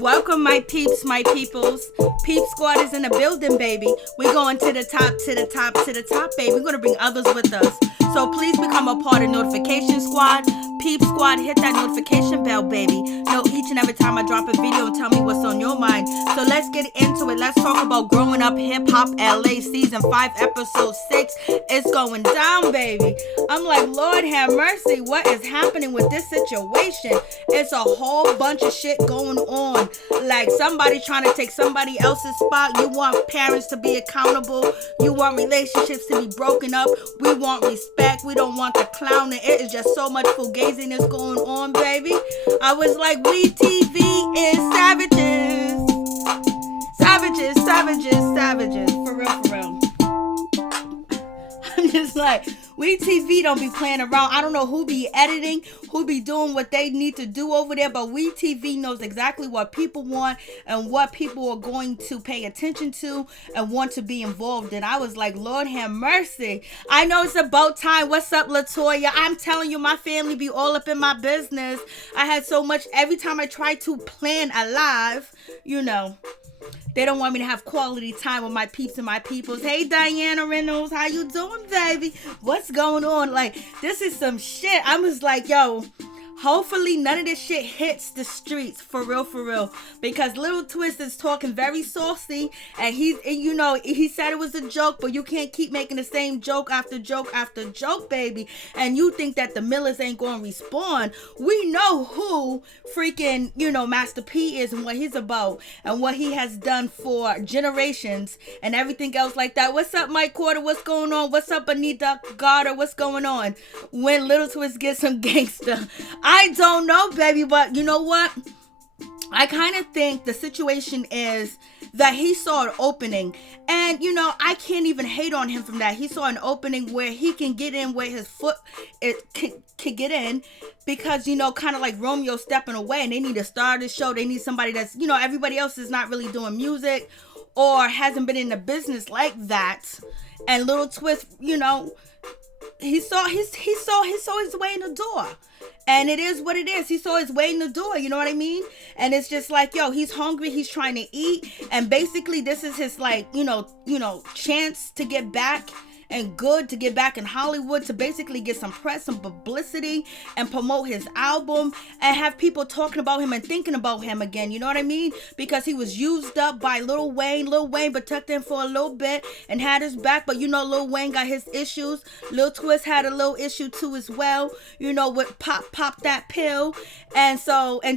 Welcome, my peeps, my peoples. Peep Squad is in the building, baby. We're going to the top, to the top, to the top, baby. We're going to bring others with us. So please become a part of Notification Squad. Peep Squad, hit that notification bell, baby. Know each and every time I drop a video and tell me what's on your mind. So let's get into it. Let's talk about Growing Up Hip Hop LA Season 5, Episode 6. It's going down, baby. I'm like, Lord have mercy. What is happening with this situation? It's a whole bunch of shit going on. Like somebody trying to take somebody else's spot. You want parents to be accountable. You want relationships to be broken up. We want respect. We don't want the clowning. It is just so much fugaziness going on, baby. I was like, we TV is savages. Savages, savages, savages. For real, for real. I'm just like, we TV don't be playing around. I don't know who be editing, who be doing what they need to do over there, but we TV knows exactly what people want and what people are going to pay attention to and want to be involved in. I was like, Lord have mercy. I know it's about time. What's up, Latoya? I'm telling you, my family be all up in my business. I had so much, every time I try to plan a live, you know, they don't want me to have quality time with my peeps and my peoples. Hey, Diana Reynolds, how you doing, baby? What's going on? Like, this is some shit. I was like, yo, hopefully none of this shit hits the streets, for real, because Little Twist is talking very saucy, and he said it was a joke, but you can't keep making the same joke after joke after joke, baby, and you think that the Millers ain't gonna respond. We know who freaking, Master P is and what he's about, and what he has done for generations, and everything else like that. What's up, Mike Quarter? What's going on? What's up, Anita Garter? What's going on? When Little Twist gets some gangster, I don't know, baby, but you know what? I kind of think the situation is that he saw an opening, and I can't even hate on him from that. He saw an opening where he can get in, where his foot can get in, because kind of like Romeo stepping away, and they need to start the show. They need somebody that's everybody else is not really doing music or hasn't been in the business like that, and Little Twist, he saw his way in the door. And it is what it is. He saw his way in the door, you know what I mean? And it's just like, yo, he's hungry, he's trying to eat, and basically this is his chance to get back and good to get back in Hollywood, to basically get some press, some publicity, and promote his album and have people talking about him and thinking about him again, you know what I mean? Because he was used up by Lil Wayne. Lil Wayne protected him for a little bit and had his back, but Lil Wayne got his issues. Lil Twist had a little issue too as well, with pop that pill. And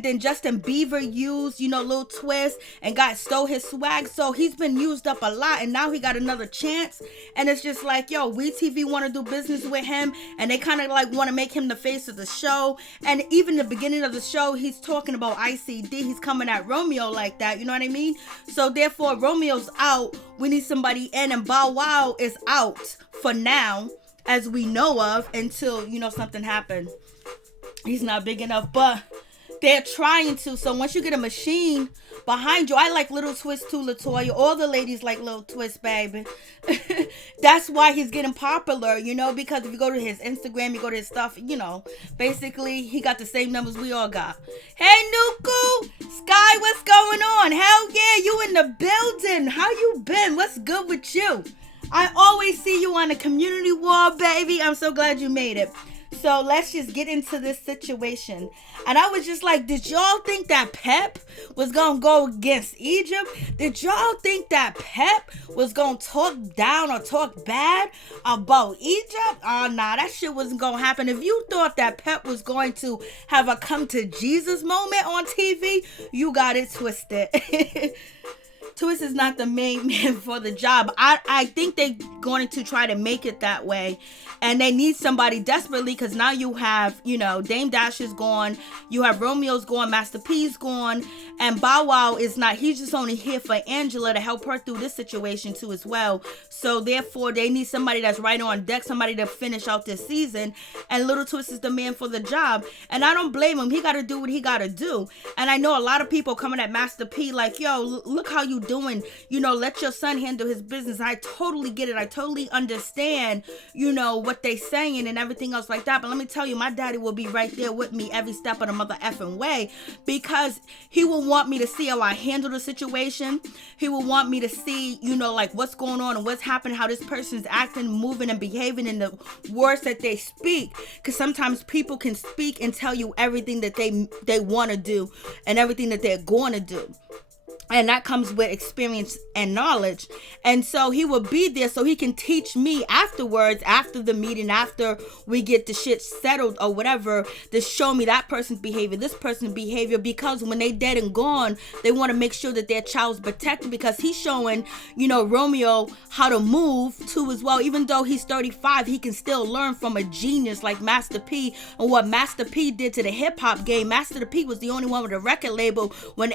then Justin Bieber used, Lil Twist and stole his swag. So he's been used up a lot, and now he got another chance, and it's just like, yo, WeTV want to do business with him, and they kind of like want to make him the face of the show. And even the beginning of the show, he's talking about ICD. He's coming at Romeo like that, you know what I mean? So therefore, Romeo's out. We need somebody in, and Bow Wow is out for now, as we know of, until something happens. He's not big enough, but they're trying to. So once you get a machine behind you, I like Little Twist too, Latoya. All the ladies like Little Twist, baby. That's why he's getting popular, because if you go to his Instagram, you go to his stuff, basically he got the same numbers we all got. Hey, Nuku, Sky, what's going on? Hell yeah, you in the building. How you been? What's good with you? I always see you on the community wall, baby. I'm so glad you made it. So let's just get into this situation. And I was just like, did y'all think that Pep was going to go against Egypt? Did y'all think that Pep was going to talk down or talk bad about Egypt? Oh, nah, that shit wasn't going to happen. If you thought that Pep was going to have a come to Jesus moment on TV, you got it twisted. Twist is not the main man for the job. I think they're going to try to make it that way. And they need somebody desperately, because now you have, Dame Dash is gone. You have Romeo's gone. Master P's gone. And Bow Wow is not. He's just only here for Angela to help her through this situation too as well. So therefore, they need somebody that's right on deck, somebody to finish out this season. And Little Twist is the man for the job. And I don't blame him. He got to do what he got to do. And I know a lot of people coming at Master P like, yo, look how you doing. Let your son handle his business. I totally get it. I totally understand, what they saying and everything else like that. But let me tell you, my daddy will be right there with me every step of the mother effing way, because he will want me to see how I handle the situation. He will want me to see, like what's going on and what's happening, how this person's acting, moving and behaving in the words that they speak. Because sometimes people can speak and tell you everything that they want to do and everything that they're going to do. And that comes with experience and knowledge. And so he will be there so he can teach me afterwards, after the meeting, after we get the shit settled or whatever, to show me that person's behavior, this person's behavior. Because when they dead and gone, they want to make sure that their child's protected, because he's showing, Romeo how to move too as well. Even though he's 35, he can still learn from a genius like Master P. And what Master P did to the hip hop game, Master P was the only one with a record label when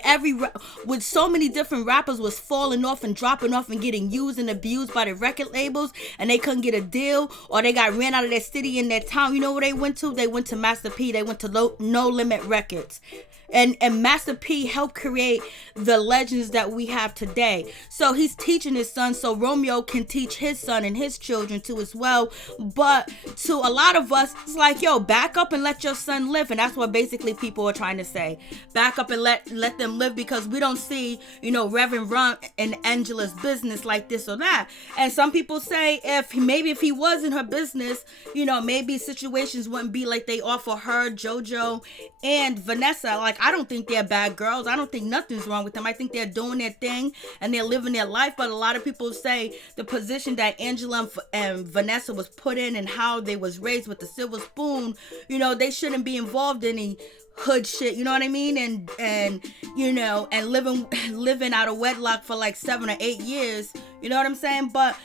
with so many different rappers was falling off and dropping off and getting used and abused by the record labels, and they couldn't get a deal, or they got ran out of their city and their town. You know where they went to? They went to Master P. They went to No Limit Records. And Master P helped create the legends that we have today. So he's teaching his son, so Romeo can teach his son and his children too as well. But to a lot of us, it's like, yo, back up and let your son live. And that's what basically people are trying to say. Back up and let them live, because we don't see, Reverend Ron and Angela's business like this or that. And some people say if he was in her business, maybe situations wouldn't be like they are for her, Jojo, and Vanessa. Like, I don't think they're bad girls. I don't think nothing's wrong with them. I think they're doing their thing and they're living their life. But a lot of people say the position that Angela and Vanessa was put in and how they was raised with the silver spoon, they shouldn't be involved in any hood shit, you know what I mean? And living out of wedlock for like 7 or 8 years, you know what I'm saying? But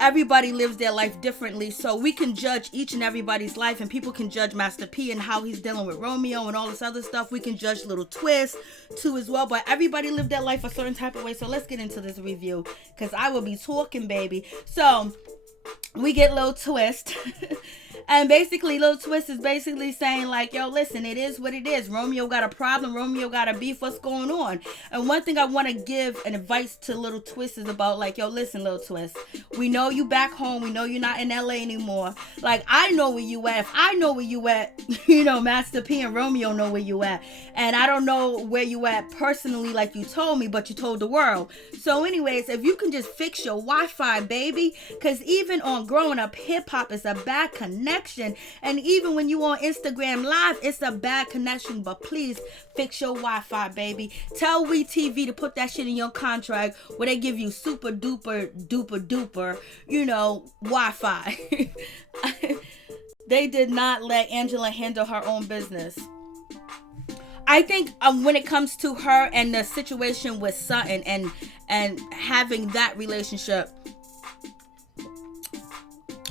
everybody lives their life differently, so we can judge each and everybody's life, and people can judge Master P and how he's dealing with Romeo and all this other stuff. We can judge Little Twist too as well, but everybody lived their life a certain type of way. So let's get into this review, because I will be talking, baby. So we get Little Twist and basically Little Twist is basically saying like, yo, listen, it is what it is. Romeo got a problem. Romeo got a beef. What's going on? And one thing I want to give an advice to Little Twist is about like, yo, listen, Little Twist, we know you back home. We know you're not in LA anymore. Like, I know where you at. If I know where you at, Master P and Romeo know where you at. And I don't know where you at personally like you told me, but you told the world. So anyways, if you can just fix your Wi-Fi, baby, because even on Growing Up Hip Hop, it's a bad connection. And even when you on Instagram Live, it's a bad connection. But please fix your Wi-Fi, baby. Tell WeTV to put that shit in your contract where they give you super duper duper Wi-Fi. They did not let Angela handle her own business. I think when it comes to her and the situation with Sutton and having that relationship,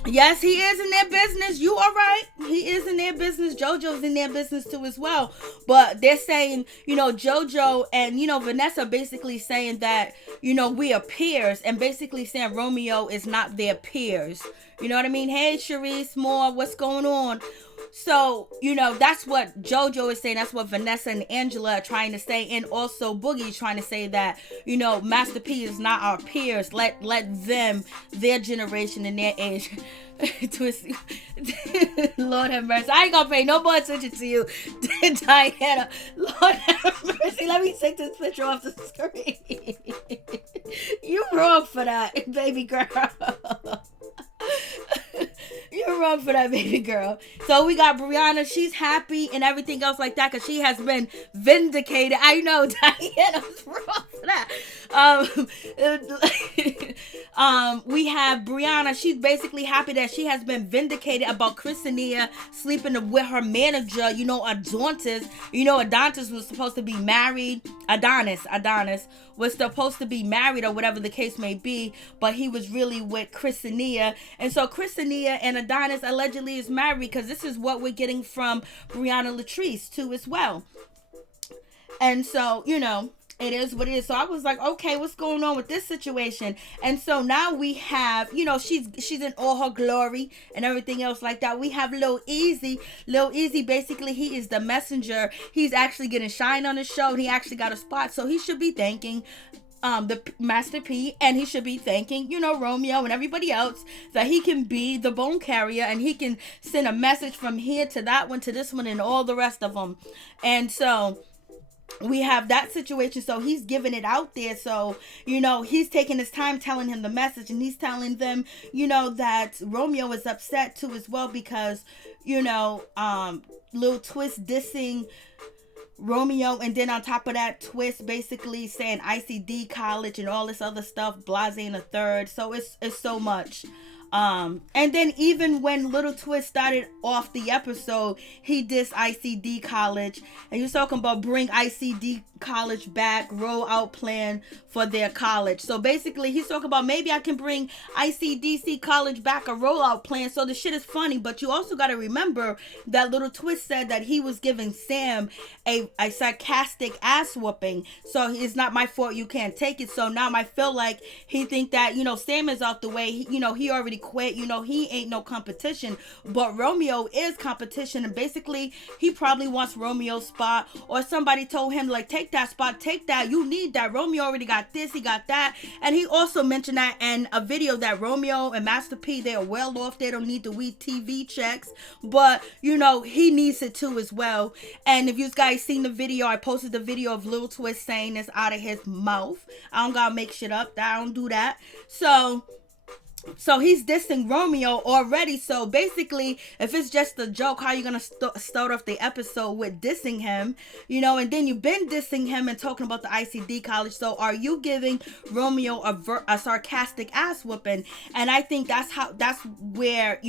yes, he is in their business. You are right. He is in their business. Jojo's in their business too as well. But they're saying, Jojo and, Vanessa basically saying that, we are peers, and basically saying Romeo is not their peers. You know what I mean? Hey, Sharice Moore, what's going on? So, that's what Jojo is saying. That's what Vanessa and Angela are trying to say. And also Boogie is trying to say that, Master P is not our peers. Let them, their generation and their age, twist. Lord have mercy. I ain't gonna pay no more attention to you, Diana. Lord have mercy. Let me take this picture off the screen. You wrong for that, baby girl. You're wrong for that, baby girl. So we got Brianna. She's happy and everything else like that because she has been vindicated. I know Diana's wrong that. We have Brianna. She's basically happy that she has been vindicated about Christina sleeping with her manager. Adonis. Adonis was supposed to be married. Adonis was supposed to be married or whatever the case may be, but he was really with Christina. And so Christina and Adonis allegedly is married, because this is what we're getting from Brianna Latrice too as well. And so, it is what it is. So I was like, okay, what's going on with this situation? And so now we have, she's in all her glory and everything else like that. We have Lil Easy. Lil Easy, basically, he is the messenger. He's actually getting shine on the show, and he actually got a spot. So he should be thanking the Master P, and he should be thanking, Romeo and everybody else, that he can be the bone carrier, and he can send a message from here to that one, to this one, and all the rest of them. And so we have that situation. So he's giving it out there. So, he's taking his time telling him the message, and he's telling them, that Romeo is upset too as well, because, Lil Twist dissing Romeo, and then on top of that, Twist basically saying ICD college and all this other stuff, blase and a third. So it's so much. And then even when Little Twist started off the episode, he dissed ICD college, and he was talking about bring ICD college back, roll out plan for their college. So basically he's talking about maybe I can bring ICDC college back, a rollout plan. So the shit is funny, but you also got to remember that Little Twist said that he was giving Sam a sarcastic ass whooping. So it's not my fault, you can't take it. So now I feel like he think that, Sam is out the way. He already quit. He ain't no competition, but Romeo is competition. And basically he probably wants Romeo's spot, or somebody told him like, take that spot, take that, you need that. Romeo already got this, he got that. And he also mentioned that in a video that Romeo and Master P, they are well off, they don't need the TV checks, but he needs it too as well. And if you guys seen the video, I posted the video of Lil Twist saying this out of his mouth. I don't gotta make shit up, I don't do that. So he's dissing Romeo already. So basically, if it's just a joke, how you gonna start off the episode with dissing him, and then you've been dissing him and talking about the ICD college. So are you giving Romeo a sarcastic ass whooping? And I think that's where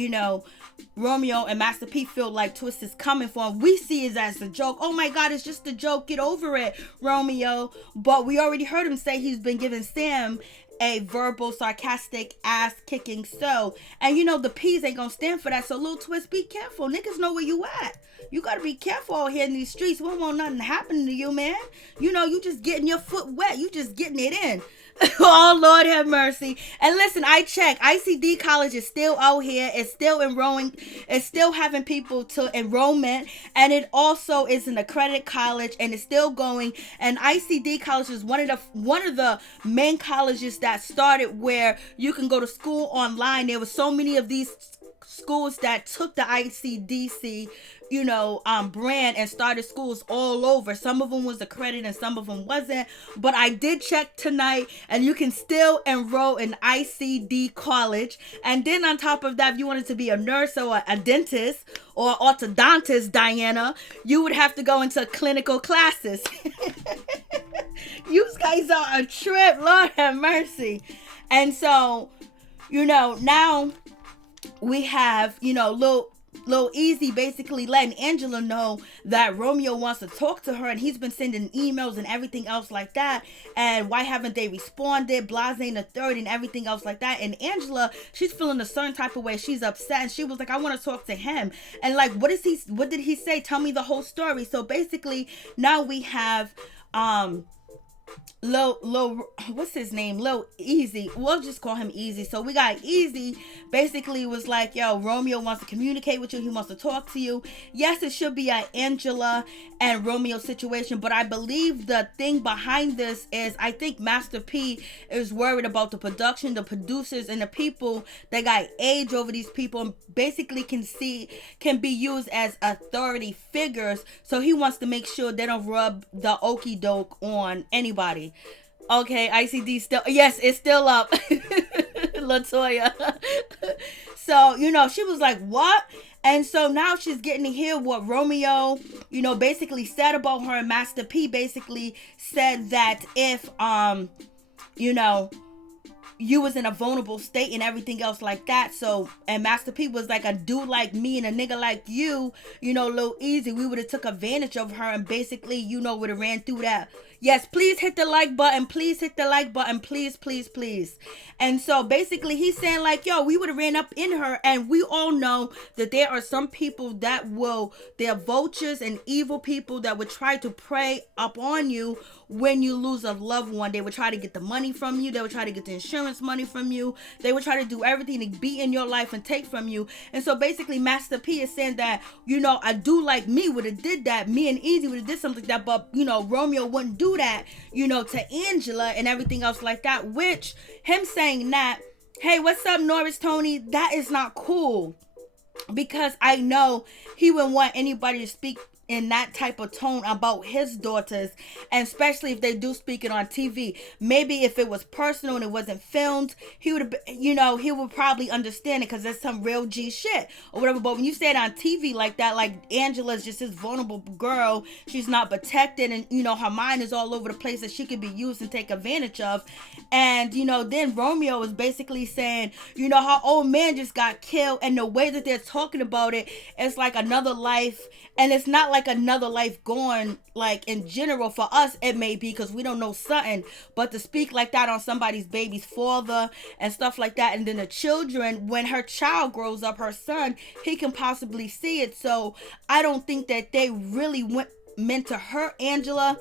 Romeo and Master P feel like Twist is coming from. We see it as a joke. Oh my God, it's just a joke. Get over it, Romeo. But we already heard him say he's been giving Sam a verbal sarcastic ass kicking. So, and the P's ain't gonna stand for that. So Lil Twist, be careful. Niggas know where you at. You gotta be careful out here in these streets. We don't want nothing happening to you, man. You just getting your foot wet. You just getting it in. Oh, Lord have mercy. And listen, I checked. ICD college is still out here. It's still enrolling. It's still having people to enrollment. And it also is an accredited college, and it's still going. And ICD college is one of the main colleges that started where you can go to school online. There were so many of these schools that took the ICDC brand and started schools all over. Some of them was accredited and some of them wasn't, but I did check tonight, and you can still enroll in ICD college. And then on top of that, if you wanted to be a nurse or a dentist or orthodontist, Diana, you would have to go into clinical classes. You guys are a trip, Lord have mercy. And so now we have Lil Easy basically letting Angela know that Romeo wants to talk to her, and he's been sending emails and everything else like that, and why haven't they responded, blase and a third and everything else like that. And Angela, she's feeling a certain type of way. She's upset, and she was like, I want to talk to him. And like, what did he say? Tell me the whole story. So basically now we have what's his name? Lil Easy. We'll just call him Easy. So we got Easy basically was like, yo, Romeo wants to communicate with you. He wants to talk to you. Yes, it should be an Angela and Romeo situation, but I believe the thing behind this is I think Master P is worried about the production, the producers, and the people that got age over these people, and basically can be used as authority figures. So he wants to make sure they don't rub the okie doke on anybody. Okay, ICD still, yes, it's still up. Latoya. So, she was like, what? And so now she's getting to hear what Romeo, basically said about her. And Master P basically said that if, you was in a vulnerable state and everything else like that. So, and Master P was like, a dude like me and a nigga like you, Lil Easy, we would have took advantage of her and basically, would have ran through that. Yes, please hit the like button. Please hit the like button. Please, please, please. And so basically he's saying like, yo, we would have ran up in her. And we all know that there are some people that they're vultures and evil people that would try to prey up on you when you lose a loved one. They would try to get the money from you. They would try to get the insurance money from you. They would try to do everything to be in your life and take from you. And so basically Master P is saying that, a dude like me would have did that. Me and Easy would have did something like that. But, Romeo wouldn't do that, to Angela and everything else like that. Which, him saying that, hey, what's up, Norris Tony? That is not cool. Because I know he wouldn't want anybody to speak in that type of tone about his daughters, and especially if they do speak it on TV. Maybe if it was personal and it wasn't filmed, he would have, he would probably understand it because that's some real G shit or whatever. But when you say it on TV like that, like Angela's just this vulnerable girl, she's not protected, and her mind is all over the place that she could be used and take advantage of. And then Romeo is basically saying, her old man just got killed, and the way that they're talking about it, it's like another life. And it's not like another life gone, like in general. For us, it may be because we don't know something. But to speak like that on somebody's baby's father and stuff like that. And then the children, when her child grows up, her son, he can possibly see it. So I don't think that they really meant to hurt Angela.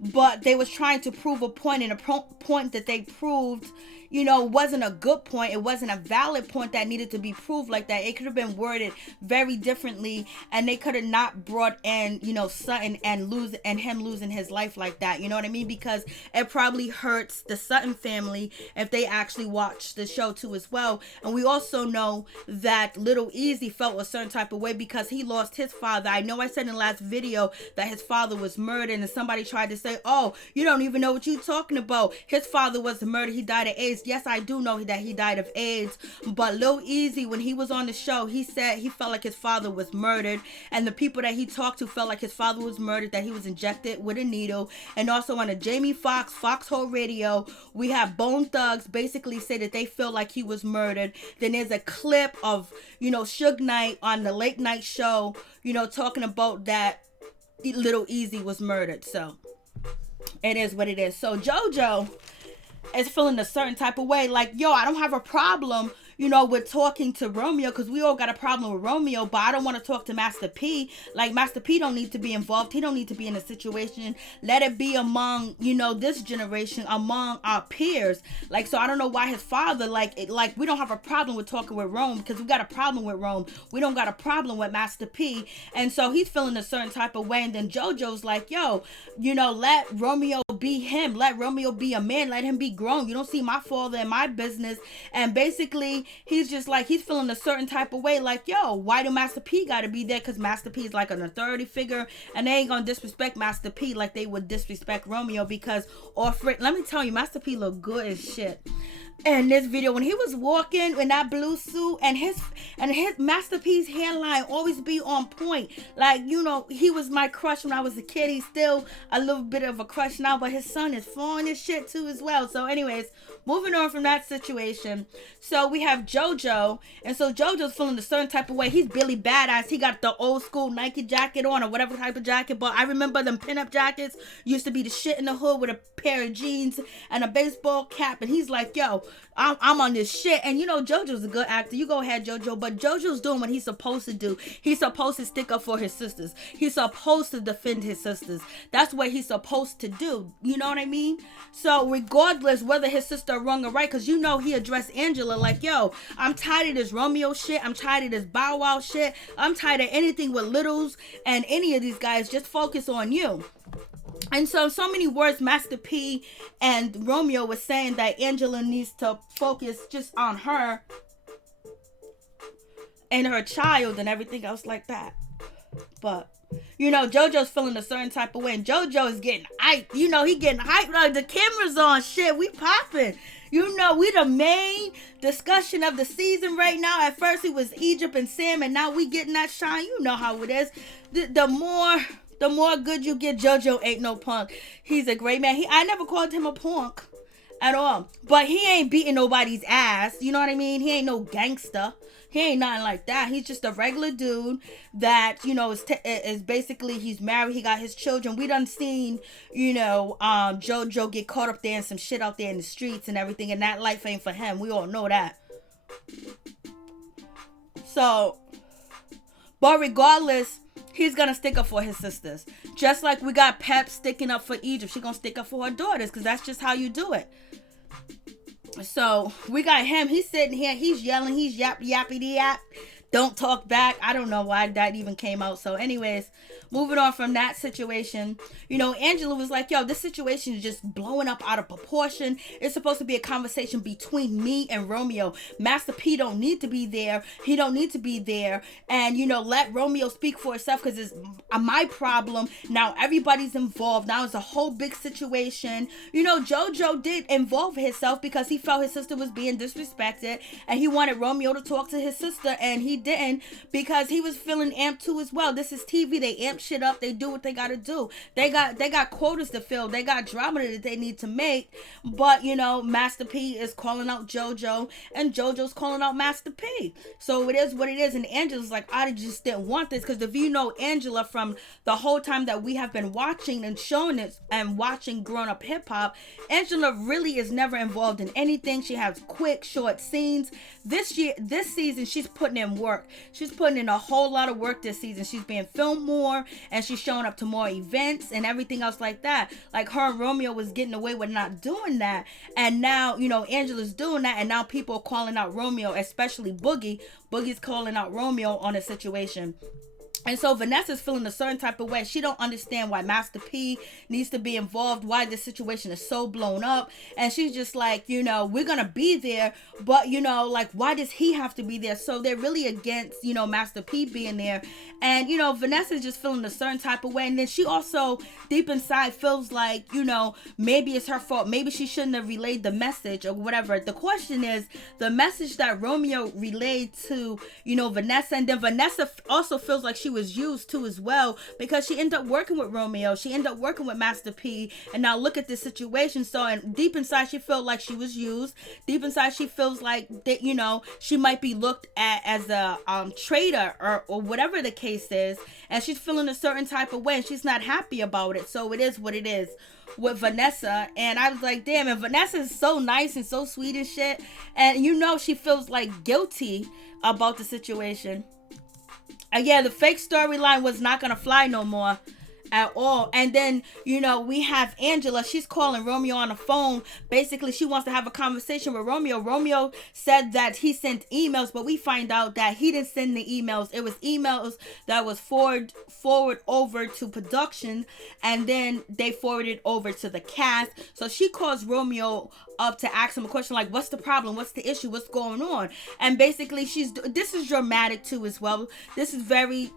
But they was trying to prove a point, and a point that they proved, wasn't a good point. It wasn't a valid point that needed to be proved like that. It could have been worded very differently, and they could have not brought in, Sutton and him losing his life like that. You know what I mean? Because it probably hurts the Sutton family if they actually watch the show too as well. And we also know that Little Easy felt a certain type of way because he lost his father. I know I said in the last video that his father was murdered, and somebody tried to say, oh, you don't even know what you're talking about. His father was murdered. He died of AIDS. Yes, I do know that he died of AIDS. But Lil Easy, when he was on the show, he said he felt like his father was murdered. And the people that he talked to felt like his father was murdered, that he was injected with a needle. And also on a Jamie Foxx, Foxhole Radio, we have Bone Thugs basically say that they feel like he was murdered. Then there's a clip of, Suge Knight on the late night show, talking about that Little Easy was murdered. So it is what it is. So Jojo is feeling a certain type of way. Like, yo, I don't have a problem, with talking to Romeo, because we all got a problem with Romeo, but I don't want to talk to Master P. Like, Master P don't need to be involved. He don't need to be in a situation. Let it be among, this generation, among our peers. Like, so I don't know why his father, like we don't have a problem with talking with Rome, because we got a problem with Rome. We don't got a problem with Master P. And so he's feeling a certain type of way. And then Jojo's like, yo, let Romeo be him. Let Romeo be a man. Let him be grown. You don't see my father in my business. And basically, he's just like, he's feeling a certain type of way. Like, yo, why do Master P gotta be there? Because Master P is like an authority figure, and they ain't gonna disrespect Master P like they would disrespect Romeo. Because, let me tell you, Master P look good as shit. In this video, when he was walking in that blue suit, and his Master P's hairline always be on point. Like, he was my crush when I was a kid. He's still a little bit of a crush now, but his son is flowing his shit too as well. So anyways, moving on from that situation. So we have Jojo, and so Jojo's feeling a certain type of way. He's Billy Badass. He got the old school Nike jacket on, or whatever type of jacket, but I remember them pinup jackets used to be the shit in the hood with a pair of jeans and a baseball cap, and he's like, yo, I'm on this shit. And Jojo's a good actor. You go ahead, Jojo. But Jojo's doing what he's supposed to do. He's supposed to stick up for his sisters. He's supposed to defend his sisters. That's what he's supposed to do. You know what I mean? So regardless whether his sister wrong or right, because he addressed Angela like, yo, I'm tired of this Romeo shit. I'm tired of this Bow Wow shit. I'm tired of anything with Littles and any of these guys. Just focus on you. And so many words Master P and Romeo was saying that Angela needs to focus just on her and her child and everything else like that. But, Jojo's feeling a certain type of way, and Jojo is getting hyped. He getting hyped. Like, the camera's on, shit, we popping. We the main discussion of the season right now. At first it was Egypt and Sam, and now we getting that shine. You know how it is. The more The more good you get. Jojo ain't no punk. He's a great man. I never called him a punk at all. But he ain't beating nobody's ass. You know what I mean? He ain't no gangster. He ain't nothing like that. He's just a regular dude that, you know, is basically, he's married. He got his children. We done seen, you know, Jojo get caught up there in some shit out there in the streets and everything. And that life ain't for him. We all know that. So, but regardless, he's gonna stick up for his sisters. Just like we got Pep sticking up for Egypt. She gonna stick up for her daughters, because that's just how you do it. So we got him. He's sitting here. He's yelling. He's yappity yap. Don't talk back. I don't know why that even came out. So anyways, moving on from that situation, you know, Angela was like, yo, this situation is just blowing up out of proportion. It's supposed to be a conversation between me and Romeo. Master P don't need to be there. He don't need to be there. And, you know, let Romeo speak for itself, because it's my problem. Now everybody's involved. Now it's a whole big situation. You know, Jojo did involve himself because he felt his sister was being disrespected, and he wanted Romeo to talk to his sister, and he didn't, because he was feeling amped too as well. This is TV. They amp shit up. They do what they gotta do. They got quotas to fill. They got drama that they need to make. But, you know, Master P is calling out Jojo, and Jojo's calling out Master P. So it is what it is. And Angela's like, I just didn't want this, because if you know Angela from the whole time that we have been watching and showing it and watching Grown Up Hip Hop, Angela really is never involved in anything. She has quick, short scenes. This season, she's putting in work. She's putting in a whole lot of work this season. She's being filmed more, and she's showing up to more events and everything else like that. Like, her and Romeo was getting away with not doing that, and now, you know, Angela's doing that, and now people are calling out Romeo, especially Boogie. Boogie's calling out Romeo on a situation. And so Vanessa's feeling a certain type of way. She don't understand why Master P needs to be involved, why this situation is so blown up. And she's just like, you know, we're going to be there, but, you know, like, why does he have to be there? So they're really against, you know, Master P being there. And, you know, Vanessa's just feeling a certain type of way. And then she also, deep inside, feels like, you know, maybe it's her fault. Maybe she shouldn't have relayed the message or whatever. The question is, the message that Romeo relayed to, you know, Vanessa, and then Vanessa also feels like she was used too as well, because she ended up working with Romeo. She ended up working with Master P, and now look at this situation. So, and deep inside, she felt like she was used. Deep inside, she feels like that, you know, she might be looked at as a traitor or whatever the case is, and she's feeling a certain type of way, and she's not happy about it. So it is what it is with Vanessa. And I was like, damn, and Vanessa is so nice and so sweet and shit, and you know, she feels like guilty about the situation. Yeah, the fake storyline was not gonna fly no more at all. And then, you know, we have Angela. She's calling Romeo on the phone. Basically, she wants to have a conversation with Romeo. Romeo said that he sent emails, but we find out that he didn't send the emails. It was emails that was forward over to production, and then they forwarded over to the cast. So she calls Romeo up to ask him a question like, what's the problem? What's the issue? What's going on? And basically, this is dramatic too as well. This is very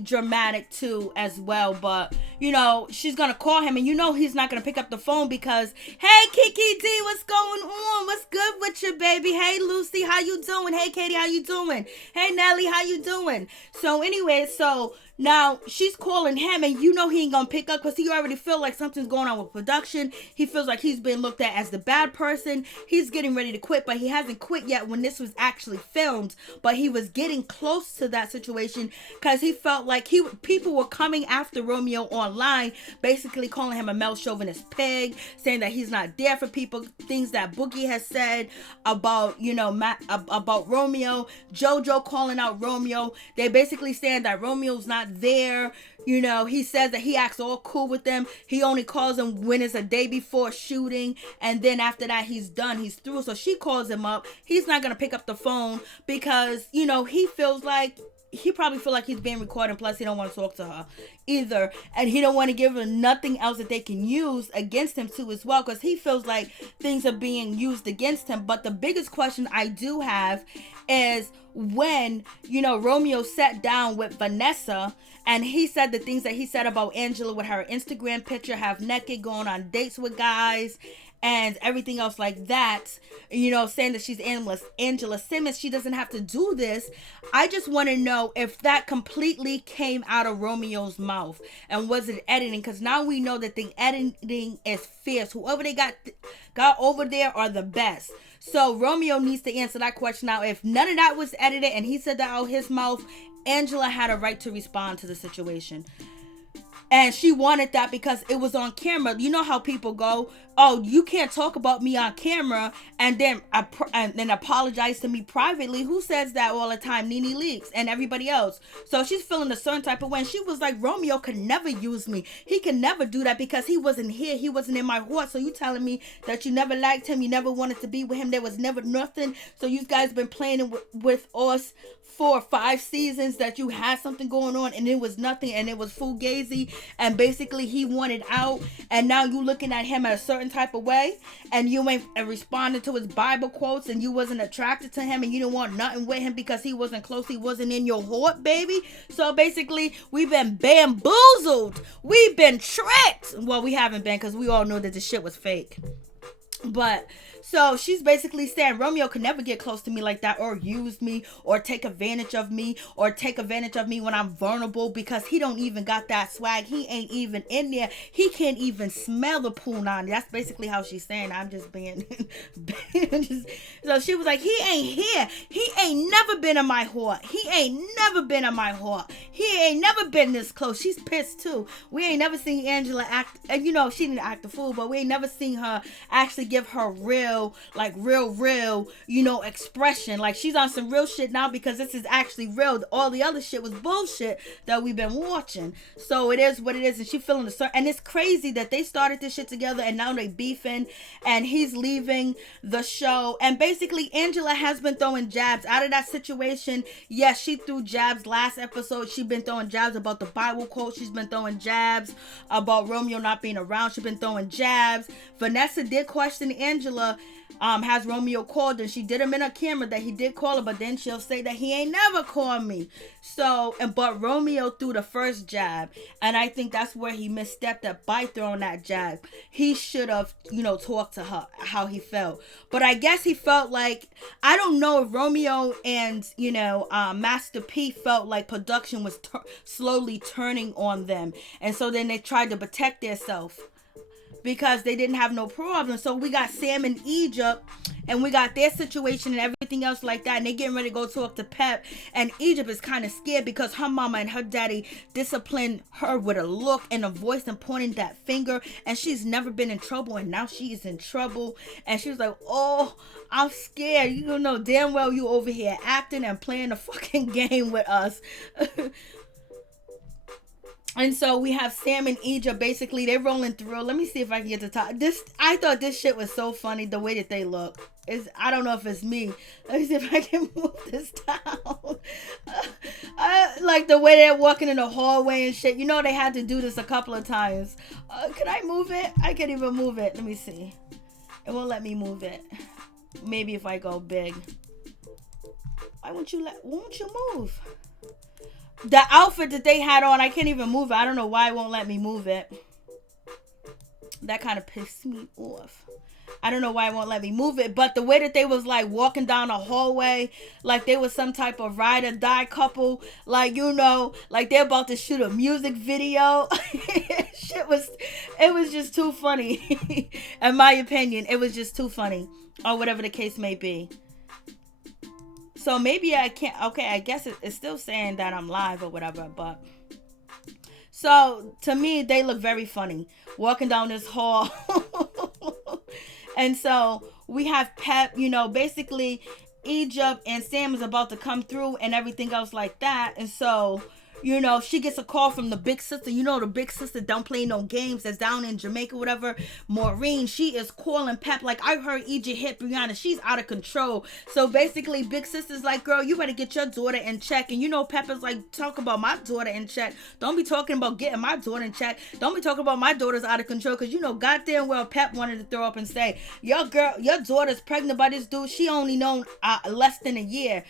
dramatic too as well. But, you know, she's gonna call him, and you know he's not gonna pick up the phone because, hey, Kiki D, what's going on? What's good with you, baby? Hey, Lucy, how you doing? Hey, Katie, how you doing? Hey, Nelly, how you doing? So anyway, so now she's calling him, and you know he ain't gonna pick up because he already feel like something's going on with production. He feels like he's been looked at as the bad person. He's getting ready to quit, but he hasn't quit yet when this was actually filmed. But he was getting close to that situation because he felt like people were coming after Romeo online, basically calling him a male chauvinist pig, saying that he's not there for people, things that Boogie has said about, you know, about Romeo. Jojo calling out Romeo. They basically saying that Romeo's not there. You know, he says that he acts all cool with them. He only calls them when it's a day before shooting, and then after that he's done, he's through. So she calls him up. He's not gonna pick up the phone because, you know, he probably feel like he's being recorded, plus he don't want to talk to her either, and he don't want to give her nothing else that they can use against him too as well, because he feels like things are being used against him. But the biggest question I do have is when, you know, Romeo sat down with Vanessa and he said the things that he said about Angela with her Instagram picture, half naked, going on dates with guys, and everything else like that, saying that she's Angela Simmons. She doesn't have to do this. I just want to know if that completely came out of Romeo's mouth, and was it editing? Because now we know that the editing is fierce. Whoever they got over there are the best. So Romeo needs to answer that question. Now, if none of that was edited and he said that out his mouth, Angela had a right to respond to the situation. And she wanted that because it was on camera. You know how people go, oh, you can't talk about me on camera and then apologize to me privately. Who says that all the time? NeNeLeakes and everybody else. So she's feeling a certain type of way. And she was like, Romeo could never use me. He can never do that because he wasn't here. He wasn't in my heart. So you telling me that you never liked him. You never wanted to be with him. There was never nothing. So you guys been playing with us 4 or 5 seasons that you had something going on and it was nothing and it was fugazi and basically he wanted out, and now you looking at him a certain type of way and you ain't responding to his Bible quotes and you wasn't attracted to him and you didn't want nothing with him because he wasn't close, he wasn't in your heart, baby. So basically we've been bamboozled, we've been tricked. Well, we haven't been, because we all know that the shit was fake. But so she's basically saying Romeo could never get close to me like that, or use me, or take advantage of me, when I'm vulnerable, because he don't even got that swag. He ain't even in there. He can't even smell the punani. That's basically how she's saying. I'm just being so she was like, he ain't here. He ain't never been in my heart. He ain't never been in my heart. He ain't never been this close. She's pissed too. We ain't never seen Angela act, and she didn't act a fool, but we ain't never seen her actually give her real expression. Like, she's on some real shit now because this is actually real. All the other shit was bullshit that we've been watching. So it is what it is, and she feeling the certain. And it's crazy that they started this shit together and now they beefing, and he's leaving the show. And basically Angela has been throwing jabs out of that situation. Yes, she threw jabs last episode. She's been throwing jabs about the Bible quote. She's been throwing jabs about Romeo not being around. She's been throwing jabs. Vanessa did question Angela, has Romeo called, and she did him in a camera that he did call her, but then she'll say that he ain't never called me. So, but Romeo threw the first jab, and I think that's where he misstepped up by throwing that jab. He should have, talked to her how he felt. But I guess he felt like, I don't know if Romeo and, Master P felt like production was slowly turning on them, and so then they tried to protect themselves, because they didn't have no problem. So we got Sam in Egypt, and we got their situation and everything else like that, and they getting ready to go talk to Pep, and Egypt is kind of scared because her mama and her daddy disciplined her with a look and a voice and pointing that finger, and she's never been in trouble, and now she is in trouble, and she was like, oh, I'm scared. You know damn well you over here acting and playing a fucking game with us. And so we have Sam and Egypt. Basically, they're rolling through. Let me see if I can get the top. I thought this shit was so funny, the way that they look. I don't know if it's me. Let me see if I can move this down. Like the way they're walking in the hallway and shit. They had to do this a couple of times. Can I move it? I can't even move it. Let me see. It won't let me move it. Maybe if I go big. Why won't you move? The outfit that they had on, I can't even move it. I don't know why it won't let me move it. That kind of pissed me off. I don't know why it won't let me move it. But the way that they was like walking down a hallway, like they was some type of ride or die couple, like like they're about to shoot a music video. It was just too funny. In my opinion, it was just too funny, or whatever the case may be. So maybe I can't. Okay, I guess it's still saying that I'm live or whatever. But so to me, they look very funny walking down this hall. And so we have Pep. Basically Egypt and Sam is about to come through and everything else like that. And so she gets a call from the big sister. The big sister don't play no games, that's down in Jamaica, whatever. Maureen, she is calling Pep like, I heard Egypt hit Brianna. She's out of control. So basically, big sister's like, girl, you better get your daughter in check. And Pep is like, talk about my daughter in check. Don't be talking about getting my daughter in check. Don't be talking about my daughter's out of control. Because goddamn well Pep wanted to throw up and say, your daughter's pregnant by this dude. She only known less than a year.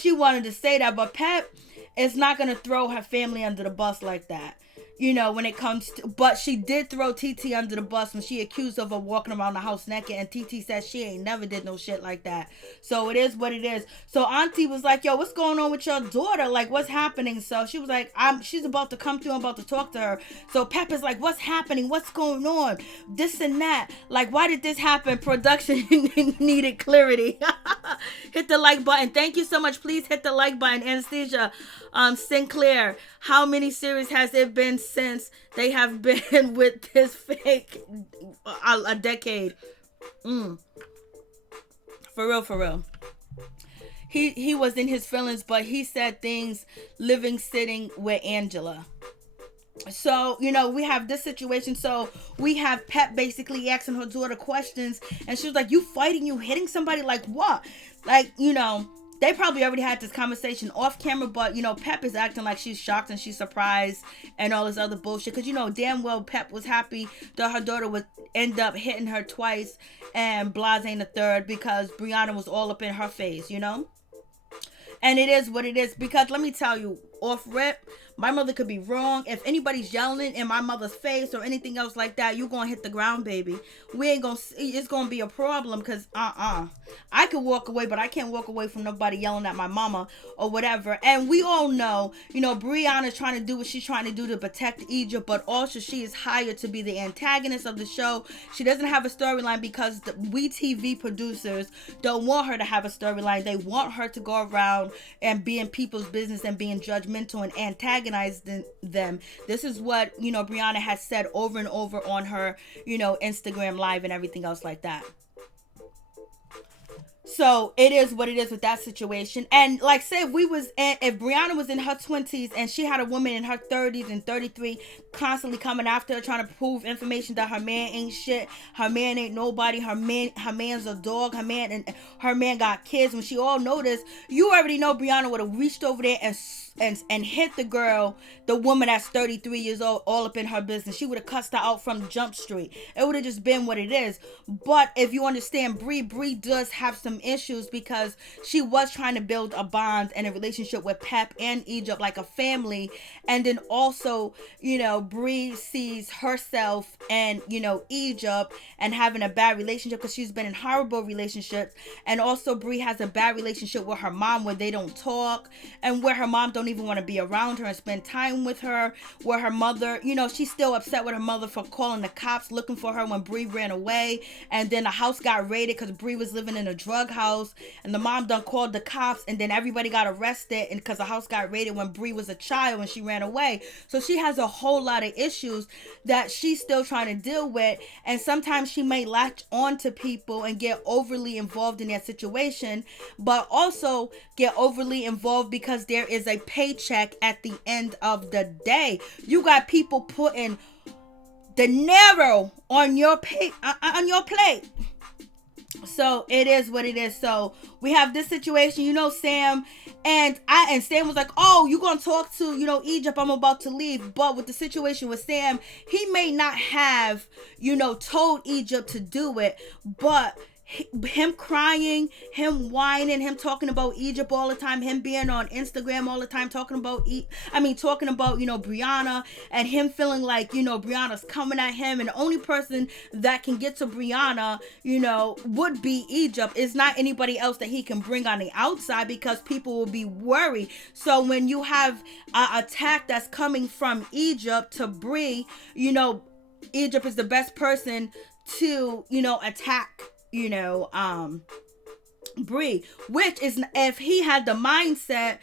She wanted to say that, but Pep is not going to throw her family under the bus like that. when it comes to, but she did throw TT under the bus when she accused of her walking around the house naked, and TT said she ain't never did no shit like that. So it is what it is. So Auntie was like, yo, what's going on with your daughter? Like, what's happening? So she was like, she's about to come through. I'm about to talk to her. So Pepa's like, what's happening? What's going on? This and that. Like, why did this happen? Production needed clarity. Hit the like button. Thank you so much. Please hit the like button. Anesthesia, Sinclair, how many series has it been since they have been with this fake? A decade. For real. He was in his feelings, but he said things sitting with Angela. So, we have this situation. So we have Pep basically asking her daughter questions, and she was like, you fighting, you hitting somebody, like what? Like, they probably already had this conversation off camera, but, Pep is acting like she's shocked and she's surprised and all this other bullshit. Because, damn well Pep was happy that her daughter would end up hitting her twice and Blase the third, because Brianna was all up in her face, And it is what it is, because let me tell you, off rip, my mother could be wrong. If anybody's yelling in my mother's face or anything else like that, you're going to hit the ground, baby. We ain't going to see. It's going to be a problem, because I could walk away, but I can't walk away from nobody yelling at my mama or whatever. And we all know, Brianna's trying to do what she's trying to do to protect Egypt, but also she is hired to be the antagonist of the show. She doesn't have a storyline because the WeTV producers don't want her to have a storyline. They want her to go around and be in people's business and being judgmental and antagonize them. This is what, Brianna has said over and over on her, Instagram live and everything else like that. So it is what it is with that situation. And like, say if Brianna was in her 20s and she had a woman in her 30s and 33 constantly coming after her, trying to prove information that her man ain't shit, her man ain't nobody, her man's a dog, her man got kids, when she all noticed, you already know Brianna would have reached over there and hit the woman that's 33 years old, all up in her business. She would have cussed her out from Jump Street. It would have just been what it is. But if you understand, Bree does have some issues, because she was trying to build a bond and a relationship with Pep and Egypt, like a family. And then also, Bree sees herself and, Egypt and having a bad relationship, because she's been in horrible relationships. And also Bree has a bad relationship with her mom, where they don't talk, and where her mom don't even want to be around her and spend time with her, where her mother, she's still upset with her mother for calling the cops looking for her when Bree ran away, and then the house got raided because Bree was living in a drug house, and the mom done called the cops, and then everybody got arrested, and because the house got raided when Bree was a child when she ran away. So she has a whole lot of issues that she's still trying to deal with, and sometimes she may latch on to people and get overly involved in their situation, but also get overly involved because there is a paycheck at the end of the day. You got people putting dinero on your plate. So it is what it is. So we have this situation, Sam, and Sam was like, oh, you gonna talk to, Egypt, I'm about to leave. But with the situation with Sam, he may not have, told Egypt to do it, but him crying, him whining, him talking about Egypt all the time, him being on Instagram all the time talking about Brianna, and him feeling like, Brianna's coming at him, and the only person that can get to Brianna, would be Egypt. It's not anybody else that he can bring on the outside, because people will be worried. So when you have an attack that's coming from Egypt to Bree, Egypt is the best person to, attack Bree, which is, if he had the mindset,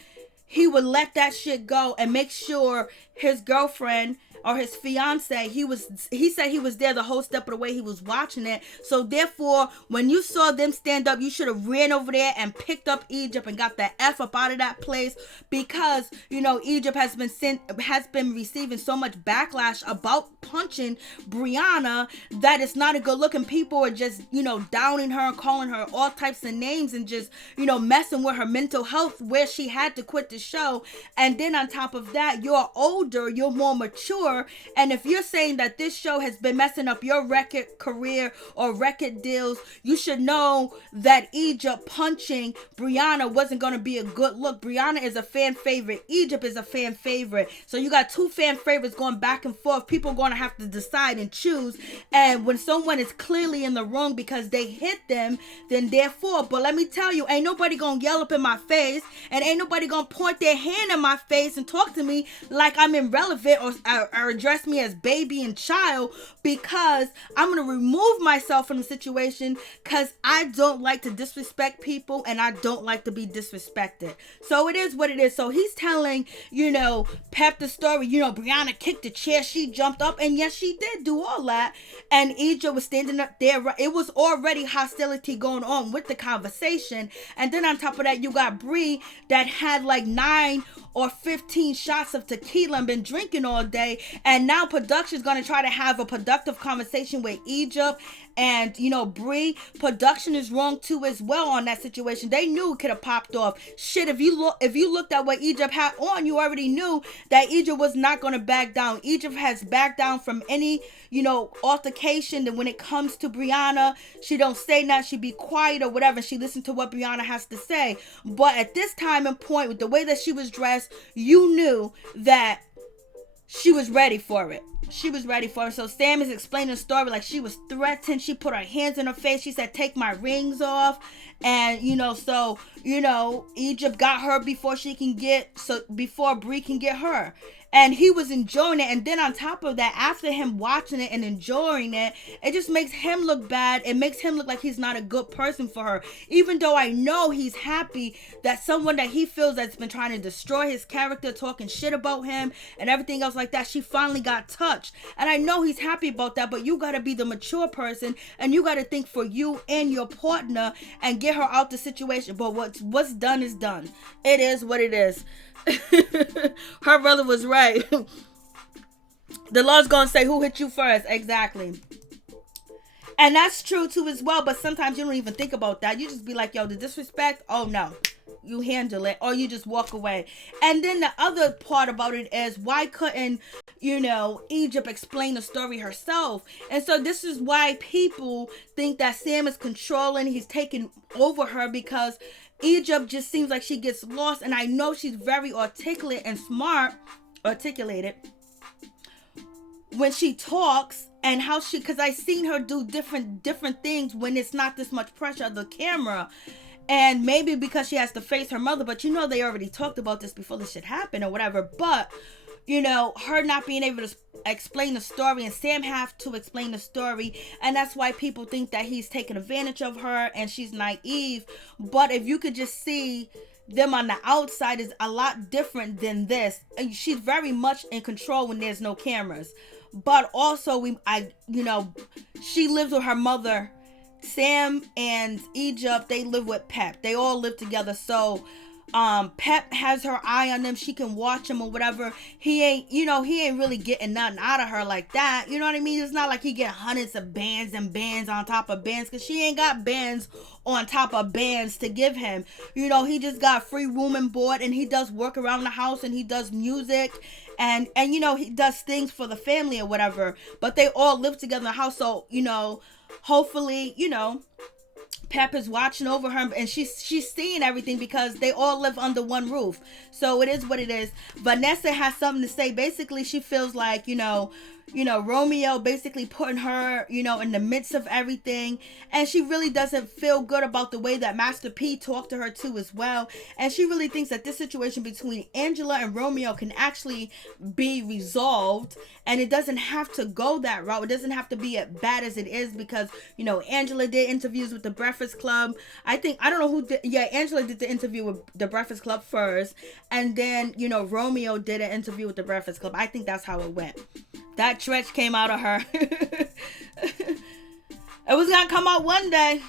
he would let that shit go and make sure his girlfriend or his fiance, he said he was there the whole step of the way he was watching it. So therefore, when you saw them stand up, you should have ran over there and picked up Egypt and got the F up out of that place, because Egypt has been receiving so much backlash about punching Brianna that it's not a good look, and people are just downing her and calling her all types of names and just messing with her mental health, where she had to quit the show. And then on top of that, you're older, you're more mature, mature. And if you're saying that this show has been messing up your record career or record deals, you should know that Egypt punching Brianna wasn't going to be a good look. Brianna is a fan favorite. Egypt is a fan favorite. So you got two fan favorites going back and forth. People are going to have to decide and choose. And when someone is clearly in the wrong because they hit them, then therefore. But let me tell you, ain't nobody going to yell up in my face, and ain't nobody going to point their hand in my face and talk to me like I'm irrelevant or address me as baby and child, because I'm going to remove myself from the situation because I don't like to disrespect people and I don't like to be disrespected. So it is what it is. So he's telling, Pep the story, Brianna kicked the chair, she jumped up, and yes, she did do all that. And Egypt was standing up there. It was already hostility going on with the conversation. And then on top of that, you got Bree that had like 9 or 15 shots of tequila and been drinking all day. And now production's going to try to have a productive conversation with Egypt. And, Bree, production is wrong too as well on that situation. They knew it could have popped off. Shit, if you looked at what Egypt had on, you already knew that Egypt was not going to back down. Egypt has backed down from any, altercation. That when it comes to Brianna, she don't say nothing. She be quiet or whatever. She listened to what Brianna has to say. But at this time and point, with the way that she was dressed, you knew that she was ready for it. She was ready for it. So Sam is explaining the story like she was threatened. She put her hands in her face. She said, take my rings off. And, Egypt got her before before Bree can get her. And he was enjoying it. And then on top of that, after him watching it and enjoying it, it just makes him look bad. It makes him look like he's not a good person for her. Even though I know he's happy that someone that he feels that's been trying to destroy his character, talking shit about him and everything else like that, she finally got touched. And I know he's happy about that, but you got to be the mature person and you got to think for you and your partner and get her out the situation. But what's done is done. It is what it is. Her brother was right. The law's gonna say who hit you first. Exactly. And that's true too as well. But sometimes you don't even think about that. You just be like, yo, the disrespect, oh no, you handle it, or you just walk away. And then the other part about it is, why couldn't Egypt explain the story herself? And so this is why people think that Sam is controlling, he's taking over her, because Egypt just seems like she gets lost. And I know she's very articulate and articulated when she talks, and how because I seen her do different things when it's not this much pressure of the camera. And maybe because she has to face her mother, but they already talked about this before this shit happened or whatever. But her not being able to explain the story, and Sam have to explain the story, and that's why people think that he's taking advantage of her and she's naive. But if you could just see them on the outside, is a lot different than this. And she's very much in control when there's no cameras. But also she lives with her mother. Sam and Egypt, they live with Pep. They all live together. So Pep has her eye on them. She can watch him or whatever. He ain't really getting nothing out of her like that. You know what I mean? It's not like he get hundreds of bands and bands on top of bands, because she ain't got bands on top of bands to give him. He just got free room and board, and he does work around the house, and he does music, and he does things for the family or whatever. But they all live together in the house. So, hopefully, Pep is watching over her, and she's seeing everything because they all live under one roof. So it is what it is. Vanessa has something to say. Basically, she feels like, Romeo basically putting her, in the midst of everything. And she really doesn't feel good about the way that Master P talked to her too as well. And she really thinks that this situation between Angela and Romeo can actually be resolved. And it doesn't have to go that route. It doesn't have to be as bad as it is, because, Angela did interviews with the Breakfast Club. I don't know who did. Yeah, Angela did the interview with the Breakfast Club first. And then, Romeo did an interview with the Breakfast Club. I think that's how it went. That stretch came out of her. It was going to come out one day.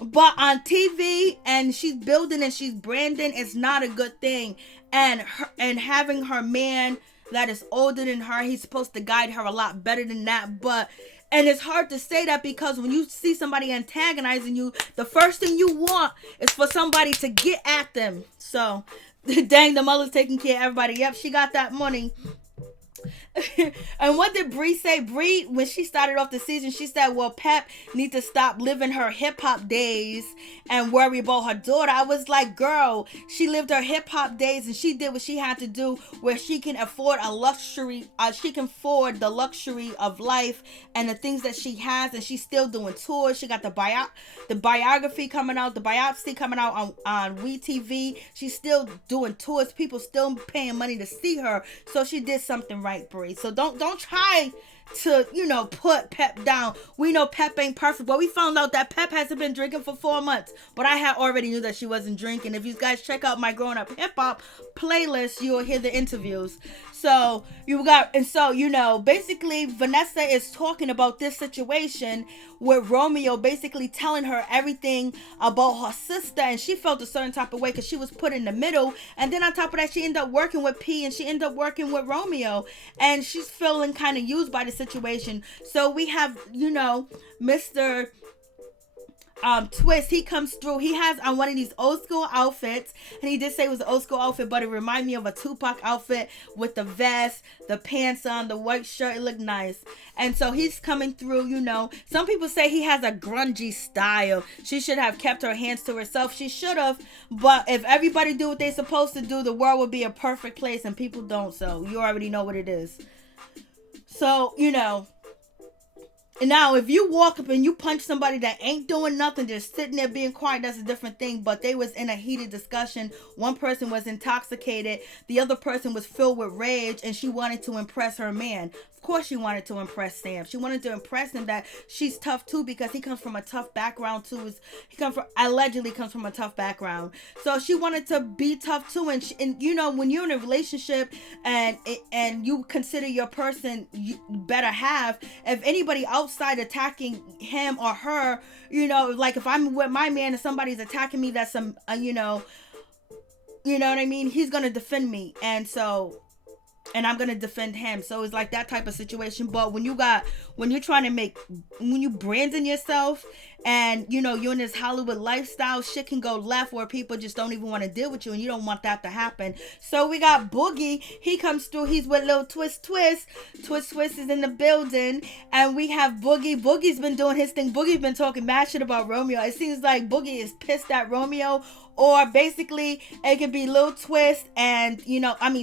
But on TV, and she's building and she's branding, it's not a good thing. And having her man that is older than her, he's supposed to guide her a lot better than that. And it's hard to say that, because when you see somebody antagonizing you, the first thing you want is for somebody to get at them. So, dang, the mother's taking care of everybody. Yep, she got that money. And what did Bree say? Bree, when she started off the season, she said, well, Pep needs to stop living her hip-hop days and worry about her daughter. I was like, girl, she lived her hip-hop days and she did what she had to do where she can afford a luxury, she can afford the luxury of life and the things that she has, and she's still doing tours. She got the biography coming out, the biopsy coming out on WeTV. She's still doing tours. People still paying money to see her. So she did something right, Bree. So don't try to, put Pep down. We know Pep ain't perfect, but we found out that Pep hasn't been drinking for 4 months. But I had already knew that she wasn't drinking. If you guys check out my Growing Up Hip Hop playlist, you will hear the interviews. So basically Vanessa is talking about this situation with Romeo basically telling her everything about her sister, and she felt a certain type of way because she was put in the middle. And then on top of that, she ended up working with P and she ended up working with Romeo, and she's feeling kind of used by the situation. So we have, Mr. Twist, he comes through. He has on one of these old school outfits, and he did say it was an old school outfit, but it reminded me of a Tupac outfit with the vest, the pants on, the white shirt. It looked nice. And so he's coming through. Some people say he has a grungy style. She should have kept her hands to herself. She should have, but if everybody do what they're supposed to do, the world would be a perfect place, and people don't. So you already know what it is. So now, if you walk up and you punch somebody that ain't doing nothing, just sitting there being quiet, that's a different thing. But they was in a heated discussion. One person was intoxicated. The other person was filled with rage, and she wanted to impress her man. Of course she wanted to impress Sam. She wanted to impress him that she's tough too, because he comes from a tough background too. Allegedly comes from a tough background. So she wanted to be tough too. And when you're in a relationship and you consider your person you better have, if anybody outside attacking him or her, like if I'm with my man and somebody's attacking me, that's some, you know what I mean? He's going to defend me. And I'm going to defend him. So it's like that type of situation. But when you branding yourself and, you're in this Hollywood lifestyle, shit can go left where people just don't even want to deal with you, and you don't want that to happen. So we got Boogie. He comes through. He's with Lil Twist. Twist is in the building. And we have Boogie. Boogie's been doing his thing. Boogie's been talking mad shit about Romeo. It seems like Boogie is pissed at Romeo. Or basically, it could be Lil Twist and,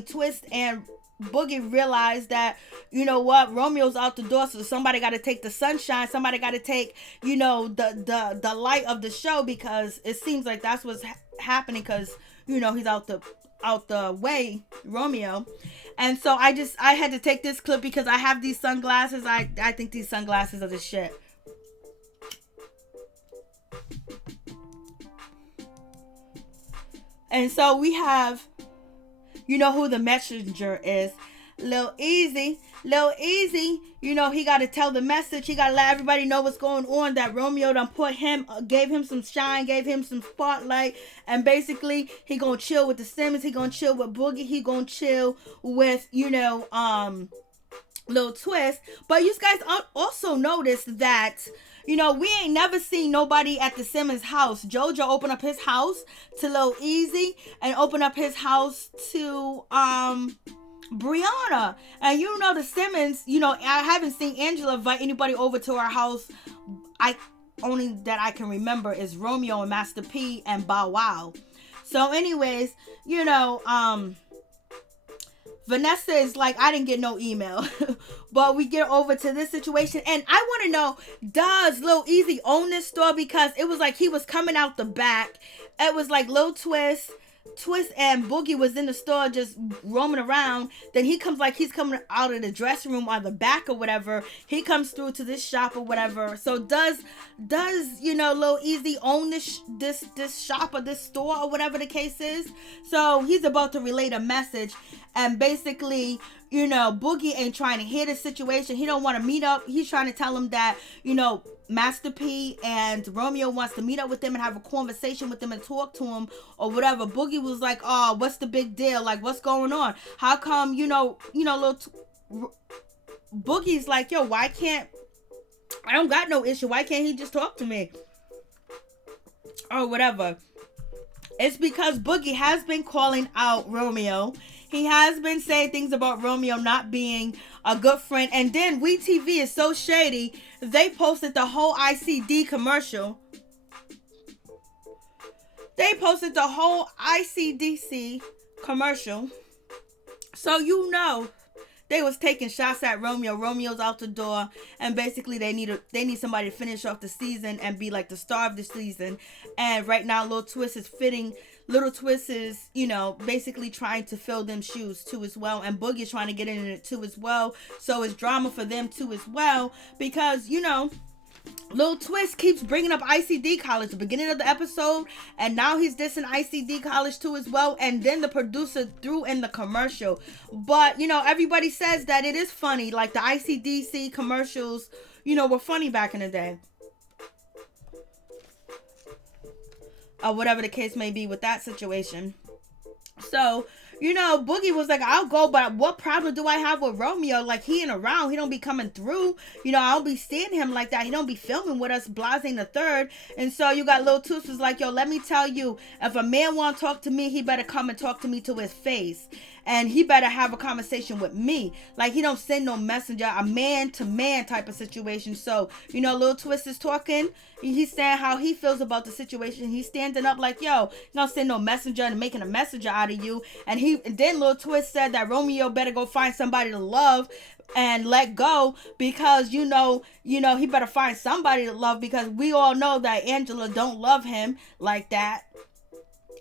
Twist and Boogie realized that, Romeo's out the door, so somebody got to take the sunshine. Somebody got to take, the light of the show, because it seems like that's what's happening, because, he's out the way, Romeo. And so I had to take this clip because I have these sunglasses. I think these sunglasses are the shit. And so we have, who the messenger is. Lil Easy, he got to tell the message. He got to let everybody know what's going on, that Romeo done gave him some shine, gave him some spotlight. And basically, he going to chill with the Simmons. He going to chill with Boogie. He going to chill with, Lil Twist. But you guys also noticed that, we ain't never seen nobody at the Simmons house. Jojo opened up his house to Lil Easy and opened up his house to Brianna. And the Simmons, I haven't seen Angela invite anybody over to our house. Only that I can remember is Romeo and Master P and Bow Wow. So anyways, Vanessa is like, I didn't get no email. But we get over to this situation. And I want to know, does Lil Easy own this store? Because it was like he was coming out the back. It was like Lil Twist and Boogie was in the store just roaming around. Then he comes like he's coming out of the dressing room or the back or whatever. He comes through to this shop or whatever. So does Lil Easy own this shop or this store or whatever the case is? So he's about to relate a message, and basically, Boogie ain't trying to hear the situation. He don't want to meet up. He's trying to tell him that, Master P and Romeo wants to meet up with him and have a conversation with him and talk to him or whatever. Boogie was like, oh, what's the big deal? Like, what's going on? How come, Boogie's like, yo, I don't got no issue. Why can't he just talk to me? Or whatever. It's because Boogie has been calling out Romeo. He has been saying things about Romeo not being a good friend. And then WeTV is so shady. They posted the whole ICD commercial. They posted the whole ICDC commercial. So you know they was taking shots at Romeo. Romeo's out the door, and basically they need somebody to finish off the season and be like the star of the season. And right now, Lil Twist is fitting. Little Twist is, basically trying to fill them shoes too as well, and Boogie is trying to get in it too as well. So it's drama for them too as well, because Lil Twist keeps bringing up ICD College, the beginning of the episode, and now he's dissing ICD College too as well, and then the producer threw in the commercial. But, everybody says that it is funny, like the ICDC commercials, were funny back in the day. Or whatever the case may be with that situation. So, Boogie was like, I'll go, but what problem do I have with Romeo? Like, he ain't around. He don't be coming through. I don't be seeing him like that. He don't be filming with us, Blase the third. And so you got Lil Twist was like, yo, let me tell you, if a man want to talk to me, he better come and talk to me to his face. And he better have a conversation with me. Like, he don't send no messenger, a man-to-man type of situation. So, Lil Twist is talking. He's saying how he feels about the situation. He's standing up like, yo, you don't send no messenger and making a messenger out of you. And then Lil Twist said that Romeo better go find somebody to love and let go, because he better find somebody to love, because we all know that Angela don't love him like that.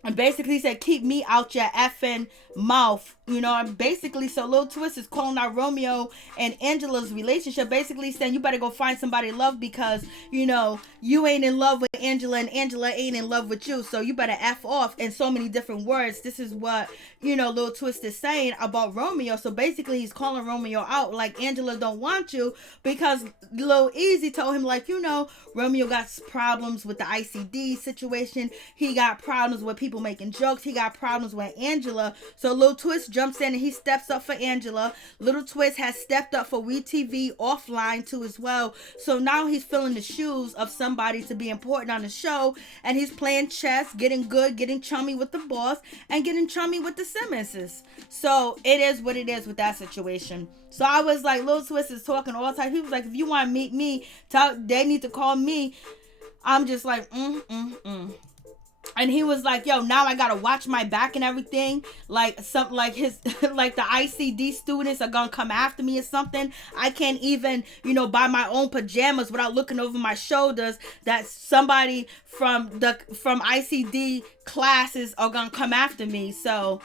And basically said, keep me out your effing mouth, and basically, so Lil Twist is calling out Romeo and Angela's relationship, basically saying, you better go find somebody to love, because, you ain't in love with Angela and Angela ain't in love with you, so you better F off, in so many different words. This is what, Lil Twist is saying about Romeo. So basically, he's calling Romeo out, like, Angela don't want you, because Lil Easy told him, like, Romeo got problems with the ICD situation, he got problems with people making jokes, he got problems with Angela. So Lil Twist jumps in and he steps up for Angela. Little Twist has stepped up for WeTV offline too as well. So now he's filling the shoes of somebody to be important on the show, and he's playing chess, getting good, getting chummy with the boss, and getting chummy with the Simmonses. So it is what it is with that situation. So I was like, Lil Twist is talking all the time. He was like, if you want to meet me, they need to call me. I'm just like, And he was like, yo, now I gotta watch my back and everything. Like, something like like the ICD students are gonna come after me or something. I can't even, buy my own pajamas without looking over my shoulders that somebody from ICD classes are gonna come after me. So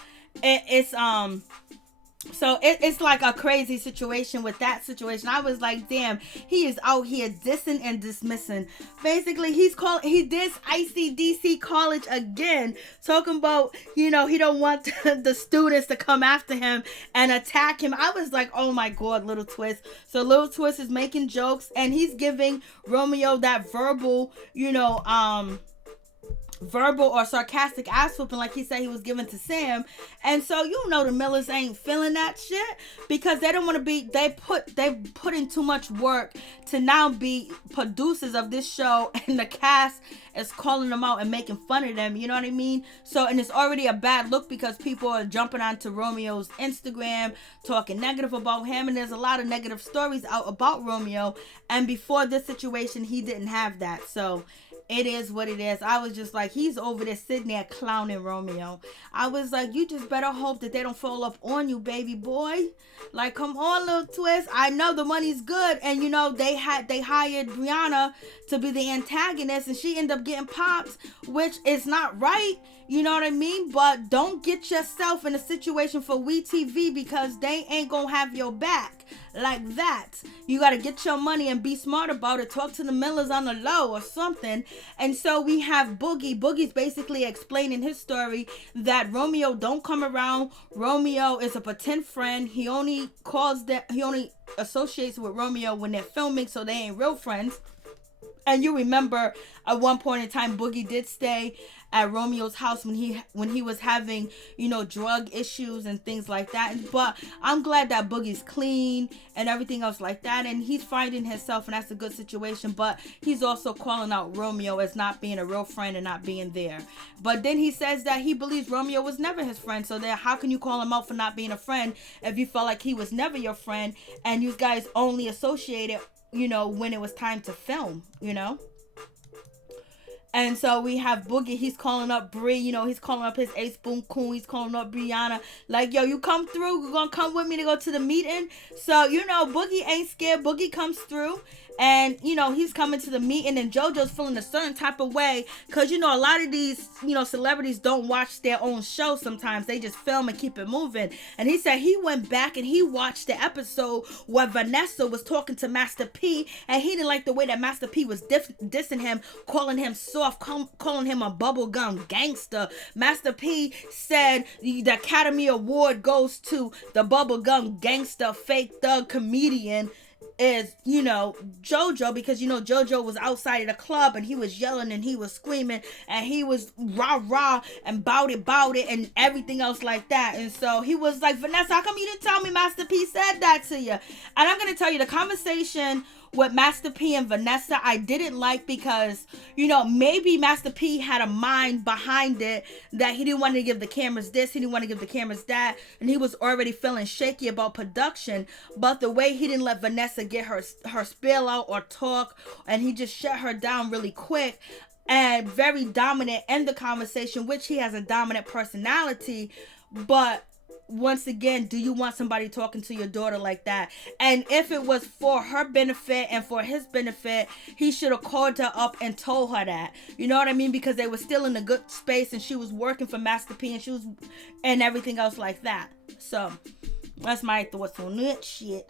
it's like a crazy situation with that situation. I was like, damn, he is out here dissing and dismissing. Basically, he dissed ICDC college again, talking about, he don't want the students to come after him and attack him. I was like, oh my God, Little Twist. So Little Twist is making jokes, and he's giving Romeo that verbal or sarcastic ass whooping like he said he was giving to Sam. And so the Millers ain't feeling that shit, because they don't want to be, they put in too much work to now be producers of this show, and the cast is calling them out and making fun of them, you know what I mean? So, and it's already a bad look, because people are jumping onto Romeo's Instagram talking negative about him, and there's a lot of negative stories out about Romeo, and before this situation he didn't have that. So it is what it is. I was just like, he's over there sitting there clowning Romeo. I was like, you just better hope that they don't fall up on you, baby boy. Like, come on, Lil Twist. I know the money's good, and they hired Brianna to be the antagonist, and she ended up getting popped, which is not right. You know what I mean? But don't get yourself in a situation for WeTV, because they ain't gonna have your back like that. You gotta get your money and be smart about it. Talk to the Millers on the low or something. And so we have Boogie. Boogie's basically explaining his story that Romeo don't come around. Romeo is a pretend friend. He only associates with Romeo when they're filming, so they ain't real friends. And you remember at one point in time, Boogie did stay at Romeo's house when he was having, drug issues and things like that. But I'm glad that Boogie's clean and everything else like that, and he's finding himself, and that's a good situation. But he's also calling out Romeo as not being a real friend and not being there. But then he says that he believes Romeo was never his friend. So then how can you call him out for not being a friend if you felt like he was never your friend and you guys only associated, when it was time to film, And so we have Boogie. He's calling up Bree. He's calling up his ace boom coon. He's calling up Brianna. Like, yo, you come through. You're going to come with me to go to the meeting. So, Boogie ain't scared. Boogie comes through. And, he's coming to the meeting. And Jojo's feeling a certain type of way. Because, a lot of these, celebrities don't watch their own show sometimes. They just film and keep it moving. And he said he went back and he watched the episode where Vanessa was talking to Master P. And he didn't like the way that Master P was dissing him, calling him soft, calling him a bubblegum gangster. Master P said the Academy Award goes to the bubblegum gangster, fake thug comedian is, Jojo, because, Jojo was outside of the club and he was yelling and he was screaming and he was rah and bout it and everything else like that. And so he was like, Vanessa, how come you didn't tell me Master P said that to you? And I'm going to tell you, the conversation with Master P and Vanessa, I didn't like because, maybe Master P had a mind behind it that he didn't want to give the cameras this, he didn't want to give the cameras that, and he was already feeling shaky about production. But the way he didn't let Vanessa get her spill out or talk, and he just shut her down really quick and very dominant in the conversation, which he has a dominant personality. But once again, do you want somebody talking to your daughter like that? And if it was for her benefit and for his benefit, he should have called her up and told her that. You know what I mean? Because they were still in a good space and she was working for Master P and everything else like that. So that's my thoughts on that shit.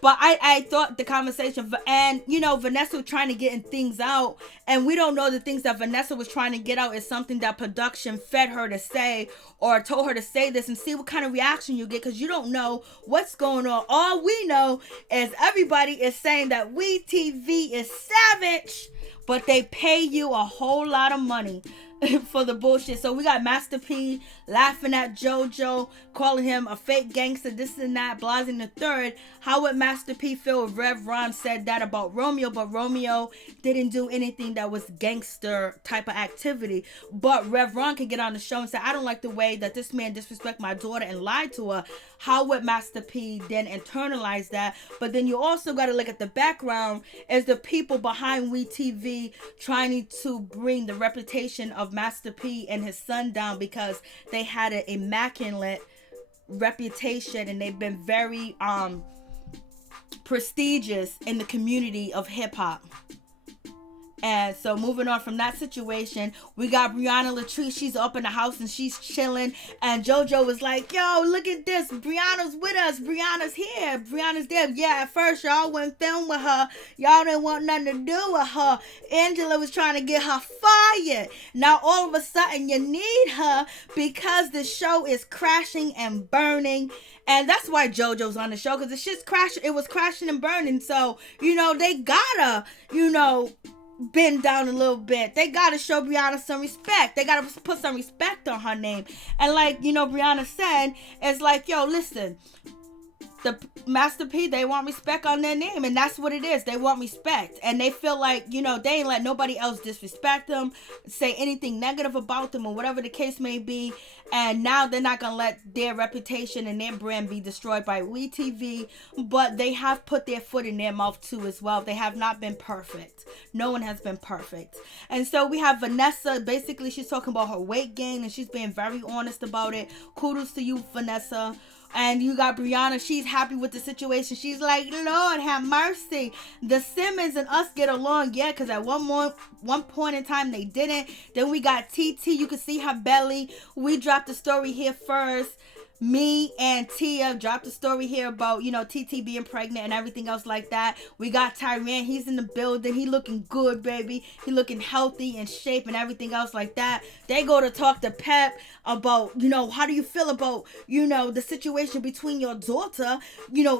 But I thought the conversation, and Vanessa was trying to get things out, and we don't know the things that Vanessa was trying to get out is something that production fed her to say or told her to say this, and see what kind of reaction you get, because you don't know what's going on. All we know is everybody is saying that WeTV is savage, but they pay you a whole lot of money for the bullshit. So we got Master P laughing at Jojo, calling him a fake gangster, this and that, blasting the third. How would Master P feel if Rev Ron said that about Romeo? But Romeo didn't do anything that was gangster type of activity. But Rev Ron can get on the show and say, I don't like the way that this man disrespect my daughter and lied to her. How would Master P then internalize that? But then you also got to look at the background as the people behind WeTV trying to bring the reputation of Master P and his son down, because they had an immaculate reputation and they've been very prestigious in the community of hip hop. And so moving on from that situation, we got Brianna Latrice. She's up in the house and she's chilling. And Jojo was like, yo, look at this. Brianna's with us. Brianna's here. Brianna's there. Yeah, at first y'all wouldn't film with her. Y'all didn't want nothing to do with her. Angela was trying to get her fired. Now all of a sudden you need her because the show is crashing and burning. And that's why Jojo's on the show, because the shit's crashing. It was crashing and burning. So, they gotta, bend down a little bit. They gotta show Brianna some respect. They gotta put some respect on her name. And like, Brianna said, it's like, yo, listen, the Master P, they want respect on their name, and that's what it is. They want respect, and they feel like, they ain't let nobody else disrespect them, say anything negative about them, or whatever the case may be. And now they're not gonna let their reputation and their brand be destroyed by WeTV, but they have put their foot in their mouth too as well. They have not been perfect. No one has been perfect. And so we have Vanessa. Basically, she's talking about her weight gain, and she's being very honest about it. Kudos to you, Vanessa. And you got Brianna. She's happy with the situation. She's like, Lord, have mercy. The Simmons and us get along. Yeah, because at one point in time, they didn't. Then we got TT. You can see her belly. We dropped the story here first. me and Tia dropped a story here about, TT being pregnant and everything else like that. We got Tyran. He's in the building. He looking good, baby. He looking healthy and shape and everything else like that. They go to talk to Pep about, how do you feel about, the situation between your daughter,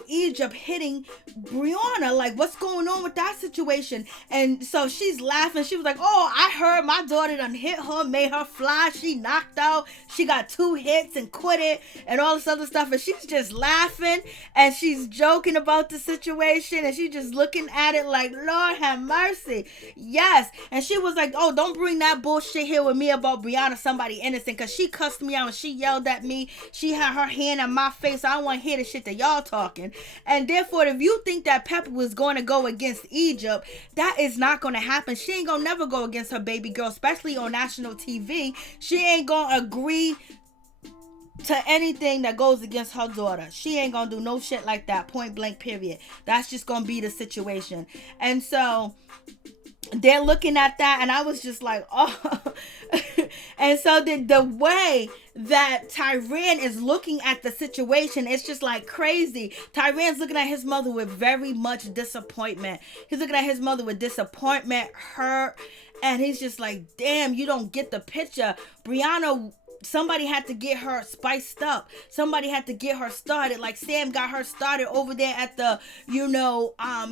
Egypt hitting Brianna. Like, what's going on with that situation? And so she's laughing. She was like, oh, I heard my daughter done hit her, made her fly. She knocked out. She got 2 hits and quit it. And all this other stuff, and she's just laughing and she's joking about the situation and she's just looking at it like, Lord have mercy. Yes. And she was like, oh, don't bring that bullshit here with me about Brianna, somebody innocent, because she cussed me out and she yelled at me. She had her hand on my face. I don't want to hear the shit that y'all talking. And therefore, if you think that Pepa was going to go against Egypt, that is not going to happen. She ain't going to never go against her baby girl, especially on national TV. She ain't going to agree to anything that goes against her daughter. She ain't gonna do no shit like that, point blank, period. That's just gonna be the situation. And so they're looking at that, and I was just like, oh. And so the way that Tyran is looking at the situation, it's just like crazy. Tyran's looking at his mother with very much disappointment. He's looking at his mother with disappointment, hurt, and he's just like, damn, you don't get the picture. Brianna, somebody had to get her spiced up. Somebody had to get her started. Like Sam got her started over there at the,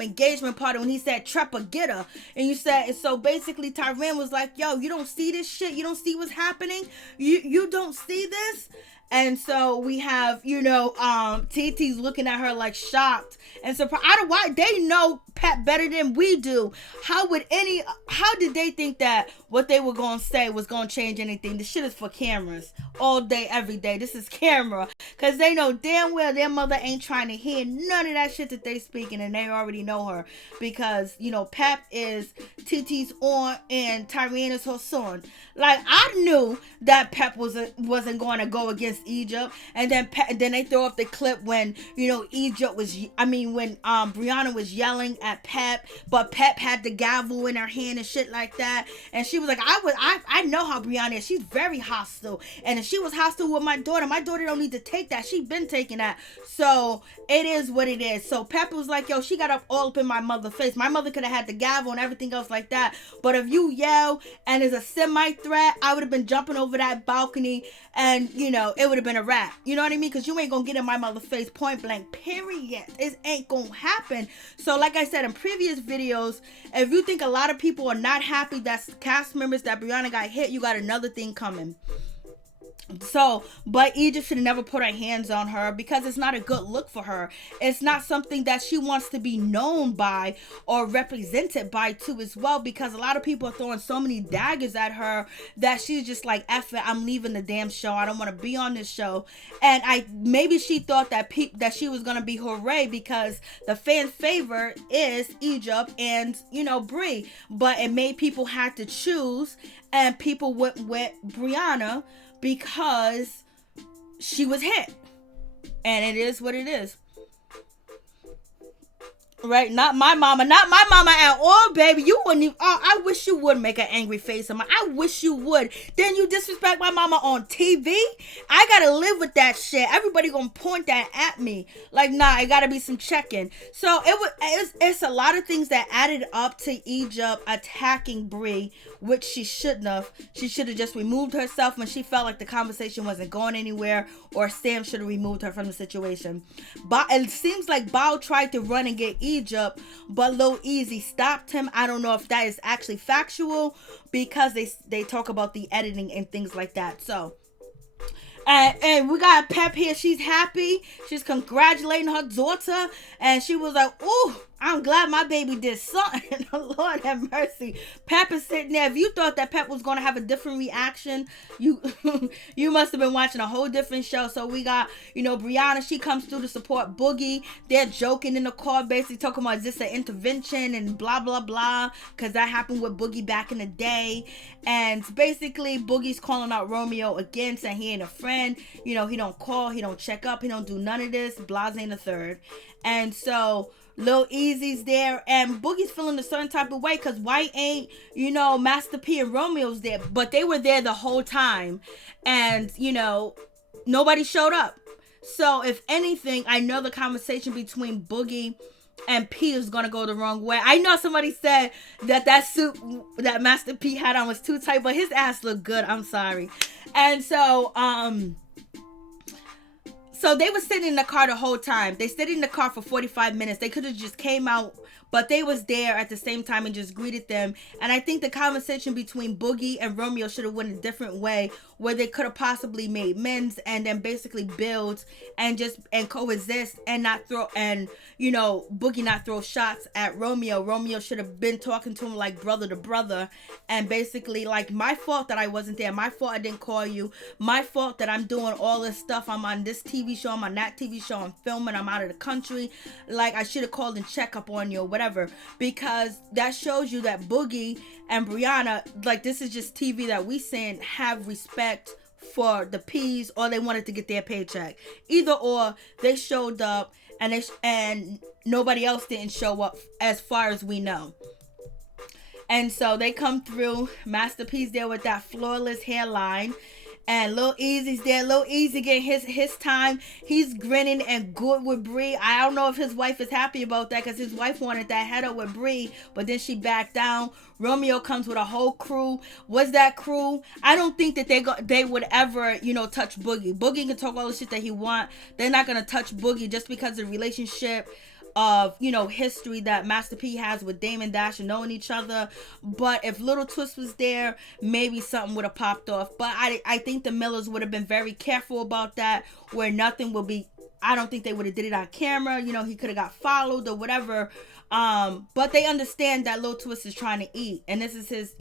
engagement party when he said, Trepa, get her. And you said, so basically Tyran was like, yo, you don't see this shit? You don't see what's happening? You don't see this? And so we have, TT's looking at her like shocked and surprised. I don't why they know Pep better than we do. How did they think that what they were going to say was going to change anything? This shit is for cameras all day, every day. This is camera. Because they know damn well their mother ain't trying to hear none of that shit that they speaking, and they already know her. Because, Pep is TT's aunt and Tyran is her son. Like, I knew that Pep wasn't going to go against Egypt, and then they throw up the clip when when Brianna was yelling at Pep, but Pep had the gavel in her hand and shit like that, and she was like, I know how Brianna is. She's very hostile, and if she was hostile with my daughter don't need to take that. She been taking that. So it is what it is. So Pep was like, yo, she got all up in my mother's face. My mother could have had the gavel and everything else like that, but if you yell and it's a semi-threat, I would have been jumping over that balcony, and it would have been a wrap. You know what I mean? Because you ain't gonna get in my mother's face, point blank, period. It ain't gonna happen. So like I said in previous videos, if you think a lot of people are not happy that cast members that Brianna got hit, you got another thing coming. So, but Egypt should have never put her hands on her because it's not a good look for her. It's not something that she wants to be known by or represented by too as well, because a lot of people are throwing so many daggers at her that she's just like, F it, I'm leaving the damn show. I don't want to be on this show. And maybe she thought that she was going to be hooray because the fan favorite is Egypt and, Brie. But it made people have to choose, and people went with Brianna because she was hit, and it is what it is. Right? Not my mama at all, baby. You wouldn't even, I wish you would make an angry face on my, I wish you would. Then you disrespect my mama on TV? I gotta live with that shit. Everybody gonna point that at me. Like, nah, it gotta be some checking. So it's a lot of things that added up to Egypt attacking Brie, which she shouldn't have. She should have just removed herself when she felt like the conversation wasn't going anywhere, or Sam should have removed her from the situation. But it seems like Bao tried to run and get Egypt, but Lil Easy stopped him. I don't know if that is actually factual, because they talk about the editing and things like that. So and we got Pep here. She's happy. She's congratulating her daughter, and she was like, ooh, I'm glad my baby did something. Lord have mercy. Pep is sitting there. If you thought that Pep was going to have a different reaction, you you must have been watching a whole different show. So we got, Brianna. She comes through to support Boogie. They're joking in the car, basically talking about, is this an intervention and blah, blah, blah, because that happened with Boogie back in the day. And basically, Boogie's calling out Romeo again, saying he ain't a friend. He don't call, he don't check up, he don't do none of this. Blase ain't a third. And so Lil Easy's there, and Boogie's feeling a certain type of way because why ain't, Master P and Romeo's there? But they were there the whole time, and, nobody showed up. So if anything, I know the conversation between Boogie and P is gonna go the wrong way. I know somebody said that suit that Master P had on was too tight, but his ass looked good. I'm sorry. And so they were sitting in the car the whole time. They stayed in the car for 45 minutes. They could have just came out, but they was there at the same time and just greeted them. And I think the conversation between Boogie and Romeo should have went a different way, where they could have possibly made amends and then basically build and coexist and not throw, and Boogie not throw shots at Romeo. Romeo should have been talking to him like brother to brother, and basically like, my fault that I wasn't there, my fault I didn't call you, my fault that I'm doing all this stuff, I'm on this TV show, I'm on that TV show, I'm filming, I'm out of the country, like I should have called and check up on you or whatever, because that shows you that Boogie and Brianna, like, this is just TV that we saying, have respect for the P's, or they wanted to get their paycheck. Either or, they showed up and nobody else didn't show up as far as we know. And so they come through. Master P's there with that flawless hairline. And Lil Easy's there. Lil Easy getting his time. He's grinning and good with Bree. I don't know if his wife is happy about that, because his wife wanted that head up with Bree, but then she backed down. Romeo comes with a whole crew. Was that crew? I don't think that they would ever, touch Boogie. Boogie can talk all the shit that he want. They're not going to touch Boogie just because of the relationship of history that Master P has with Damon Dash and knowing each other. But if Little Twist was there, maybe something would have popped off. But I think the Millers would have been very careful about that, where nothing will be, I don't think they would have did it on camera. He could have got followed or whatever. But they understand that Lil Twist is trying to eat, and this is his,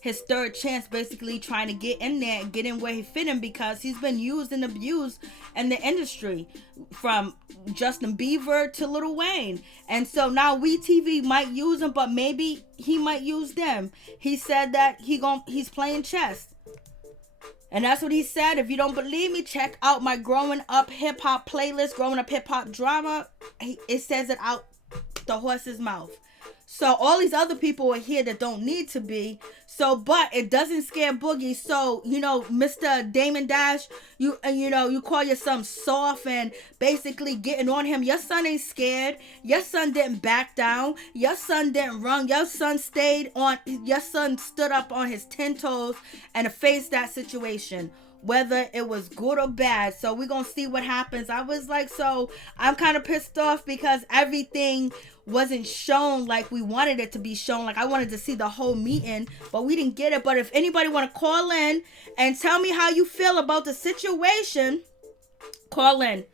his third chance, basically trying to get in there and get in where he fit in, because he's been used and abused in the industry, from Justin Bieber to Lil Wayne. And so now WeTV might use him, but maybe he might use them. He said that he's playing chess. And that's what he said. If you don't believe me, check out my Growing Up Hip Hop playlist, Growing Up Hip Hop Drama. It says it out the horse's mouth. So all these other people are here that don't need to be. So, but it doesn't scare Boogie. So, Mr. Damon Dash, you call your son soft and basically getting on him. Your son ain't scared. Your son didn't back down. Your son didn't run. Your son stood up on his 10 toes and faced that situation, whether it was good or bad. So we're gonna see what happens. I was like, so I'm kind of pissed off because everything wasn't shown like we wanted it to be shown. Like, I wanted to see the whole meeting, but we didn't get it. But if anybody want to call in and tell me how you feel about the situation, call in.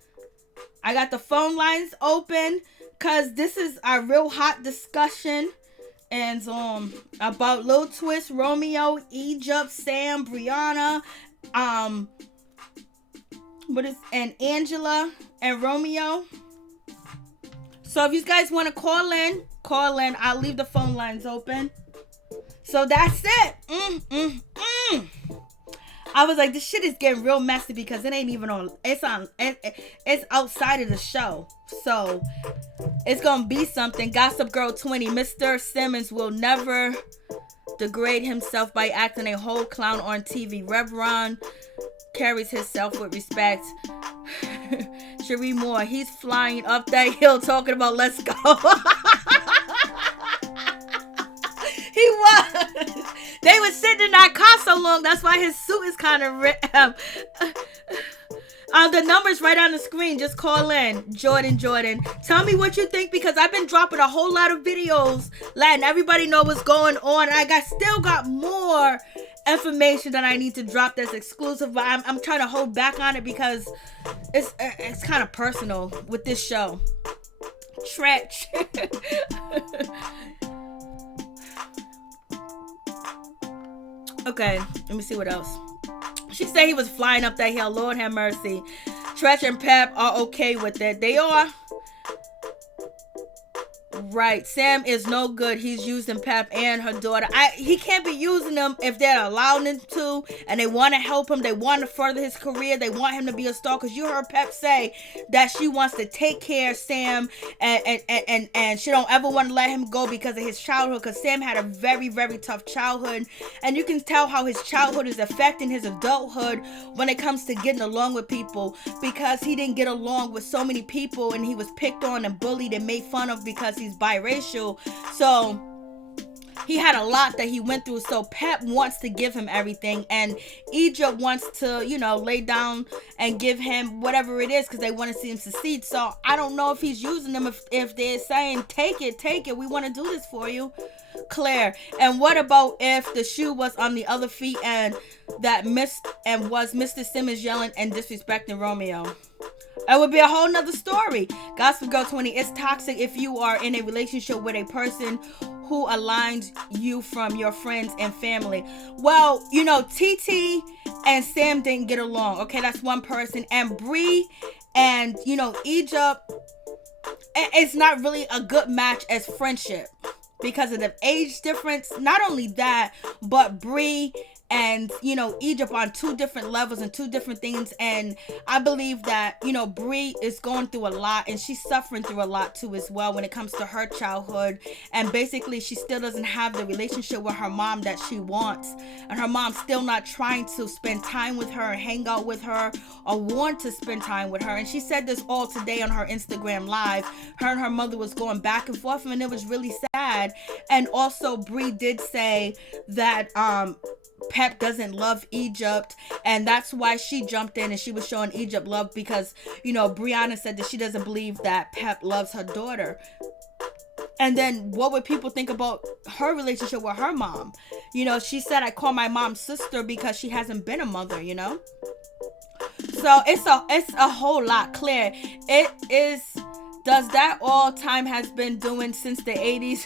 I got the phone lines open, because this is a real hot discussion. And about Lil Twist, Romeo, Egypt, Sam, Brianna, and Angela and Romeo. So if you guys want to call in. I'll leave the phone lines open. So that's it. I was like, this shit is getting real messy, because it ain't even on. It's outside of the show. So it's gonna be something. Gossip Girl 20. Mr. Simmons will never degrade himself by acting a whole clown on TV. Rev Ron carries himself with respect. Cherie Moore, he's flying up that hill talking about let's go. He was. They were sitting in that car so long, that's why his suit is kind of the number's right on the screen. Just call in. Jordan. Tell me what you think, because I've been dropping a whole lot of videos, letting everybody know what's going on. I still got more information that I need to drop that's exclusive, but I'm trying to hold back on it because it's kind of personal with this show. Tretch. Okay, let me see what else. She said he was flying up that hill. Lord have mercy. Tretch and Pep are okay with it. They are. Right. Sam is no good. He's using Pep and her daughter. He can't be using them if they're allowing him to, and they want to help him. They want to further his career. They want him to be a star, because you heard Pep say that she wants to take care of Sam, and she don't ever want to let him go because of his childhood, because Sam had a very, very tough childhood, and you can tell how his childhood is affecting his adulthood when it comes to getting along with people, because he didn't get along with so many people, and he was picked on and bullied and made fun of because he's biracial. So he had a lot that he went through. So Pep wants to give him everything, and Egypt wants to, lay down and give him whatever it is, because they want to see him succeed. So I don't know if he's using them, if they're saying, take it, we want to do this for you, Claire. And what about if the shoe was on the other feet, and that was Mr. Simmons yelling and disrespecting Romeo? It would be a whole nother story. Gospel Girl 20, it's toxic if you are in a relationship with a person who aligns you from your friends and family. Well, TT and Sam didn't get along. Okay, that's one person. And Bree and, Egypt, it's not really a good match as friendship because of the age difference. Not only that, but Bree and Egypt on two different levels and two different things. And I believe that Bree is going through a lot, and she's suffering through a lot too as well when it comes to her childhood. And basically she still doesn't have the relationship with her mom that she wants, and her mom's still not trying to spend time with her and hang out with her or want to spend time with her. And she said this all today on her Instagram live. Her and her mother was going back and forth, and it was really sad. And also Bree did say that Pep doesn't love Egypt, and that's why she jumped in and she was showing Egypt love, because Brianna said that she doesn't believe that Pep loves her daughter. And then what would people think about her relationship with her mom? She said, I call my mom sister because she hasn't been a mother. So it's a whole lot, Claire. It is. Does that all time has been doing since the 80s?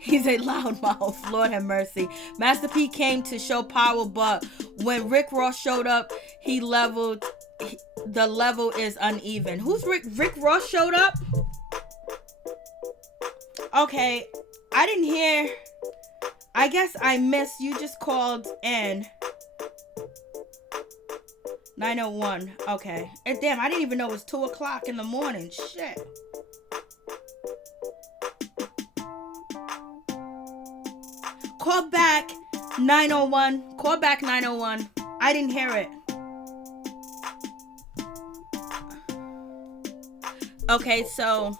He's a loudmouth. Lord have mercy. Master P came to show power, but when Rick Ross showed up, the level is uneven. Who's Rick Ross showed up? Okay, I didn't hear. I guess I missed. You just called in. 901. Okay. And damn, I didn't even know it was 2 o'clock in the morning. Shit. Call back 901. Call back 901. I didn't hear it. Okay, so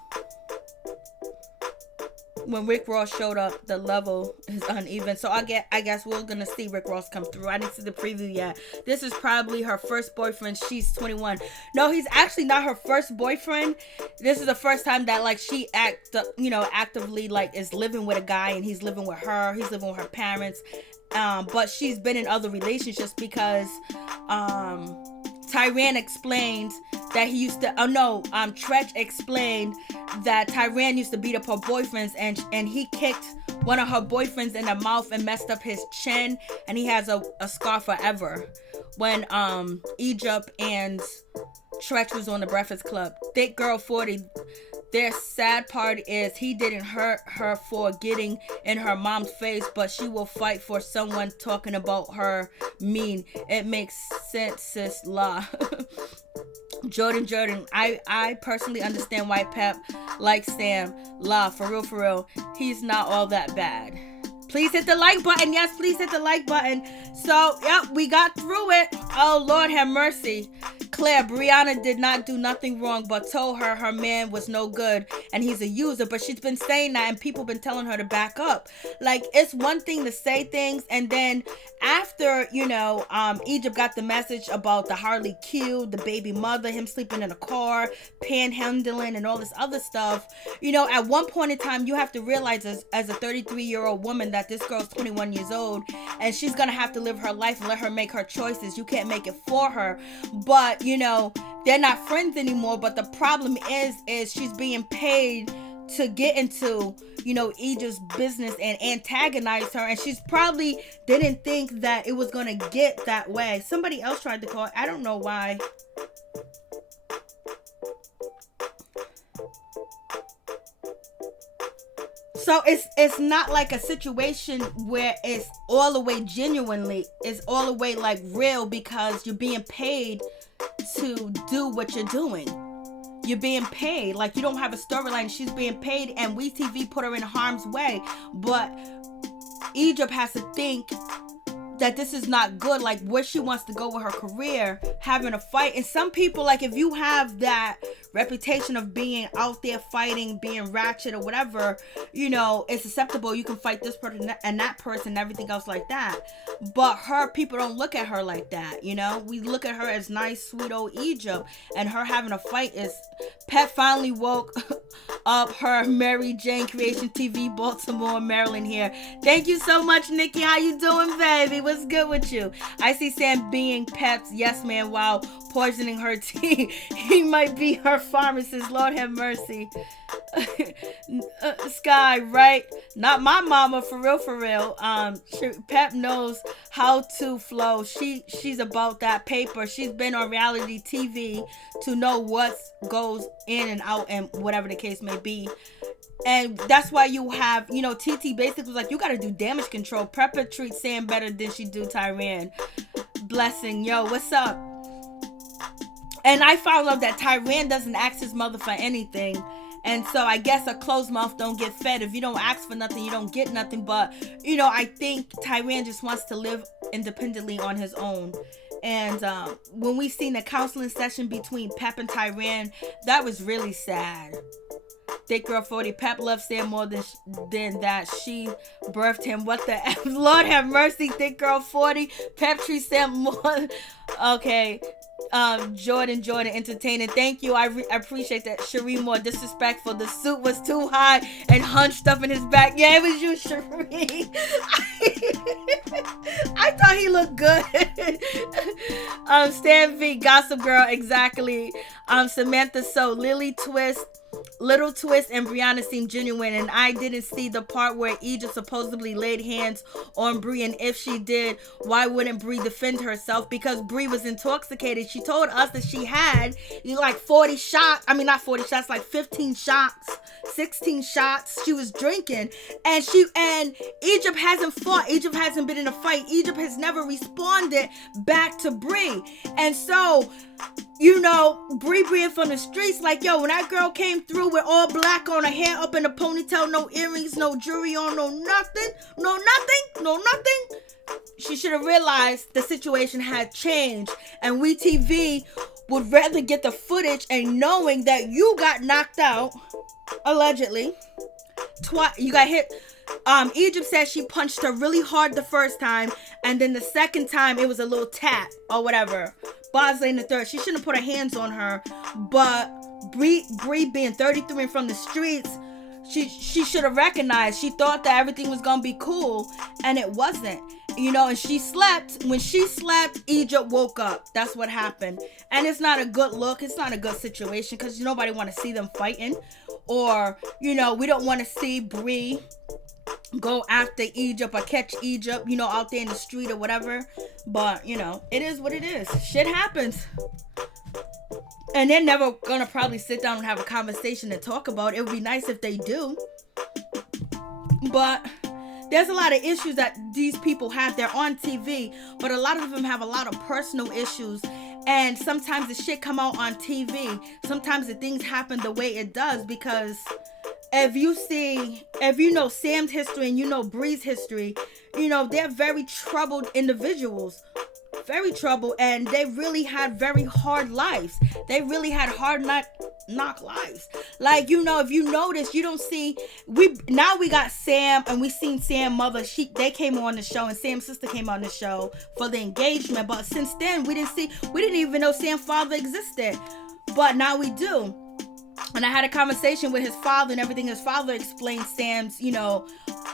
when Rick Ross showed up, the level is uneven. So I guess we're gonna see Rick Ross come through. I didn't see the preview yet. This is probably her first boyfriend. She's 21. No, he's actually not her first boyfriend. This is the first time that she actively is living with a guy, and he's living with her. He's living with her parents. But she's been in other relationships because Tyran explained that he used to, Tretch explained that Tyran used to beat up her boyfriends, and he kicked one of her boyfriends in the mouth and messed up his chin, and he has a scar forever. When Egypt and Tretch was on the Breakfast Club. Thick Girl 40, their sad part is he didn't hurt her for getting in her mom's face, but she will fight for someone talking about her mean. It makes sense, sis. La. Jordan, I personally understand why Pep likes Sam. La, for real. He's not all that bad. Please hit the like button. Yes, please hit the like button. So, yep, we got through it. Oh, Lord have mercy. Claire, Brianna did not do nothing wrong, but told her man was no good and he's a user. But she's been saying that, and people been telling her to back up. It's one thing to say things, and then after, Egypt got the message about the Harley Q, the baby mother, him sleeping in a car, panhandling, and all this other stuff. At one point in time, you have to realize as a 33-year-old woman that this girl's 21 years old, and she's gonna have to live her life and let her make her choices. You can't make it for her. But they're not friends anymore. But the problem is she's being paid to get into Egypt's business and antagonize her, and she's probably didn't think that it was gonna get that way. Somebody else tried to call. I don't know why. So it's not like a situation where it's all the way genuinely, it's all the way like real, because you're being paid to do what you're doing. You're being paid. Like, you don't have a storyline. She's being paid, and WeTV put her in harm's way. But Egypt has to think that this is not good, like where she wants to go with her career, having a fight. And some people, like, if you have that reputation of being out there fighting, being ratchet or whatever, you know, it's acceptable. You can fight this person and that person and everything else like that. But people don't look at her like that, you know. We look at her as nice, sweet old Egypt, and her having a fight is... Pep finally woke up her Mary Jane Creation TV, Baltimore, Maryland here. Thank you so much, Nikki. How you doing, baby? What's good with you? I see Sam being Pep's yes man while poisoning her tea. He might be her pharmacist. Lord have mercy. Sky, right? Not my mama, for real. Pep knows how to flow. She's about that paper. She's been on reality TV to know what goes in and out and whatever the case may be. And that's why you have, you know, TT basically was like, you gotta do damage control. Pepa treats Sam better than she do Tyran. Blessing. Yo, what's up? And I found out that Tyran doesn't ask his mother for anything. And so I guess a closed mouth don't get fed. If you don't ask for nothing, you don't get nothing. But, you know, I think Tyran just wants to live independently on his own. And when we seen the counseling session between Pep and Tyran, that was really sad. Thick Girl 40, Pep loves Sam more than that. She birthed him. What the F? Lord have mercy, Thick Girl 40. Pep treats Sam more. Okay. Jordan entertaining. Thank you. I appreciate that. Cherie more disrespectful. The suit was too high and hunched up in his back. Yeah, it was you, Cherie. I thought he looked good. Stan V, Gossip Girl, exactly. Samantha So, Little Twist and Brianna seem genuine, and I didn't see the part where Egypt supposedly laid hands on Bree, and if she did, why wouldn't Bree defend herself? Because Bree was intoxicated. She told us that she had like 40 shots. I mean, not 40 shots, like 15 shots, 16 shots. She was drinking, and Egypt hasn't fought. Egypt hasn't been in a fight. Egypt has never responded back to Bree, and so, you know, Bree from the streets, like, yo, when that girl came through with all black on, her hair up in a ponytail, no earrings, no jewelry on, no nothing. She should have realized the situation had changed, and WeTV would rather get the footage and knowing that you got knocked out, allegedly, twice. You got hit. Egypt said she punched her really hard the first time, and then the second time it was a little tap or whatever. Bosley in the third. She shouldn't have put her hands on her, but Bree being 33 and from the streets, she should have recognized. She thought that everything was gonna be cool, and it wasn't. You know, and she slept. When she slept, Egypt woke up. That's what happened, and it's not a good look. It's not a good situation because nobody want to see them fighting, or, you know, we don't want to see Bree go after Egypt or catch Egypt, you know, out there in the street or whatever. But, you know, it is what it is. Shit happens. And they're never gonna probably sit down and have a conversation and talk about it. It would be nice if they do. But there's a lot of issues that these people have. They're on TV, but a lot of them have a lot of personal issues. And sometimes the shit come out on TV. Sometimes the things happen the way it does because if you know Sam's history and you know Bree's history, you know, they're very troubled individuals. Very troubled, and they really had very hard lives. They really had hard knock lives. Like, you know, if you notice, you don't see, we got Sam, and we seen Sam's mother. They came on the show, and Sam's sister came on the show for the engagement. But since then, we didn't even know Sam's father existed. But now we do. And I had a conversation with his father and everything. His father explained Sam's, you know,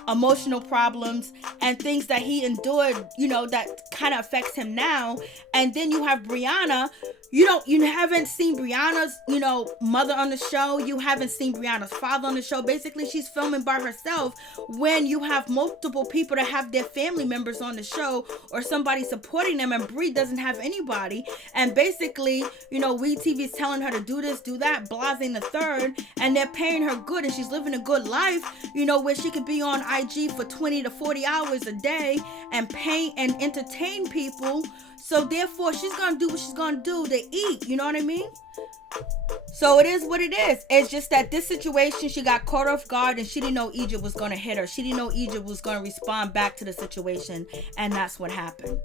emotional problems and things that he endured, you know, that kind of affects him now. And then you have Brianna. You haven't seen Brianna's, you know, mother on the show. You haven't seen Brianna's father on the show. Basically, she's filming by herself when you have multiple people that have their family members on the show or somebody supporting them, and Bree doesn't have anybody. And basically, you know, WeTV is telling her to do this, do that, blase in the third, and they're paying her good, and she's living a good life, where she could be on IG for 20 to 40 hours a day and pay and entertain people. So therefore, she's gonna do what she's gonna do to eat. You know what I mean? So it is what it is. It's just that this situation, she got caught off guard, and she didn't know Egypt was gonna hit her. She didn't know Egypt was gonna respond back to the situation, and that's what happened.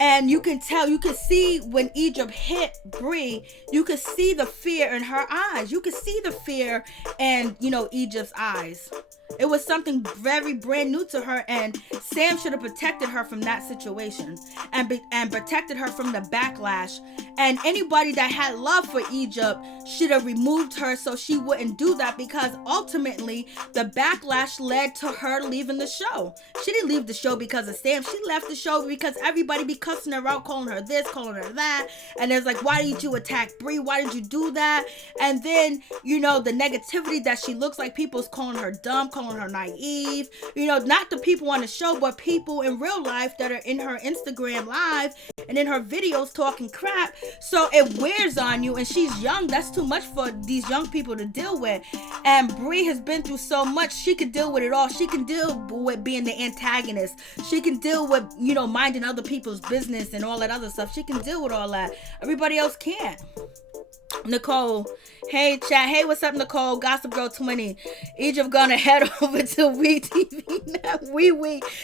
And you can see when Egypt hit Bree, you could see the fear in her eyes. You could see the fear in, Egypt's eyes. It was something very brand new to her, and Sam should have protected her from that situation and protected her from the backlash. And anybody that had love for Egypt should have removed her so she wouldn't do that, because ultimately the backlash led to her leaving the show. She didn't leave the show because of Sam. She left the show because everybody be cussing her out, calling her this, calling her that. And it's like, why did you attack Bree? Why did you do that? And then, the negativity that she looks like, people's calling her dumb, calling her naive, not the people on the show, but people in real life that are in her Instagram live and in her videos talking crap. So it wears on you, and she's young. That's too much for these young people to deal with. And Bree has been through so much. She can deal with it all. She can deal with being the antagonist. She can deal with, minding other people's business and all that other stuff. She can deal with all that. Everybody else can't. Nicole, hey chat, hey, what's up, Nicole? Gossip Girl 20. Egypt gonna head over to WeTV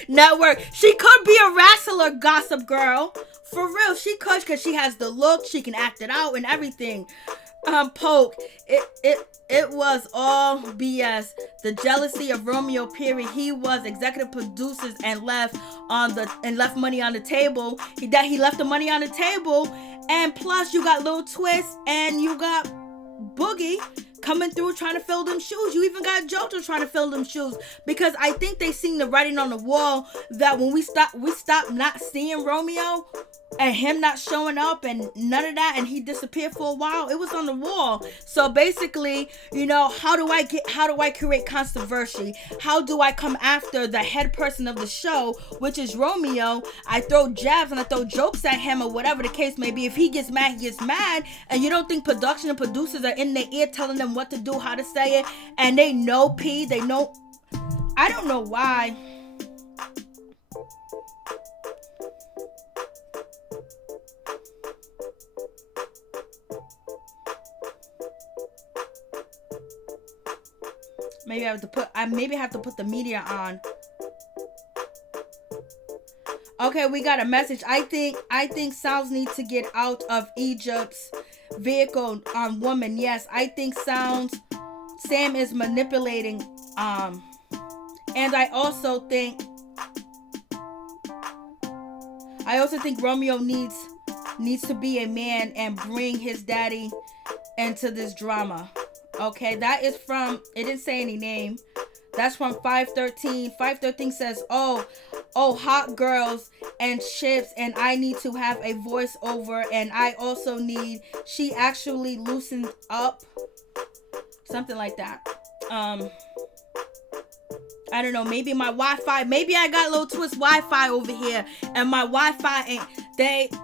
Network. She could be a wrestler, Gossip Girl. For real, she could, because she has the look, she can act it out and everything. Poke, it was all BS. The jealousy of Romeo, period. He was executive producers and left money on the table. He left the money on the table. And plus, you got Lil Twist and you got Boogie coming through trying to fill them shoes. You even got Jojo trying to fill them shoes, because I think they seen the writing on the wall that when we stopped not seeing Romeo and him not showing up and none of that, and he disappeared for a while. It was on the wall. So basically, how do I create controversy? How do I come after the head person of the show, which is Romeo? I throw jabs and I throw jokes at him, or whatever the case may be. If he gets mad, he gets mad. And you don't think production and producers are in their ear telling them what to do, how to say it, and they know they know. I don't know why. Maybe I have to put the media on. Okay, we got a message. I think Sounds need to get out of Egypt's vehicle on woman. Yes, I think Sam is manipulating. And I also think Romeo needs to be a man and bring his daddy into this drama. Okay, that is from, it didn't say any name. That's from 513. 513 says, oh, hot girls and chips, and I need to have a voiceover, and I also need, she actually loosened up. Something like that. I don't know, maybe my Wi-Fi, maybe I got Lil Twist Wi-Fi over here, and my Wi-Fi ain't,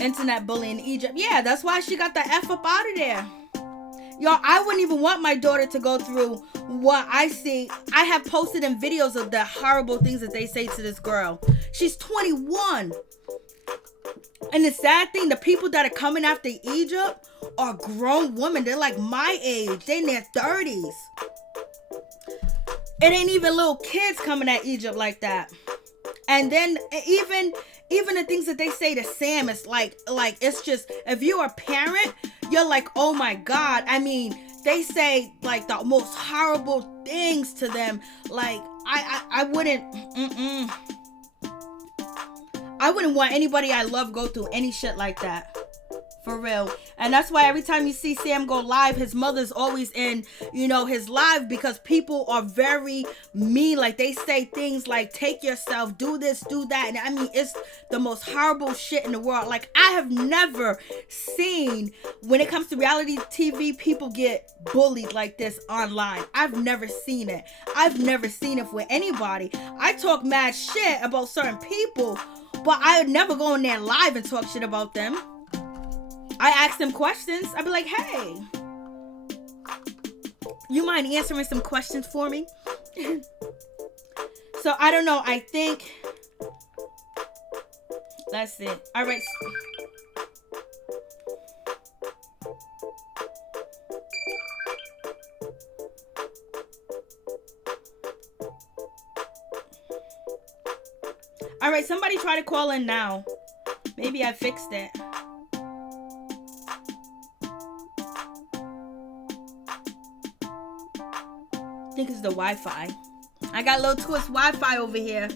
internet bullying in Egypt. Yeah, that's why she got the F up out of there. Yo, I wouldn't even want my daughter to go through what I see. I have posted in videos of the horrible things that they say to this girl. She's 21. And the sad thing, the people that are coming after Egypt are grown women. They're like my age. They're in their 30s. It ain't even little kids coming at Egypt like that. And then even the things that they say to Sam, it's like it's just, if you're a parent, you're like, oh my God. I mean, they say like the most horrible things to them. Like I wouldn't want anybody I love go through any shit like that. For real. And that's why every time you see Sam go live, his mother's always in, his live, because people are very mean. Like, they say things like, take yourself, do this, do that. And I mean, it's the most horrible shit in the world. Like, I have never seen, when it comes to reality TV, people get bullied like this online. I've never seen it. I've never seen it with anybody. I talk mad shit about certain people, but I would never go in there live and talk shit about them. I ask them questions. I'd be like, hey, You mind answering some questions for me? So I don't know. I think. Let's see. All right. All right. Somebody try to call in now. Maybe I fixed it. I think it's the Wi-Fi. I got a little twist Wi-Fi over here.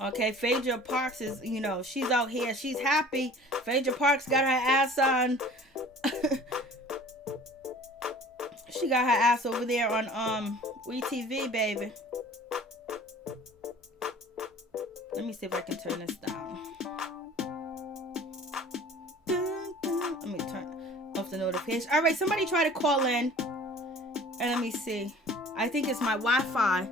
Okay, Phaedra Parks is, you know, she's out here. She's happy. Phaedra Parks got her ass on. She got her ass over there on WeTV, baby. Let me see if I can turn this down. Let me turn off the notification. All right, somebody try to call in. And let me see. I think it's my Wi-Fi.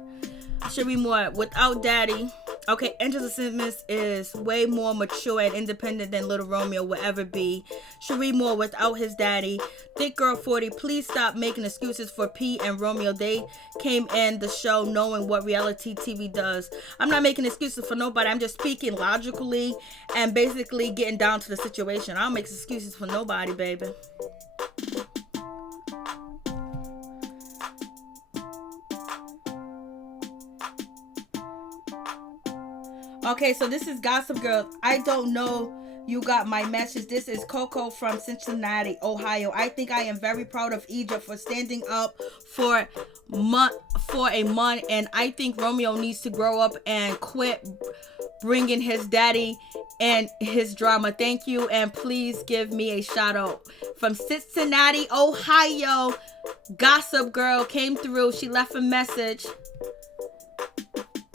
Should be more without daddy. Okay, Angela Simmons is way more mature and independent than Little Romeo will ever be. Cherie Moore without his daddy. Thick Girl 40, please stop making excuses for P and Romeo. They came in the show knowing what reality TV does. I'm not making excuses for nobody. I'm just speaking logically and basically getting down to the situation. I don't make excuses for nobody, baby. Okay, so this is Gossip Girl. I don't know you got my message. This is Coco from Cincinnati, Ohio. I think I am very proud of Egypt for standing up for a month, and I think Romeo needs to grow up and quit bringing his daddy and his drama. Thank you, and please give me a shout out from Cincinnati, Ohio. Gossip Girl came through. She left a message.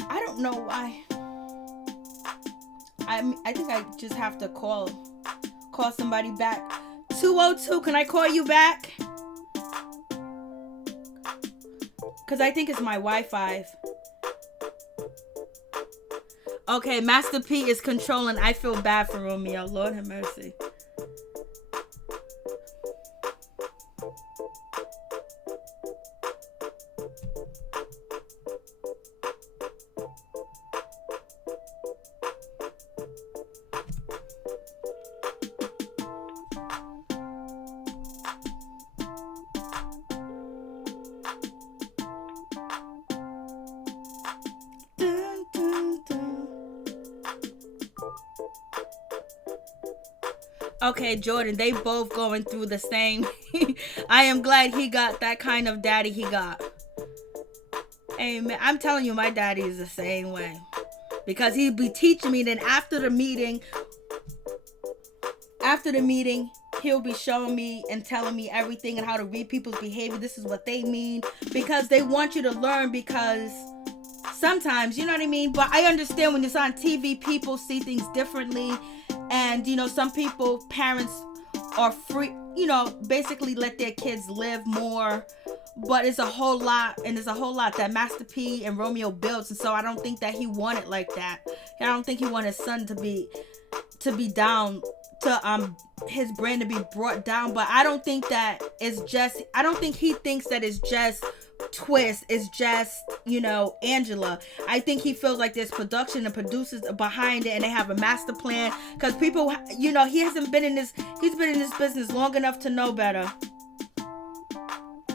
I don't know why. I think I just have to call somebody back. 202, can I call you back? Because I think it's my Wi-Fi. Okay, Master P is controlling. I feel bad for Romeo. Lord have mercy. Okay, Jordan, they both going through the same. I am glad he got that kind of daddy he got. Hey, man, I'm telling you, my daddy is the same way. Because he'd be teaching me, then after the meeting, he'll be showing me and telling me everything and how to read people's behavior. This is what they mean. Because they want you to learn, because sometimes, you know what I mean? But I understand when it's on TV, people see things differently. And, you know, some people, parents are free, you know, basically let their kids live more. But it's a whole lot, and there's a whole lot that Master P and Romeo built. And so I don't think that he wanted like that. I don't think he wanted his son to be down, to his brand to be brought down. But I don't think that it's just, I don't think he thinks that it's just Twist, it's just, you know, Angela. I think he feels like there's production and producers behind it, and they have a master plan, because people, you know, he's been in this business long enough to know better.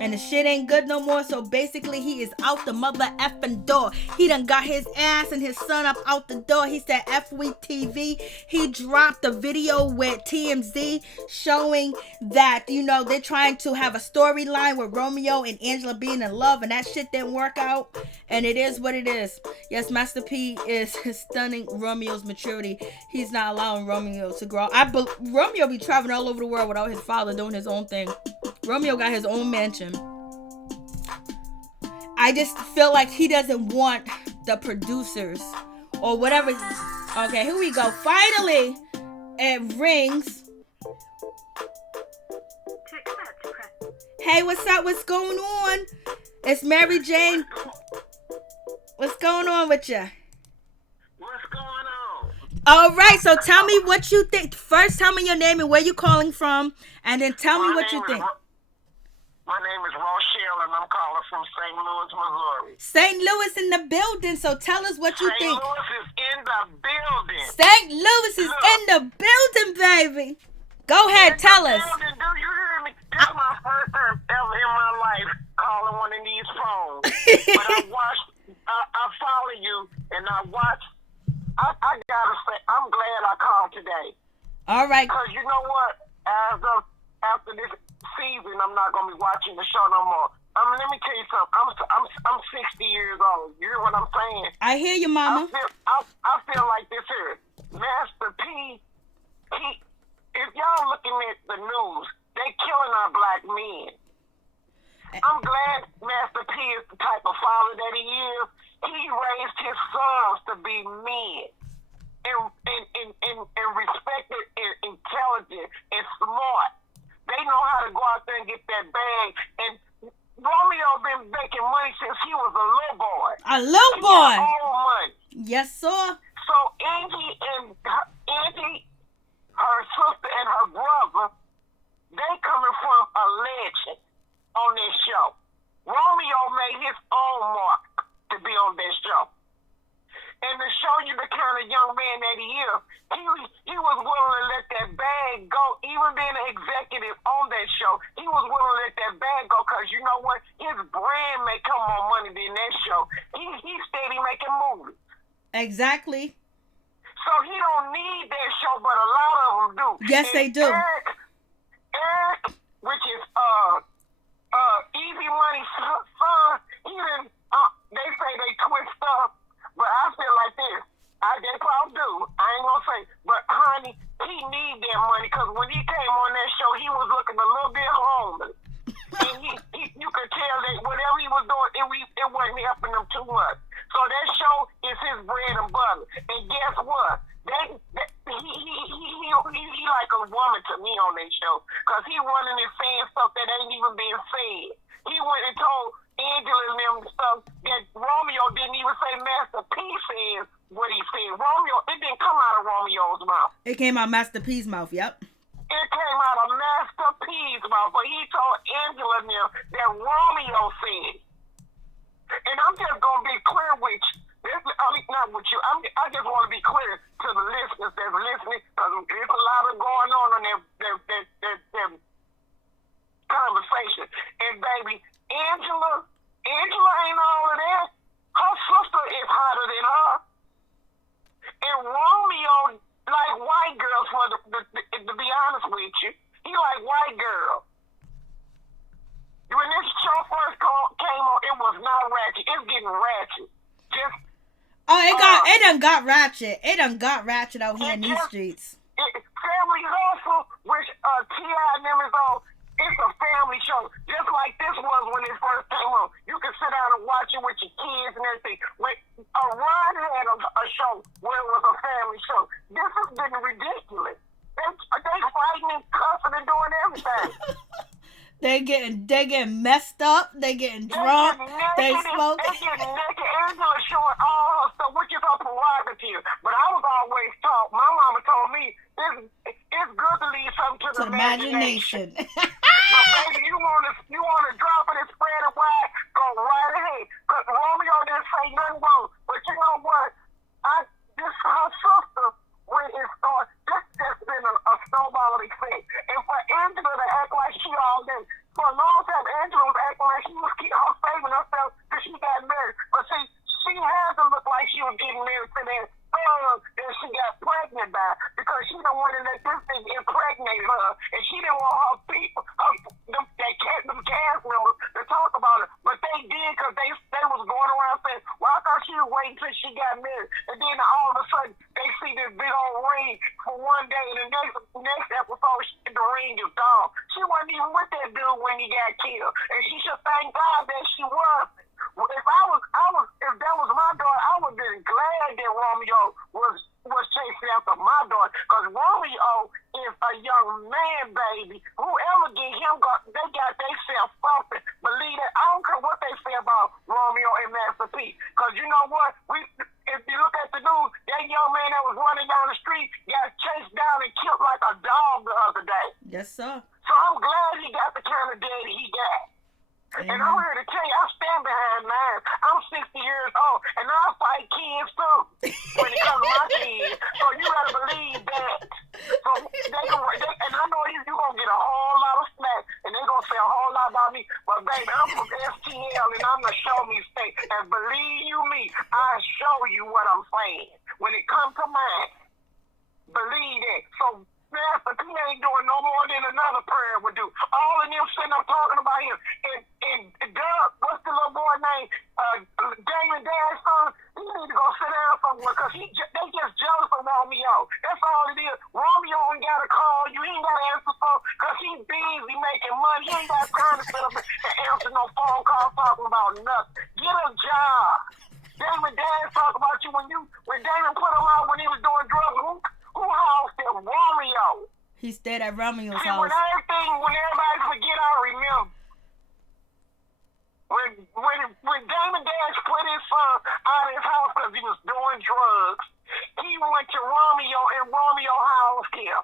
And the shit ain't good no more. So basically he is out the mother effing door. He done got his ass and his son up out the door. He said FWeTV. He dropped a video with TMZ showing that, you know, they're trying to have a storyline with Romeo and Angela being in love, and that shit didn't work out. And it is what it is. Yes, Master P is stunning Romeo's maturity. He's not allowing Romeo to grow. Romeo be traveling all over the world without his father doing his own thing. Romeo got his own mansion. I just feel like he doesn't want the producers or whatever. Okay, here we go. Finally, it rings. Hey, what's up? What's going on? It's Mary Jane. What's going on with you? What's going on? All right, so tell me what you think. First, tell me your name and where you calling from, and then tell me what you think. My name is Rochelle, and I'm calling from St. Louis, Missouri. St. Louis in the building, so tell us what you think. St. Louis is in the building. St. Louis is in the building, baby. Go ahead, tell us. Do you hear me? This is my first time ever in my life calling one of these phones. But I follow you, and I watch. I gotta say, I'm glad I called today. All right. Because you know what? After this season, I'm not gonna be watching the show no more. Let me tell you something. I'm 60 years old. You hear what I'm saying? I hear you, Mama. I feel like this here. Master P, if y'all looking at the news, they killing our black men. I'm glad Master P is the type of father that he is. He raised his sons to be men and respected and intelligent and smart. They know how to go out there and get that bag. And Romeo been making money since he was a little boy. A little boy. He got old money. Yes, sir. So Angie, her sister and her brother, they coming from a legend on this show. Romeo made his own mark to be on this show. And to show you the kind of young man that he is, he was willing to let that bag go, even being an executive on that show. He was willing to let that bag go because you know what? His brand may come more money than that show. He steady making movies. Exactly. So he don't need that show, but a lot of them do. Yes, and they do. Eric, which is Easy Money's son, he didn't. They say they twist up, but I feel like this. They probably do. I ain't gonna say, but honey, he need that money because when he came on that show, he was looking a little bit homeless, and you could tell that whatever he was doing, it wasn't helping him too much. So that show is his bread and butter. And guess what? He like a woman to me on that show because he running and saying stuff that ain't even being said. He went and told Angela and them stuff that Romeo didn't even say. Master P says what he said. Romeo, it didn't come out of Romeo's mouth. It came out Master P's mouth, yep. It came out of Master P's mouth, but he told Angela and them that Romeo said. And I'm just gonna be clear with you. Not with you. I just want to be clear to the listeners that's listening because there's a lot of going on their conversation. And baby, Angela ain't all of that. Her sister is hotter than her. And Romeo like white girls to be honest with you. He like white girls. When this show first came on, it was not ratchet. It's getting ratchet. It done got ratchet. It done got ratchet out here in these streets. Family Hustle, which T.I. and them is on, it's a family show. Just like this was when it first came on. You can sit down and watch it with your kids and everything. When Ron had a show where it was a family show. This has been ridiculous. They fighting and cussing and doing everything. They getting messed up. They getting drunk. They smoking. They getting naked. Angela showing all her stuff, which is her prerogative. But I was always taught. My mama told me it's good to leave something to the imagination. But baby, you wanna drop it and spread it wide, go right ahead. Cause Romeo didn't say nothing wrong. But you know what? Her sister, when it started, this has been a snowball effect. And for Angela to act like she all this, for a long time, Angela was acting like she was saving herself till she got married. But see, she had to look like she was getting married to that that she got pregnant by because she didn't want to let this thing impregnate her. And she didn't want her people, them cast members to talk about it. But they did because they was going around saying, well, I thought she was waiting till she got married. And then all of a sudden, they see this big old ring for one day. And the next episode, the ring is gone. She wasn't even with that dude when he got killed. And she should thank God that she was. If that was my daughter, I would have been glad that Romeo was chasing after my daughter. Because Romeo is a young man, baby. Whoever get him, they got themselves something. Believe it. I don't care what they say about Romeo and Master P. Because you know what? If you look at the news, that young man that was running down the Yes, sir. So I'm glad he got the kind of daddy he got. Amen. And I'm here to tell you, I stand behind mine. I'm 60 years old, and I fight kids too when it comes to my kids. So you gotta believe that. So and I know you're gonna get a whole lot of smack, and they're gonna say a whole lot about me. But baby, I'm from STL, and I'm the show me state. And believe you me, I show you what I'm saying. When it comes to mine, believe that. So Master P ain't doing no more than another prayer would do. All of them sitting up talking about him. And Doug, what's the little boy name? Damon Dad's son. He need to go sit down somewhere because they just jealous of Romeo. That's all it is. Romeo ain't got to call you. He ain't got to answer phone because he's busy making money. He ain't got time to sit up and answer no phone call talking about nothing. Get a job. Damon Dad talk about you when Damon put him out when he was doing drugs. Who housed him? Romeo. He stayed at Romeo's house. When everybody forget, I remember. When Damon Dash put his son out of his house because he was doing drugs, he went to Romeo and Romeo housed him.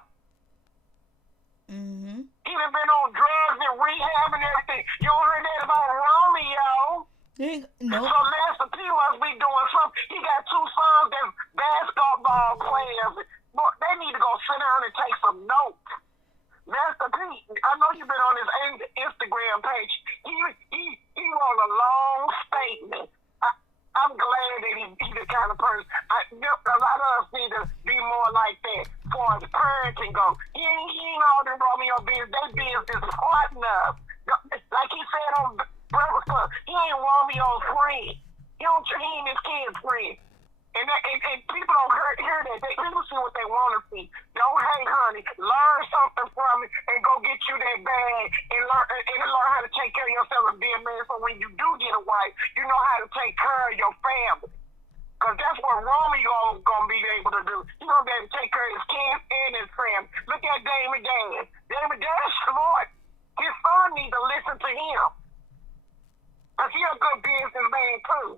Mm-hmm. He done been on drugs and rehab and everything. You don't heard that about Romeo? No. So Master P must be doing something. He got two sons that's basketball players. They need to go sit down and take some notes. Master P, I know you've been on his Instagram page. He wrote a long statement. I'm glad that he's the kind of person. A lot of us need to be more like that as far as parenting goes. He ain't all the Romeo business. They business is hard enough. Like he said on Breakfast Club, he ain't Romeo's friend. He ain't his kid's friend. And people don't hear that. People see what they want to see. Don't hate, honey. Learn something from it and go get you that bag and learn how to take care of yourself and be a man. So when you do get a wife, you know how to take care of your family. Because that's what Romeo going to be able to do. He's going to be able to take care of his kids and his family. Look at Damon Dan. Damon Dan's smart. His son needs to listen to him. Because he's a good businessman too.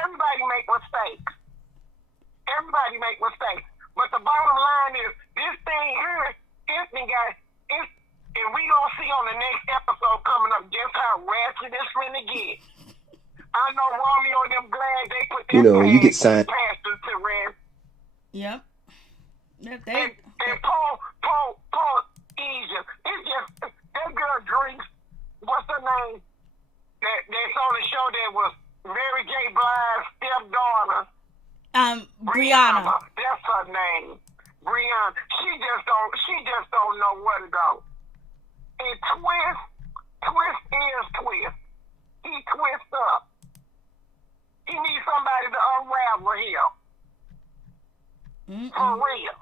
Everybody make mistakes. Everybody make mistakes. But the bottom line is, this thing here, and we gonna see on the next episode coming up just how ratchet this finna get. I know Romeo and them glad they put that you get signed. Pastor to rest. Yep. And Paul Egypt. It's just that girl drinks. What's her name? That's on the show that was Mary J. Blige's stepdaughter. Brianna. That's her name. Brianna. She just don't know where to go. And Twist is Twist. He twists up. He needs somebody to unravel him. For real.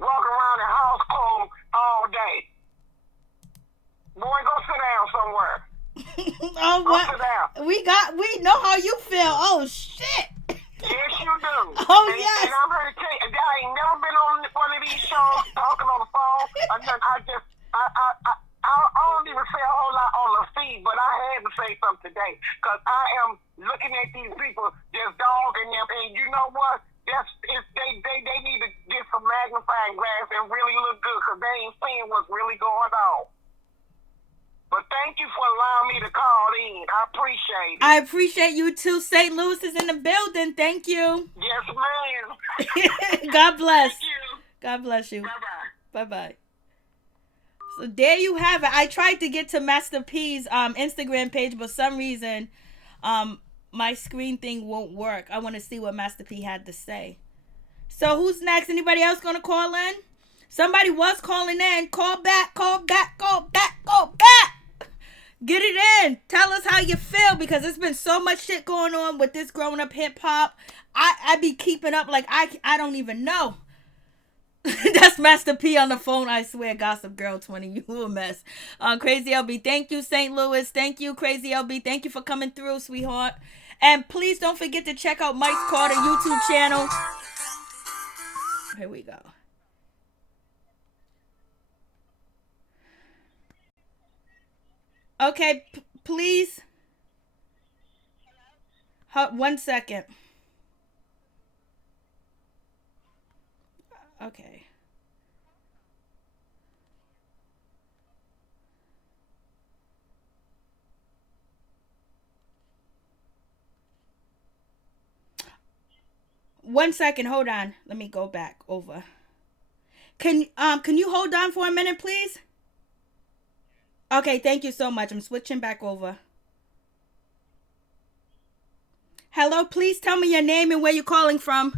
Walk around in house clothes all day. Boy, go sit down somewhere. Oh, what? We know how you feel. Oh, shit. Yes, you do. Oh, yes. And I'm here to tell you, I ain't never been on one of these shows talking on the phone. I don't even say a whole lot on the feed, but I had to say something today because I am looking at these people just dogging them, and you know what? They need to get some magnifying glass and really look good because they ain't seeing what's really going on. But thank you for allowing me to call in. I appreciate it. I appreciate you too. St. Louis is in the building. Thank you. Yes, ma'am. God bless. Thank you. God bless you. Bye-bye. Bye-bye. So there you have it. I tried to get to Master P's Instagram page, but for some reason my screen thing won't work. I want to see what Master P had to say. So who's next? Anybody else going to call in? Somebody was calling in. Call back. Get it in. Tell us how you feel because there's been so much shit going on with this growing up hip hop. I be keeping up like I don't even know. That's Master P on the phone. I swear, Gossip Girl 20, you a mess. Crazy LB, thank you, St. Louis. Thank you, Crazy LB. Thank you for coming through, sweetheart. And please don't forget to check out Mike's Carter YouTube channel. Here we go. Okay, please. 1 second. Okay. 1 second. Hold on. Let me go back over. Can you hold on for a minute, please? Okay, thank you so much. I'm switching back over. Hello, please tell me your name and where you're calling from.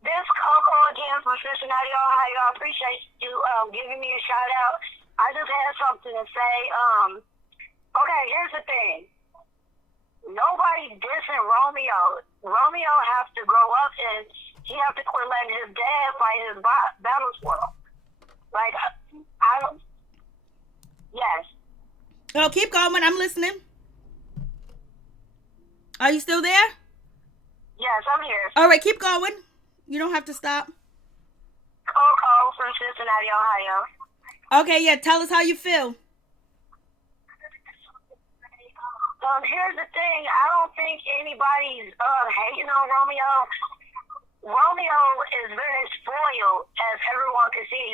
This Coco again from Cincinnati, Ohio. I appreciate you giving me a shout out. I just had something to say. Okay, here's the thing. Nobody dissing Romeo. Romeo has to grow up and he has to quit letting his dad fight his battles for him. Like, I don't. Yes. Oh, keep going. I'm listening. Are you still there? Yes, I'm here. All right, keep going. You don't have to stop. Coco from Cincinnati, Ohio. Okay, yeah. Tell us how you feel. Here's the thing. I don't think anybody's hating on Romeo. Romeo is very spoiled, as everyone can see.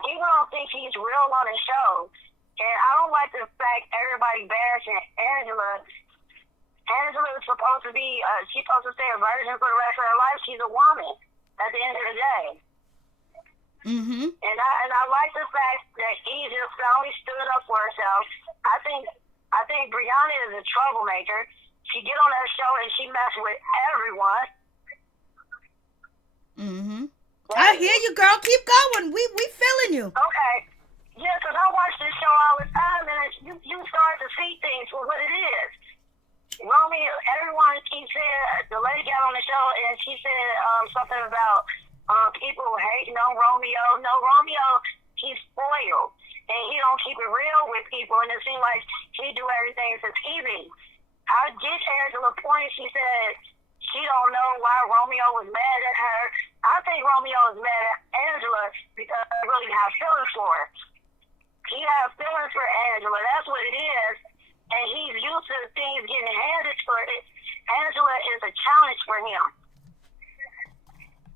People don't think he's real on the show. And I don't like the fact everybody bashing Angela. Angela is supposed to be, she's supposed to stay a virgin for the rest of her life. She's a woman at the end of the day. Mm-hmm. And I like the fact that he just only stood up for herself. I think Brianna is a troublemaker. She get on that show and she mess with everyone. Mm-hmm. I hear you, girl. Keep going. We feeling you. Okay. Yeah, because I watch this show all the time, and you start to see things for what it is. Romeo, everyone keeps saying, the lady got on the show, and she said something about people hating on Romeo. No, Romeo, he's spoiled, and he don't keep it real with people, and it seems like he do everything for TV. I get Angela's point. She said she don't know why Romeo was mad at her. I think Romeo is mad at Angela because he really has feelings for her. He has feelings for Angela. That's what it is. And he's used to things getting handed for it. Angela is a challenge for him.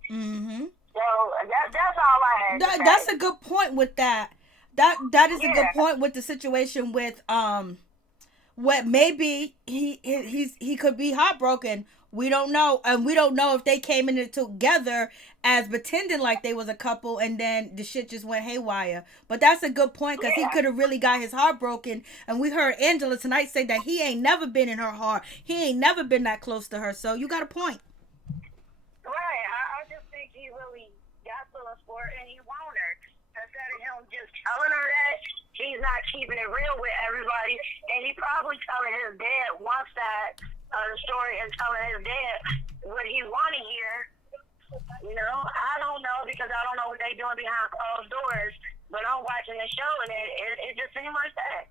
Mm-hmm. So that's all I had to say. That's a good point with that. That is a good point with the situation with what maybe he could be heartbroken. We don't know, and we don't know if they came in it together as pretending like they was a couple, and then the shit just went haywire. But that's a good point because he could have really got his heart broken. And we heard Angela tonight say that he ain't never been in her heart. He ain't never been that close to her. So you got a point. Right. I just think he really got feelings for her, and he wanted her. Instead of him just telling her that, he's not keeping it real with everybody, and he probably telling his dad once that the story and telling his dad what he want to hear. You know, I don't know because I don't know what they doing behind closed doors, but I'm watching the show and it just seemed like that.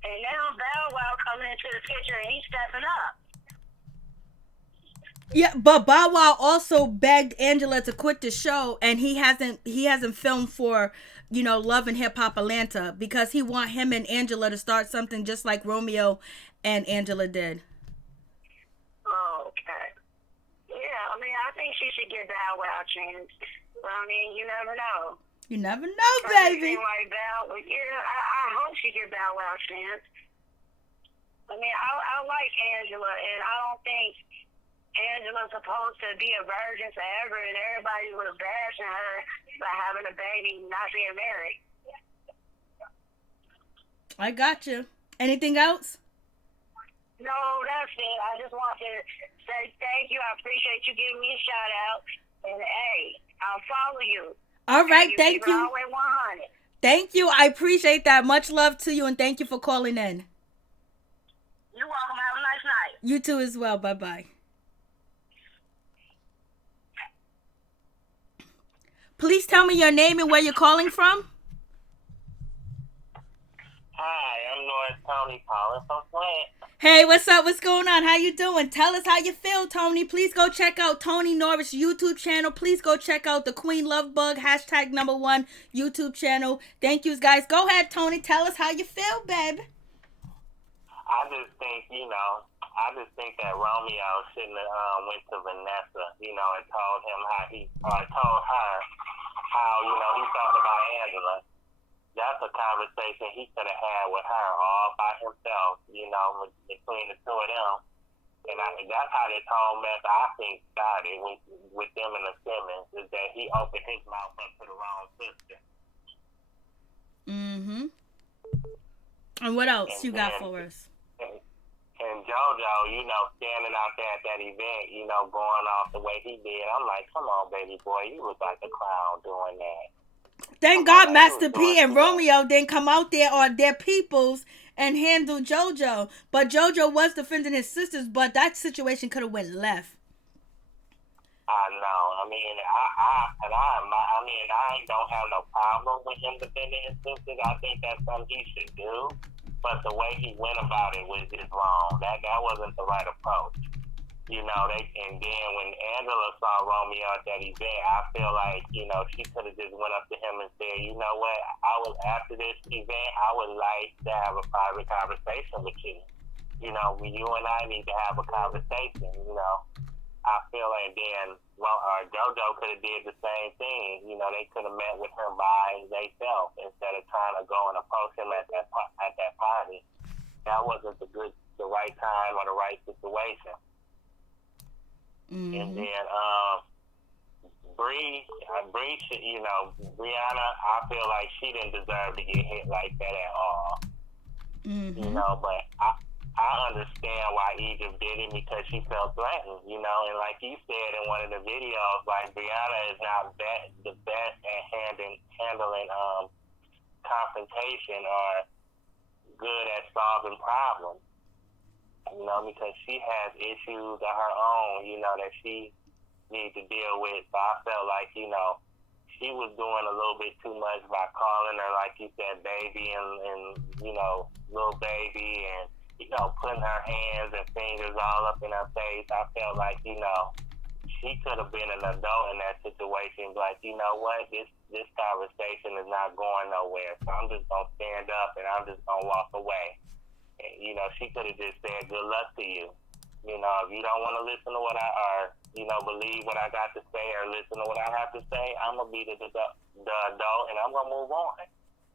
And now Bow Wow coming into the picture and he's stepping up. Yeah, but Bow Wow also begged Angela to quit the show, and he hasn't filmed for, Love and Hip Hop Atlanta because he want him and Angela to start something just like Romeo and Angela did. Oh, okay. Yeah, I mean, I think she should get Bow Wow a chance. But I mean, you never know. You never know, baby. Like Bow, yeah, I hope she get Bow Wow a chance. I mean, I like Angela, and I don't think Angela's supposed to be a virgin forever, and everybody was bashing her for having a baby, not being married. I got you. Anything else? No, that's it. I just want to say thank you. I appreciate you giving me a shout out. And hey, I'll follow you. All right, thank you. Always 100. Thank you. I appreciate that. Much love to you, and thank you for calling in. You're welcome. Have a nice night. You too as well. Bye-bye. Please tell me your name and where you're calling from. Hi, I'm Lord Tony calling from Flint. Hey, what's up? What's going on? How you doing? Tell us how you feel, Tony. Please go check out Tony Norris' YouTube channel. Please go check out the Queen Lovebug #1 YouTube channel. Thank you, guys. Go ahead, Tony. Tell us how you feel, babe. I just think that Romeo shouldn't have went to Vanessa, and told her how, he thought about Angela. That's a conversation he could have had with her all by himself, between the two of them. And that's how this whole mess, I think, started with them and the Simmons, is that he opened his mouth up to the wrong sister. Mm-hmm. And what else you got for us? And Jojo, standing out there at that event, going off the way he did, I'm like, come on, baby boy, you look like a clown doing that. Thank God Master P and Romeo didn't come out there or their peoples and handle Jojo. But Jojo was defending his sisters, but that situation could have went left. I know. I mean, I don't have no problem with him defending his sisters. I think that's something he should do. But the way he went about it was just wrong. That wasn't the right approach. And then when Angela saw Romeo at that event, I feel like, she could have just went up to him and said, you know what, after this event, I would like to have a private conversation with you. You and I need to have a conversation, I feel like then, Jojo could have did the same thing. They could have met with him by themselves instead of trying to go and approach him at that party. That wasn't the right time or the right situation. Mm-hmm. And then Brianna, I feel like she didn't deserve to get hit like that at all. Mm-hmm. But I understand why Egypt did it because she felt threatened, and like you said in one of the videos, like Brianna is not the best at handling confrontation or good at solving problems. Because she has issues of her own, that she needs to deal with. So I felt like, she was doing a little bit too much by calling her, like you said, baby and little baby and, putting her hands and fingers all up in her face. I felt like, she could have been an adult in that situation. Like, you know what, this conversation is not going nowhere. So I'm just going to stand up and I'm just going to walk away. She could have just said, good luck to you. If you don't want to listen to what believe what I got to say or listen to what I have to say, I'm going to be the adult and I'm going to move on.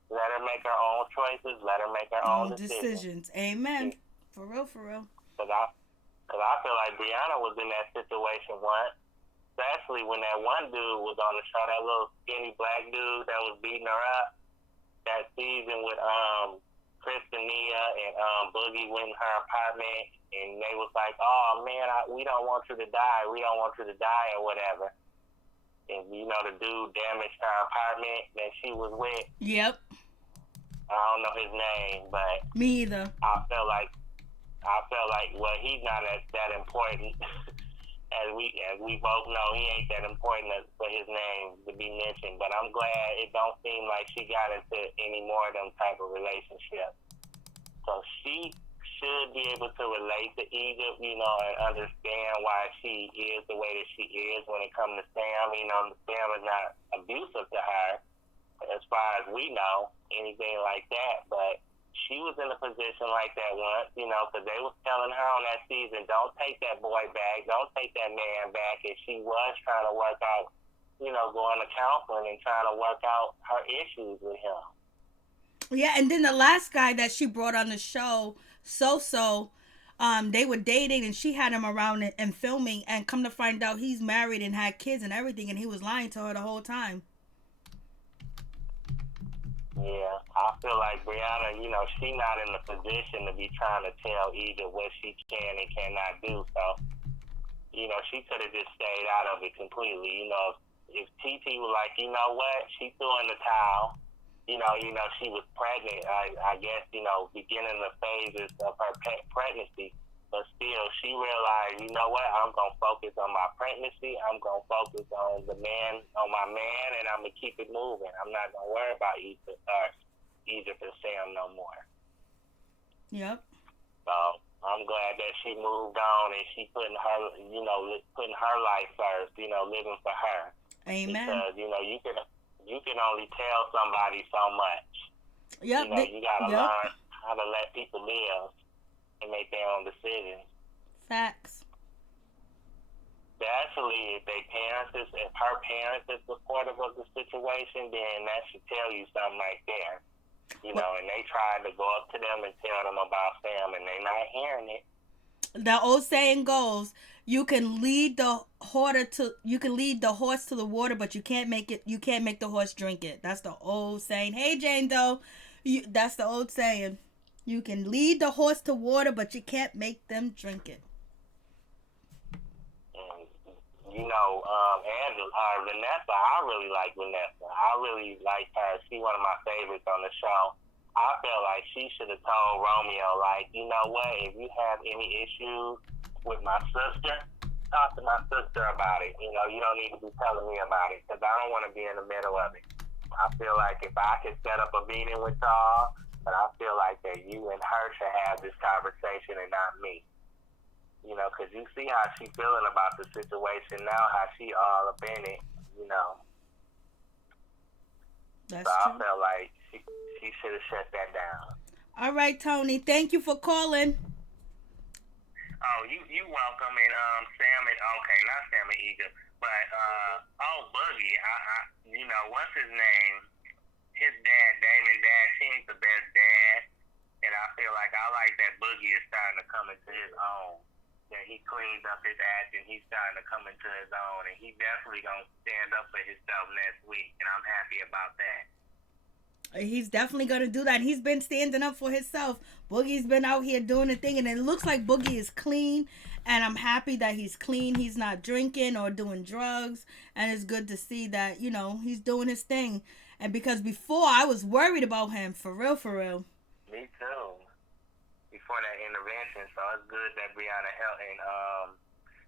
Let her make her own choices. Let her make her own decisions. Amen. For real. Because I feel like Brianna was in that situation once, especially when that one dude was on the show, that little skinny black dude that was beating her up that season with Christiania and Boogie went in her apartment, and they was like, oh, man, we don't want you to die. We don't want you to die or whatever. And, the dude damaged her apartment that she was with. Yep. I don't know his name, but... Me either. I felt like, well, he's not that important. As we both know, he ain't that important for his name to be mentioned. But I'm glad it don't seem like she got into any more of them type of relationships. So she should be able to relate to Egypt, and understand why she is the way that she is when it comes to Sam. Sam is not abusive to her, as far as we know, anything like that. But she was in a position like that once, because they was telling her on that season, don't take that boy back, don't take that man back. And she was trying to work out, going to counseling and trying to work out her issues with him. Yeah, and then the last guy that she brought on the show, they were dating and she had him around and filming, and come to find out he's married and had kids and everything, and he was lying to her the whole time. Yeah, I feel like Brianna, she not in the position to be trying to tell Egypt what she can and cannot do. So, she could have just stayed out of it completely. If TT was like, you know what, she threw in the towel. She was pregnant, I guess, beginning the phases of her pregnancy. But still, she realized, you know what, I'm going to focus on my pregnancy. I'm going to focus on my man, and I'm going to keep it moving. I'm not going to worry about Egypt and Sam no more. Yep. So I'm glad that she moved on and she putting her life first, living for her. Amen. Because, you can only tell somebody so much. Yep. You got to learn how to let people live and make their own decisions. Facts. Actually, if her parents is supportive of the situation, then that should tell you something right there. And they tried to go up to them and tell them about Sam, and they not hearing it. The old saying goes, you can lead the horse to the water, but you can't make the horse drink it. That's the old saying. Hey, Jane Doe, that's the old saying. You can lead the horse to water, but you can't make them drink it. And, Vanessa, I really like Vanessa. I really like her. She's one of my favorites on the show. I feel like she should have told Romeo, like, you know what, if you have any issues with my sister, talk to my sister about it. You don't need to be telling me about it because I don't want to be in the middle of it. I feel like if I could set up a meeting with y'all, but I feel like that you and her should have this conversation and not me. Because you see how she feeling about the situation now, how she all up in it, That's so true. I felt like she should have shut that down. All right, Tony. Thank you for calling. Oh, you welcome. And Sam and not Sam and Eagle, but Boogie. What's his name? His dad, Damon Dash. He ain't the best dad, and I feel like I like that Boogie is starting to come into his own. That he cleaned up his act and he's starting to come into his own, and he definitely gonna stand up for himself next week, and I'm happy about that. He's definitely going to do that. He's been standing up for himself. Boogie's been out here doing the thing, and it looks like Boogie is clean, and I'm happy that he's clean. He's not drinking or doing drugs, and it's good to see that, he's doing his thing. And because before, I was worried about him, for real, for real. Me too. Before that intervention, so it's good that Brianna helped, and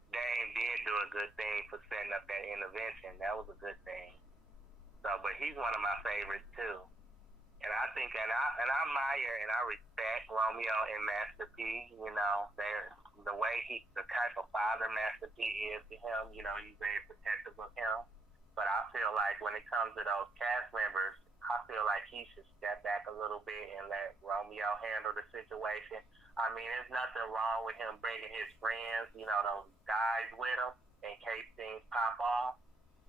Dame did do a good thing for setting up that intervention. That was a good thing. So, but he's one of my favorites too. And I think, and I admire and I respect Romeo and Master P. They're the way the type of father Master P is to him. He's very protective of him. But I feel like when it comes to those cast members, I feel like he should step back a little bit and let Romeo handle the situation. I mean, there's nothing wrong with him bringing his friends, those guys with him in case things pop off.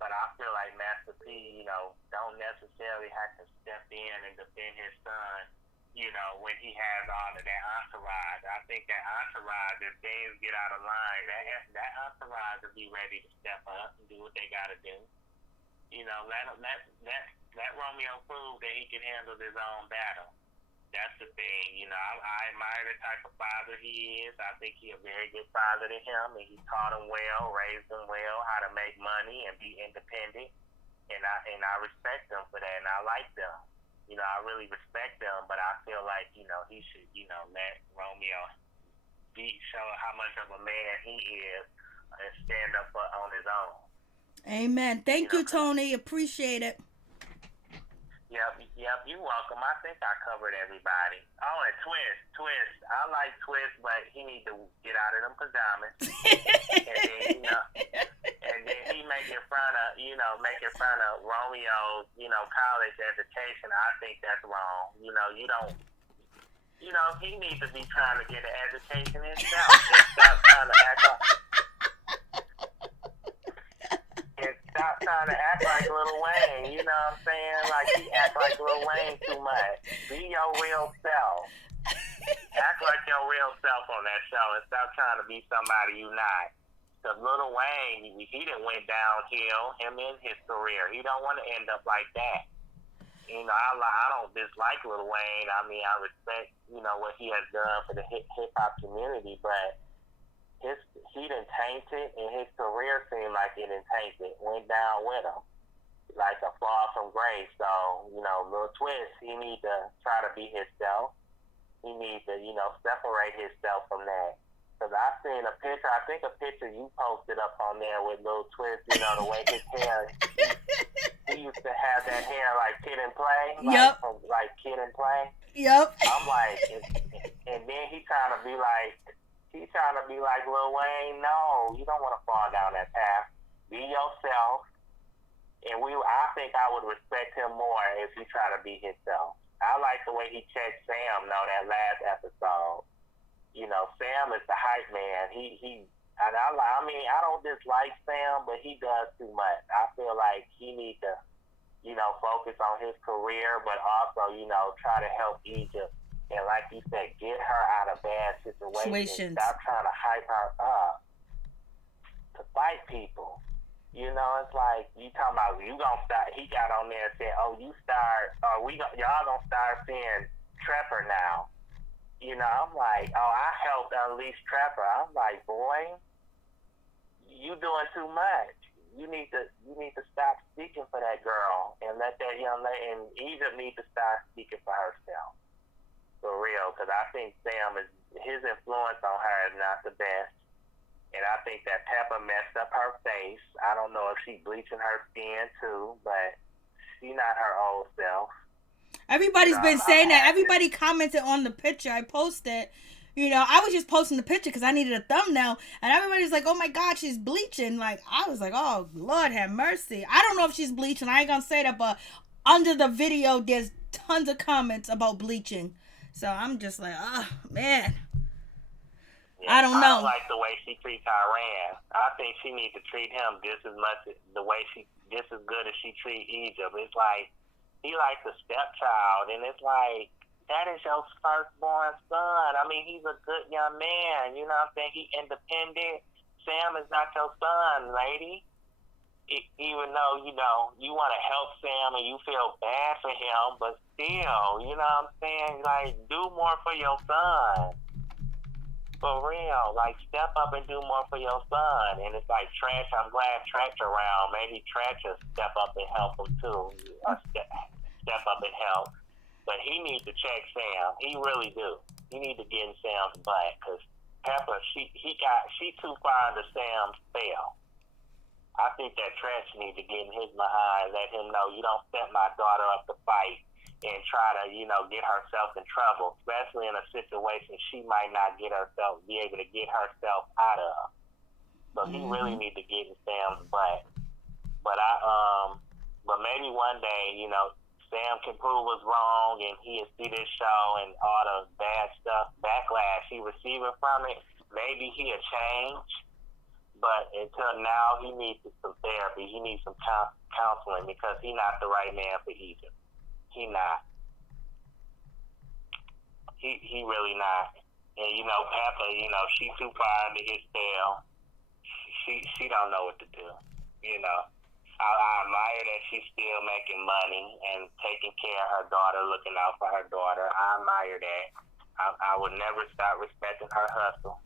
But I feel like Master P, don't necessarily have to step in and defend his son, when he has all of that entourage. I think that entourage, if things get out of line, that entourage will be ready to step up and do what they got to do. Let Romeo prove that he can handle his own battle. That's the thing. I admire the type of father he is. I think he's a very good father to him, and he taught him well, raised him well, how to make money and be independent. And I respect them for that, and I like them. I really respect them, but I feel like, he should, let Romeo show how much of a man he is and stand up on his own. Amen. Thank you, Tony. Appreciate it. Yep, you're welcome. I think I covered everybody. Oh, and Twist. I like Twist, but he need to get out of them pajamas. and then he making fun of Romeo's, college education. I think that's wrong. You don't. He needs to be trying to get an education himself and stop trying to act like. Stop trying to act like Lil Wayne, you know what I'm saying? Like, he act like Lil Wayne too much. Be your real self. Act like your real self on that show and stop trying to be somebody you not. Because Lil Wayne, he done went downhill, him in his career. He don't want to end up like that. I don't dislike Lil Wayne. I mean, I respect, what he has done for the hip-hop community, but he done tainted, and his career seemed like it done tainted, went down with him, like a fall from grace. So, Lil Twist, he need to try to be himself. He needs to, separate himself from that. Because I seen a picture, I think a picture you posted up on there with Lil Twist, the way his hair, he used to have that hair like Kid and Play. Yep. Like Kid and Play. Yep. I'm like, and then he trying to be like Lil Wayne. No, you don't want to fall down that path. Be yourself. And I think I would respect him more if he try to be himself. I like the way he checked Sam, that last episode. Sam is the hype man. I don't dislike Sam, but he does too much. I feel like he needs to, focus on his career, but also, try to help Egypt And like you said, get her out of bad situations. Stop trying to hype her up to fight people. You know, it's like you talking about you gonna start. He got on there and said, "Oh, you start. Y'all gonna start seeing Trapper now." You know, I'm like, "Oh, I helped unleash Trapper." I'm like, "Boy, you doing too much. You need to stop speaking for that girl and let that young lady. And Egypt need to start speaking for herself, for real. Because I think his influence on her is not the best." And I think that Pepa messed up her face. I don't know if she bleaching her skin too, but she not her old self. Everybody's been saying that. Everybody commented on the picture I posted. You know, I was just posting the picture because I needed a thumbnail, and everybody's like, "Oh my God, she's bleaching!" Like, I was like, "Oh Lord, have mercy." I don't know if she's bleaching. I ain't gonna say that, but under the video, there's tons of comments about bleaching. So I'm just like, oh man. Yeah, I don't know. I don't like the way she treats Iran. I think she needs to treat him just as good as she treat Egypt. It's like he like the stepchild, and it's like that is your firstborn son. I mean, he's a good young man. You know what I'm saying? He independent. Sam is not your son, lady. Even though, you know, you want to help Sam and you feel bad for him, but still, you know what I'm saying? Like, do more for your son. For real, like step up and do more for your son. And it's like Trash, I'm glad Trash around. Maybe Trash will step up and help him too. Step up and help. But he needs to check Sam. He really do. He needs to get in Sam's butt because Pepa, she too far into Sam's spell. I think that Trash needs to get in his behind, let him know you don't set my daughter up to fight and try to, you know, get herself in trouble, especially in a situation she might not be able to get herself out of. So he really needs to get in Sam's butt. But but maybe one day, you know, Sam can prove us wrong and he'll see this show and all the bad stuff, backlash he receiving from it. Maybe he'll change. But until now, he needs some therapy. He needs some counseling because he's not the right man for Egypt. He not. He really not. And, you know, Pepa, you know, she too far into his spell. She don't know what to do, you know. I admire that she's still making money and taking care of her daughter, looking out for her daughter. I admire that. I would never stop respecting her hustle.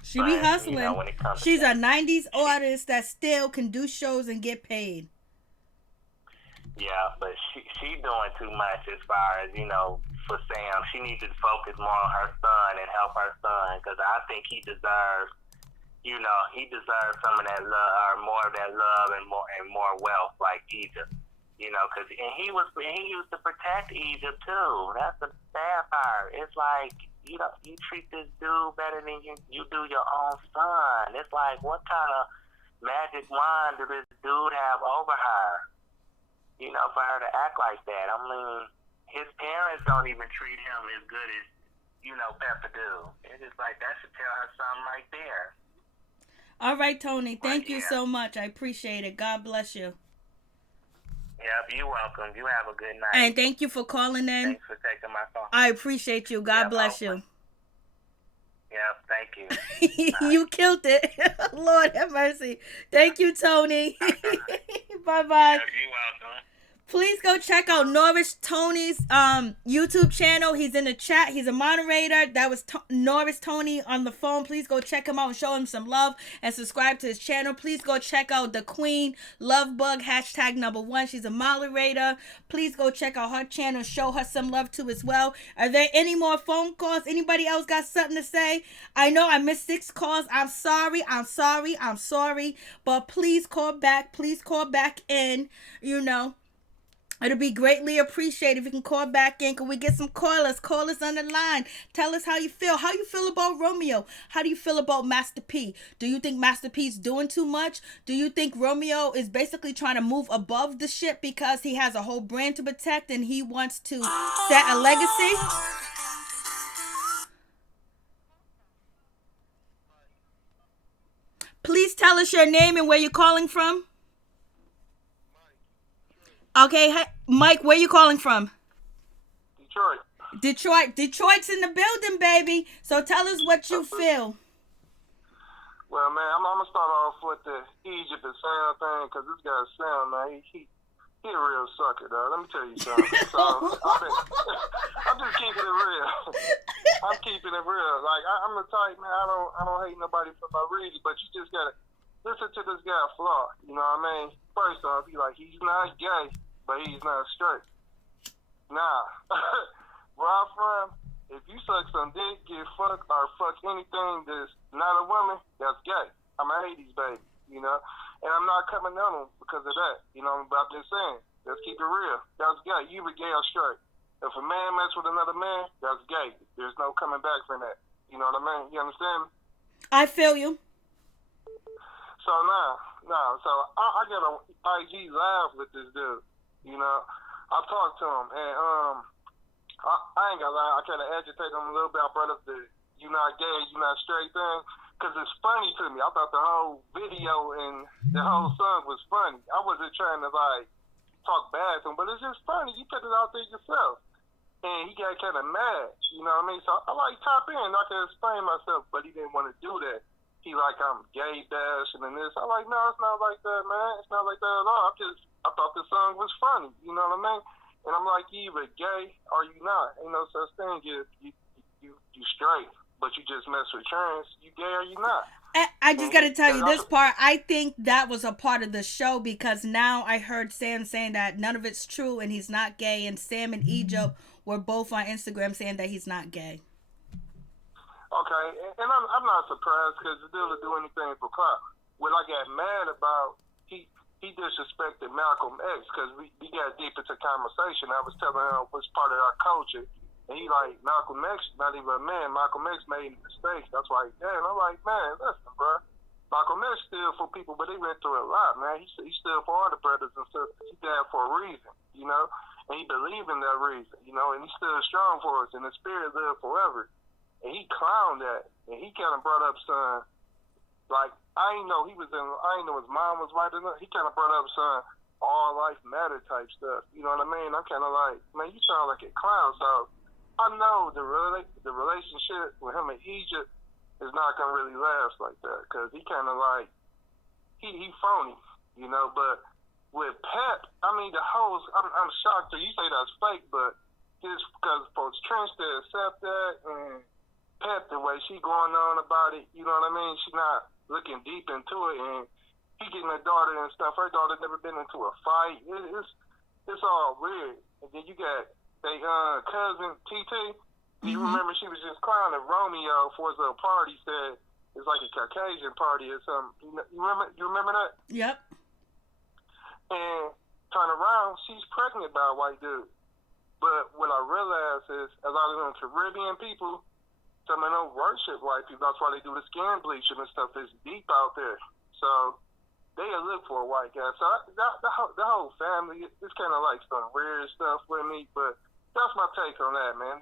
She be hustling. You know, when it comes She's a 90s artist that still can do shows and get paid. Yeah, but she doing too much as far as, you know, for Sam. She needs to focus more on her son and help her son because I think he deserves, you know, some of that love, or more of that love and more wealth like Egypt. You know, because he used to protect Egypt too. That's the bad part. It's like, you know, you treat this dude better than you do your own son. It's like, what kind of magic wand do this dude have over her? You know, for her to act like that. I mean, his parents don't even treat him as good as, you know, Pepa do. It's just like, that should tell her something right there. All right, Tony. Thank you so much. I appreciate it. God bless you. Yep, you're welcome. You have a good night. And thank you for calling in. Thanks for taking my call. I appreciate you. God bless you. Yep, thank you. You killed it. Lord have mercy. Thank you, Tony. Bye-bye. Yep, you're welcome. Please go check out Norris Tony's YouTube channel. He's in the chat. He's a moderator. That was Norris Tony on the phone. Please go check him out and show him some love and subscribe to his channel. Please go check out the Queen Lovebug #1. She's a moderator. Please go check out her channel. Show her some love too as well. Are there any more phone calls? Anybody else got something to say? I know I missed 6 calls. I'm sorry. But please call back. Please call back in. You know, it'll be greatly appreciated if you can call back in. Can we get some callers? Callers on the line. Tell us how you feel. How you feel about Romeo? How do you feel about Master P? Do you think Master P's doing too much? Do you think Romeo is basically trying to move above the ship because he has a whole brand to protect and he wants to set a legacy? Please tell us your name and where you're calling from. Okay, Mike, where you calling from? Detroit. Detroit's in the building, baby. So tell us what you feel. Well, man, I'm gonna start off with the Egypt and Sam thing, because this guy Sam, man, he a real sucker, dog. Let me tell you something. So I'm just keeping it real. I'm keeping it real. Like I'm the type, man. I don't hate nobody for no reason, but you just gotta listen to this guy flaw. You know what I mean? First off, he's not gay, but he's not straight. Nah, where I'm from, if you suck some dick, get fucked, or fuck anything that's not a woman, that's gay. I'm a 80s baby, you know? And I'm not coming on them because of that, you know? But I'm just saying, let's keep it real. That's gay. You be gay or straight. If a man mess with another man, that's gay. There's no coming back from that. You know what I mean? You understand me? I feel you. So, so I got a IG live with this dude, you know? I talked to him, and I ain't gonna lie, I kind of agitated him a little bit. I brought up the you not gay, you not straight thing, because it's funny to me. I thought the whole video and the whole song was funny. I wasn't trying to, talk bad to him, but it's just funny. You put it out there yourself. And he got kind of mad, you know what I mean? So I top in, I can explain myself, but he didn't want to do that. He I'm gay bashing and this. I'm no, it's not like that, man. It's not like that at all. I thought the song was funny, you know what I mean? And I'm like, you either gay or you not. Ain't no such thing. You straight, but you just mess with trans. You gay or you not. I just got to tell you this part. I think that was a part of the show, because now I heard Sam saying that none of it's true and he's not gay. And Sam and Egypt were both on Instagram saying that he's not gay. Okay, and I'm not surprised, because the dude will do anything for clout. What I got mad about, he disrespected Malcolm X, because we got deep into conversation. I was telling him what's part of our culture, and he Malcolm X, not even a man. Malcolm X made mistakes. That's why he's dead. And I'm like, man, listen, bro. Malcolm X stood for people, but he went through a lot, man. He stood for all the brothers and sisters. He died for a reason, you know, and he believed in that reason, you know, and he stood strong for us, and the spirit lived forever. And he clowned that, and he kind of brought up some, I didn't know his mom was right enough. He kind of brought up some all life matter type stuff. You know what I mean? I'm kind of like, man, you sound like a clown. So I know the relationship with him and Egypt is not gonna really last like that, because he kind of he phony, you know. But with Pep, I mean, I'm shocked that you say that's fake, but just because folks Trench to accept that, and Pep, the way she going on about it, you know what I mean? She not looking deep into it, and he getting a daughter and stuff. Her daughter never been into a fight. It's all weird. And then you got they cousin TT. You remember she was just clowning Romeo for his little party. Said it's like a Caucasian party or something. You remember that? Yep. And turn around, she's pregnant by a white dude. But what I realized is a lot of them Caribbean people, some of them worship white people. That's why they do the skin bleaching and stuff. It's deep out there. So they'll look for a white guy. So the whole family, it's kind of like some weird stuff with me. But that's my take on that, man.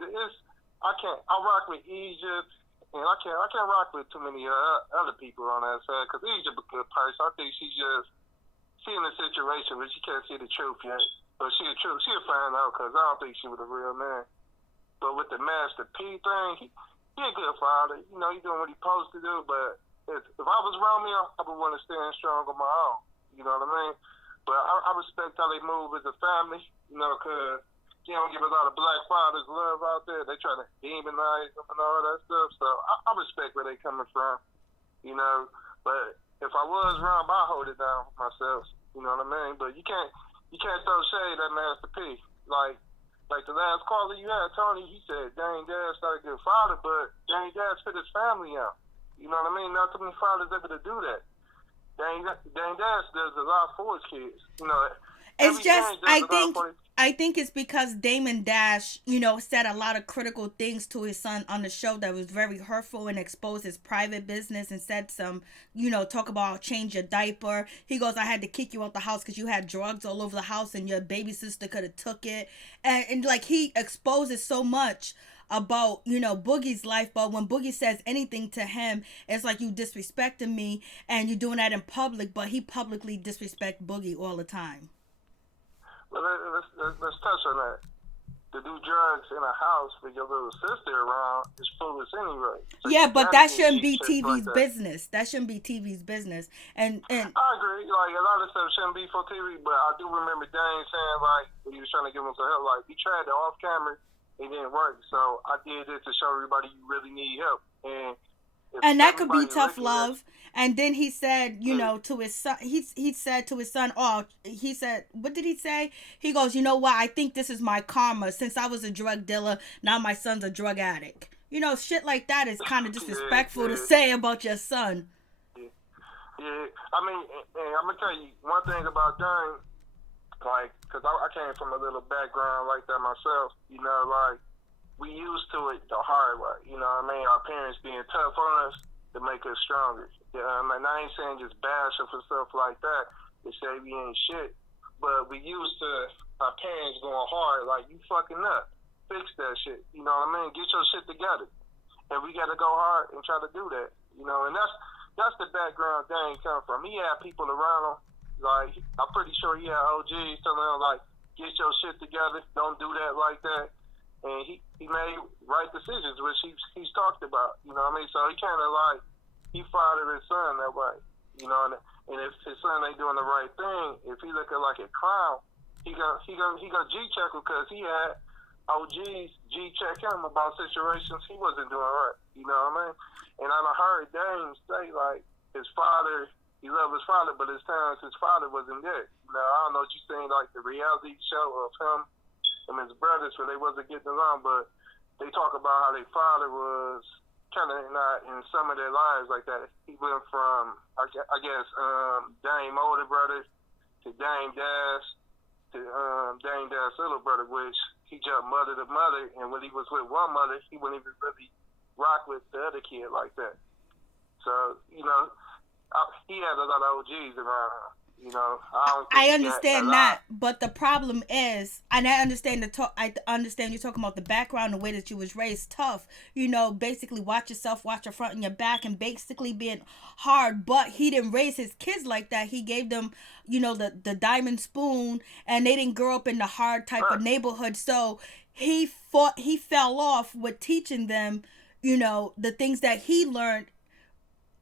I rock with Egypt, and I can't rock with too many other people on that side, because Egypt a good person. I think she's just seeing the situation, but she can't see the truth yet. But she'll find out, because I don't think she was a real man. But with the Master P thing, he a good father. You know, he doing what he supposed to do. But if I was Romeo, I would want to stand strong on my own. You know what I mean? But I respect how they move as a family, you know, because you don't give a lot of black fathers love out there. They try to demonize them and all that stuff. So I respect where they coming from, you know. But if I was wrong, I'd hold it down myself. You know what I mean? But you can't throw shade at Master P. Like the last caller you had, Tony, he said Dane Dad's not a good father, but Dane Dad's fit his family out. You know what I mean? Not too many fathers able to do that. Dane Dad's does a lot for his kids. You know, it's just I think it's because Damon Dash, you know, said a lot of critical things to his son on the show that was very hurtful and exposed his private business, and said some, you know, talk about change your diaper. He goes, I had to kick you out the house because you had drugs all over the house and your baby sister could have took it. And like, he exposes so much about, you know, Boogie's life, but when Boogie says anything to him, it's like, you disrespecting me, and you're doing that in public, but he publicly disrespect Boogie all the time. Well, let's touch on that. to do drugs in a house with your little sister around is foolish anyway. So yeah, but that shouldn't be TV's business. That shouldn't be TV's business. And I agree. Like, a lot of stuff shouldn't be for TV, but I do remember Dane saying, like, when he was trying to give him some help, like, he tried it off camera, it didn't work. So I did it to show everybody you really need help. And that could be tough love. And then he said, you know, to his son, he said to his son, he said, what did he say? He goes, you know what? I think this is my karma. Since I was a drug dealer, now my son's a drug addict. You know, shit like that is kind of disrespectful to say about your son. Yeah. I mean, and I'm going to tell you one thing about Dane, like, because I came from a little background like that myself, you know, like, we used to it the hard way, you know what I mean? Our parents being tough on us to make us stronger. And I ain't saying just bash them for stuff like that to say we ain't shit, but we used to our parents going hard, like, you fucking up, fix that shit, you know what I mean? Get your shit together. And we got to go hard and try to do that, you know, and that's the background Dane come from. He had people around him, like, I'm pretty sure he had OGs telling him, like, get your shit together, don't do that like that. And he made right decisions, which he's talked about, you know what I mean? So he kind of like, he fathered his son that way, you know, and if his son ain't doing the right thing, if he looking like a clown, he go G-check him because he had OGs G-check him about situations he wasn't doing right, you know what I mean? And I heard Dane say, like, his father, he loved his father, but his times his father wasn't there. You know, I don't know if you seen, like, the reality show of him and his brothers where they wasn't getting along, but they talk about how their father was kind of not in some of their lives like that. He went from, I guess, Dame older brother to Dame Dash to Dame Dash little brother, which he jumped mother to mother, and when he was with one mother, he wouldn't even really rock with the other kid like that. So, you know, he had a lot of OGs around him. You know, I understand that, but the problem is, and I understand I understand you're talking about the background, the way that you was raised tough. You know, basically watch yourself, watch your front and your back, and basically being hard. But he didn't raise his kids like that. He gave them, you know, the diamond spoon, and they didn't grow up in the hard type of neighborhood. So he fell off with teaching them, you know, the things that he learned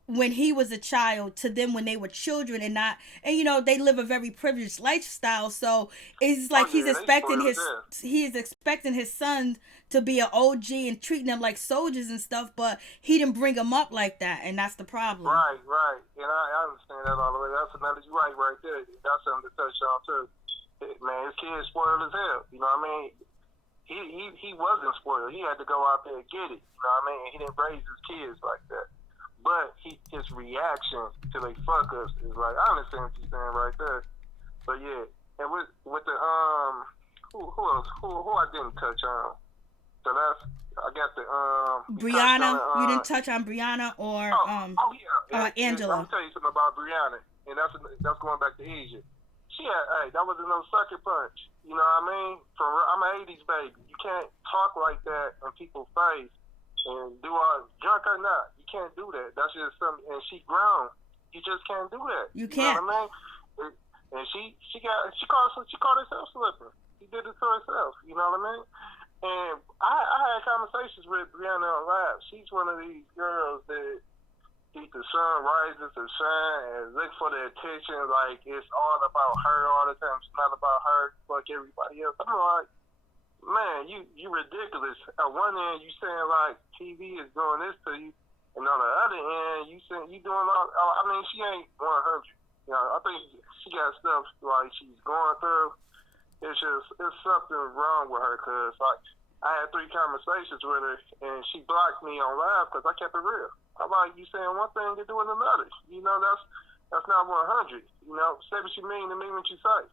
when he was a child to them when they were children, and you know, they live a very privileged lifestyle. So it's like he's expecting his son to be an OG and treating them like soldiers and stuff, but he didn't bring them up like that, and that's the problem. Right. And I understand that all the way. That's another, you're right there. That's something to touch on too. Man, his kid spoiled as hell. You know what I mean? He wasn't spoiled. He had to go out there and get it. You know what I mean? He didn't raise his kids like that. But his reaction to they fuck us is like, I understand what you're saying right there. But yeah, and with the who else? Who I didn't touch on? So that's, I got the Brianna. You didn't touch on Brianna or Angela. I'll tell you something about Brianna, and that's going back to Asia. She had, that was no sucker punch. You know what I mean? I'm an 80s baby. You can't talk like that in people's face. And do all drunk or not, you can't do that. That's just something. And she grown. You just can't do that. You can't. You know what I mean? And she called herself slipper. She did it to herself. You know what I mean? And I had conversations with Brianna on live. She's one of these girls that see the sun rises to shine and look for the attention. Like, it's all about her all the time. It's not about her. Fuck everybody else. I'm like, man, you ridiculous. At one end, you saying like TV is doing this to you, and on the other end, you saying you doing all. I mean, she ain't 100. You know, I think she got stuff like she's going through. It's something wrong with her, cause like I had 3 conversations with her, and she blocked me on live because I kept it real. I'm like, you saying one thing, you're doing another. You know, that's not 100. You know, say what you mean to mean what you say.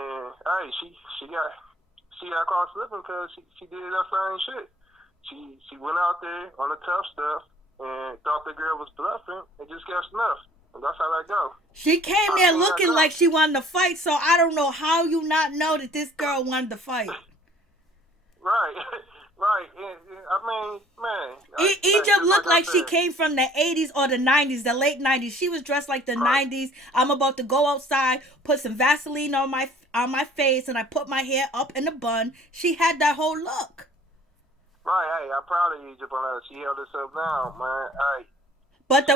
And hey, she got caught slipping because she did that same shit. She went out there on the tough stuff and thought the girl was bluffing and just got snuffed. And that's how that go. She came there looking like she wanted to fight, so I don't know how you not know that this girl wanted to fight. Right. Right. I mean, man. Egypt looked like she said, came from the 80s or the 90s, the late 90s. She was dressed like the right. 90s. I'm about to go outside, put some Vaseline on my face, and I put my hair up in a bun. She had that whole look. Right. Hey, I'm proud of Egypt on that. She held herself down, man. Hey. But the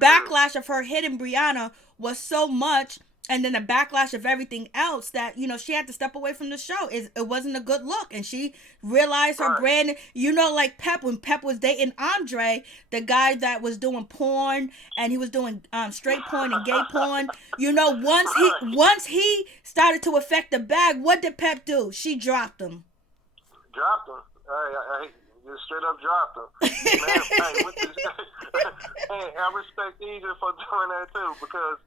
backlash of her hitting Brianna was so much, and then the backlash of everything else that, she had to step away from the show. It wasn't a good look, and she realized her brand. Like Pep, when Pep was dating Andre, the guy that was doing porn, and he was doing straight porn and gay porn. Once he started to affect the bag, what did Pep do? She dropped him. Dropped him. Hey, just straight up dropped him. Man, hey, I respect Egypt for doing that too, because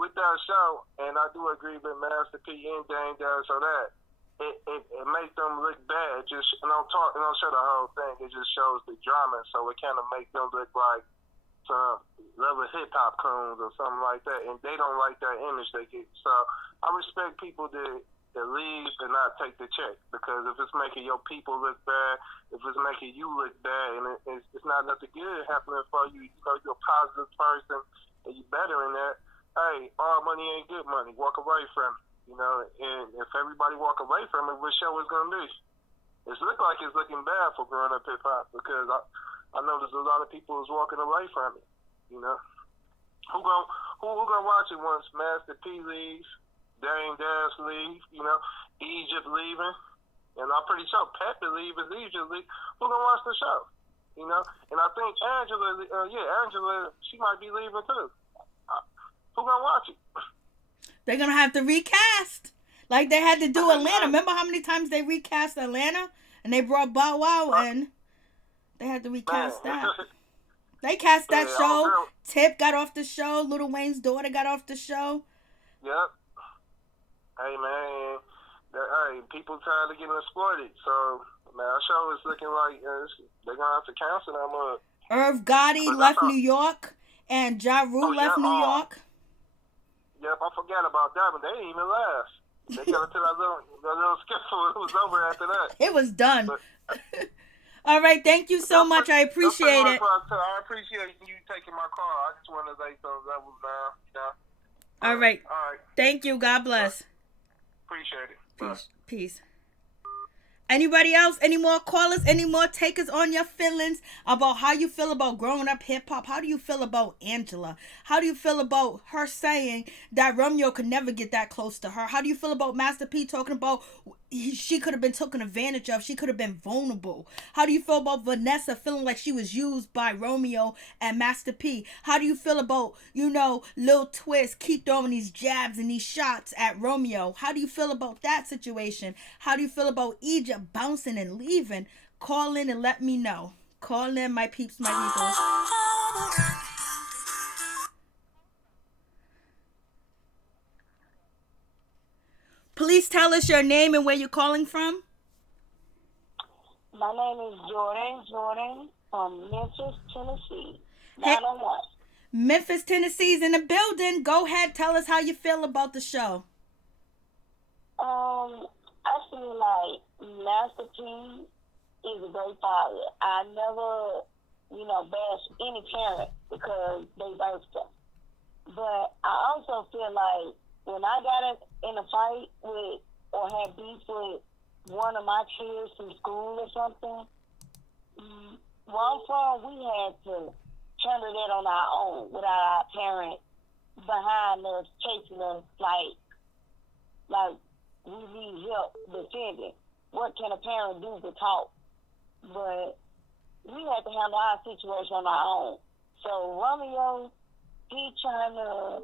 with that show, and I do agree with Master P and Dame Dash, so that it makes them look bad. It just don't show the whole thing. It just shows the drama, so it kind of makes them look like some level hip hop coons or something like that, and they don't like that image they get. So I respect people that leave and not take the check, because if it's making your people look bad, if it's making you look bad, and it's not nothing good happening for you, you're a positive person and you better in that. Hey, all money ain't good money. Walk away from it, and if everybody walk away from it, what show is gonna be? It's looking bad for growing up hip hop, because I know there's a lot of people who's walking away from it. Who gonna watch it once Master P leaves, Dame Dash leave, Egypt leaving, and I'm pretty sure Pepa leaving, Egypt leave. Who gonna watch the show? And I think Angela, she might be leaving too. Who gonna watch it? They're gonna have to recast, like they had to do Atlanta. Remember how many times they recast Atlanta, and they brought Bow Wow in? They had to recast that. They cast that show. Tip got off the show. Lil Wayne's daughter got off the show. Yep. Hey man, people tired of getting exploited. So man, our show is looking like they're gonna have to cancel that mug. Irv Gotti left New York, and Ja Rule left New York. Yep, I forgot about that, but they didn't even last. They got into that little skiffle. It was over after that. It was done. All right, thank you so much. I appreciate it. I appreciate you taking my call. I just wanted to say something that was All right. Thank you. God bless. Appreciate it. Peace. Anybody else? Any more callers? Any more takers on your feelings about how you feel about growing up hip hop? How do you feel about Angela? How do you feel about her saying that Romeo could never get that close to her? How do you feel about Master P talking about she could have been taken advantage of? She could have been vulnerable. How do you feel about Vanessa feeling like she was used by Romeo and Master P? How do you feel about, Lil Twist keep throwing these jabs and these shots at Romeo? How do you feel about that situation? How do you feel about Egypt bouncing and leaving? Call in and let me know. Call in, my peeps, my people. Please tell us your name and where you're calling from. My name is Jordan from Memphis, Tennessee. 901. Memphis, Tennessee's in the building. Go ahead, tell us how you feel about the show. I feel like Master P is a great father. I never, bash any parent because they birthed them. But I also feel like when I got in a fight with or had beef with one of my kids from school or something, where I'm from, we had to handle that on our own without our parents behind us, chasing us like we need help defending. What can a parent do to talk? But we had to handle our situation on our own. So Romeo, he trying to,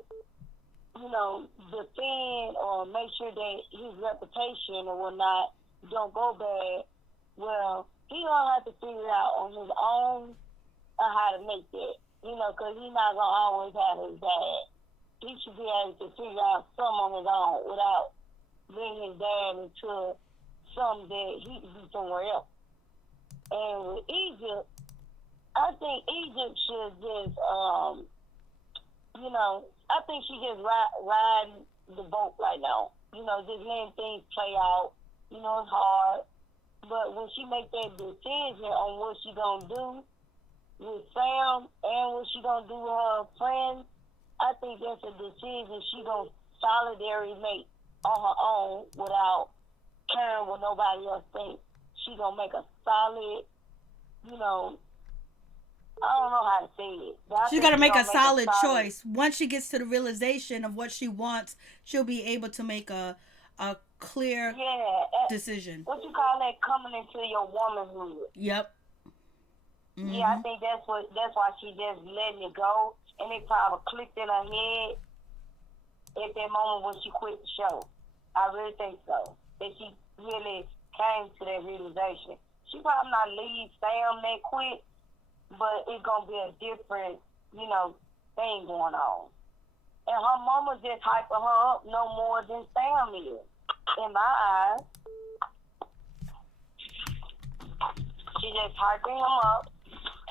defend or make sure that his reputation or whatnot don't go bad. Well, he gonna have to figure it out on his own how to make that. Because he's not gonna always have his dad. He should be able to figure out some on his own without bringing his dad into something that he can do somewhere else. And with Egypt, I think Egypt should just, I think she just riding the boat right now. Just letting things play out. It's hard. But when she make that decision on what she gonna do with Sam and what she gonna do with her friends, I think that's a decision she gonna solidary make on her own without caring what nobody else thinks. She gonna make a solid, you know, I don't know how to say it. She's got to make a solid choice. Once she gets to the realization of what she wants, she'll be able to make a clear decision. What you call that? Coming into your womanhood. Yep. Mm-hmm. Yeah, I think that's why she just letting it go, and it probably clicked in her head at that moment when she quit the show. I really think so. That she really came to that realization. She probably not leave Sam that quick, but it's gonna be a different, you know, thing going on. And her mama just hyping her up no more than Sam is. In my eyes, she just hyping him up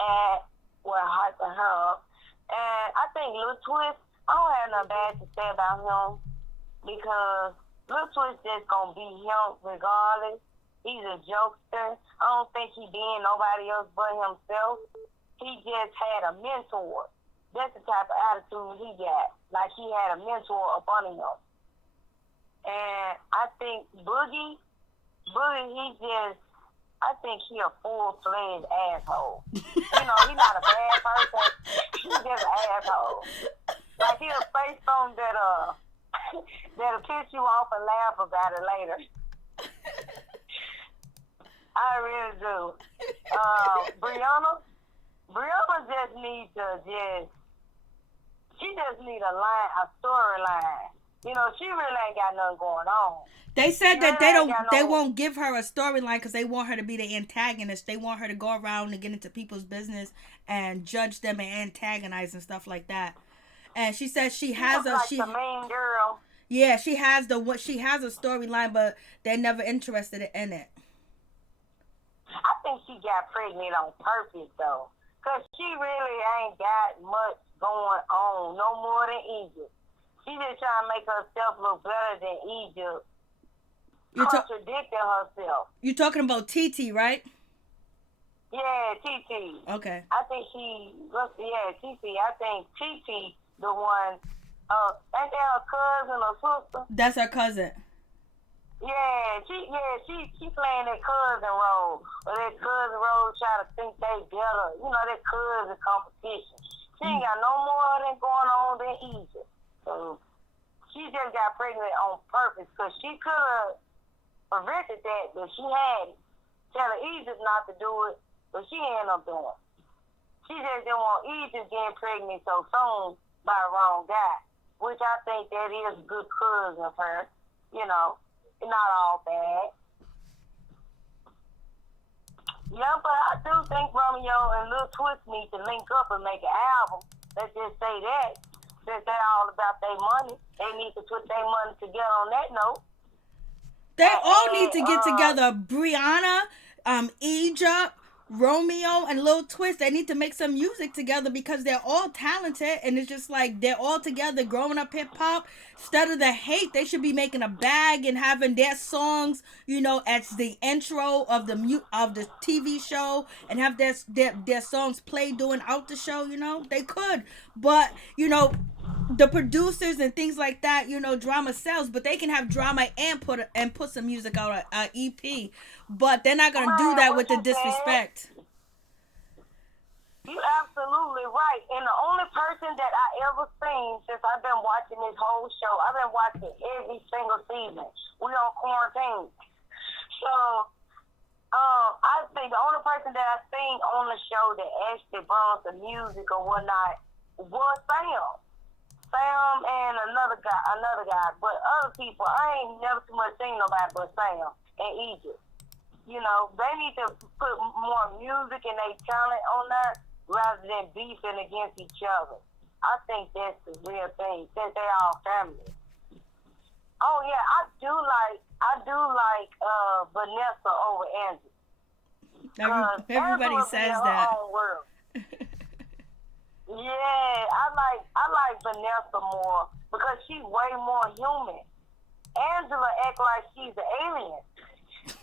and hyping her up. And I think Lil Twist, I don't have nothing bad to say about him because Lil Twist just gonna be him regardless. He's a jokester. I don't think he being nobody else but himself. He just had a mentor. That's the type of attitude he got. Like he had a mentor up under him. And I think Boogie, I think he a full-fledged asshole. You know, he's not a bad person. He's just an asshole. Like he'll say something that'll piss you off and laugh about it later. I really do. Brianna just needs she just need a storyline. You know, she really ain't got nothing going on. They said that they won't give her a storyline because they want her to be the antagonist. They want her to go around and get into people's business and judge them and antagonize and stuff like that. And she said she has the main girl. Yeah, she has a storyline, but they're never interested in it. I think she got pregnant on purpose though, cause she really ain't got much going on, no more than Egypt. She just trying to make herself look better than Egypt. Contradicting herself. You talking about TT, right? Yeah, TT. Okay. I think TT. I think TT the one. Ain't that her cousin or sister? That's her cousin. She playing that cousin role. Or that cousin role trying to think they better. You know, that cousin competition. She ain't got no more than going on than Egypt. So she just got pregnant on purpose because she could have prevented that, but she had it. Telling Egypt not to do it, but she ended up doing it. She just didn't want Egypt getting pregnant so soon by a wrong guy, which I think that is a good cousin of her. You know, not all bad. Yeah, but I do think Romeo and Lil Twist need to link up and make an album. Let's just say that. Since they're all about their money, they need to put their money together on that note. They all need to get together. Brianna, Egypt, Romeo, and Lil Twist. They need to make some music together because they're all talented, and it's just like they're all together growing up hip hop. Instead of the hate, they should be making a bag and having their songs, you know, as the intro of the TV show, and have their songs played during out the show. You know, they could, but you know, the producers and things like that, you know, drama sells, but they can have drama and put some music out, an EP, but they're not gonna do that with the disrespect. You absolutely right. And the only person that I ever seen since I've been watching this whole show, I've been watching every single season. We on quarantine, so I think the only person that I seen on the show that actually brought the music or whatnot was Sam. Sam and another guy, but other people, I ain't never too much seen nobody but Sam and Egypt. You know, they need to put more music and their talent on that rather than beefing against each other. I think that's the real thing, since they all family. Oh yeah, I do like Vanessa over Angela. Everybody says that. Yeah, I like Vanessa more because she's way more human. Angela act like she's an alien.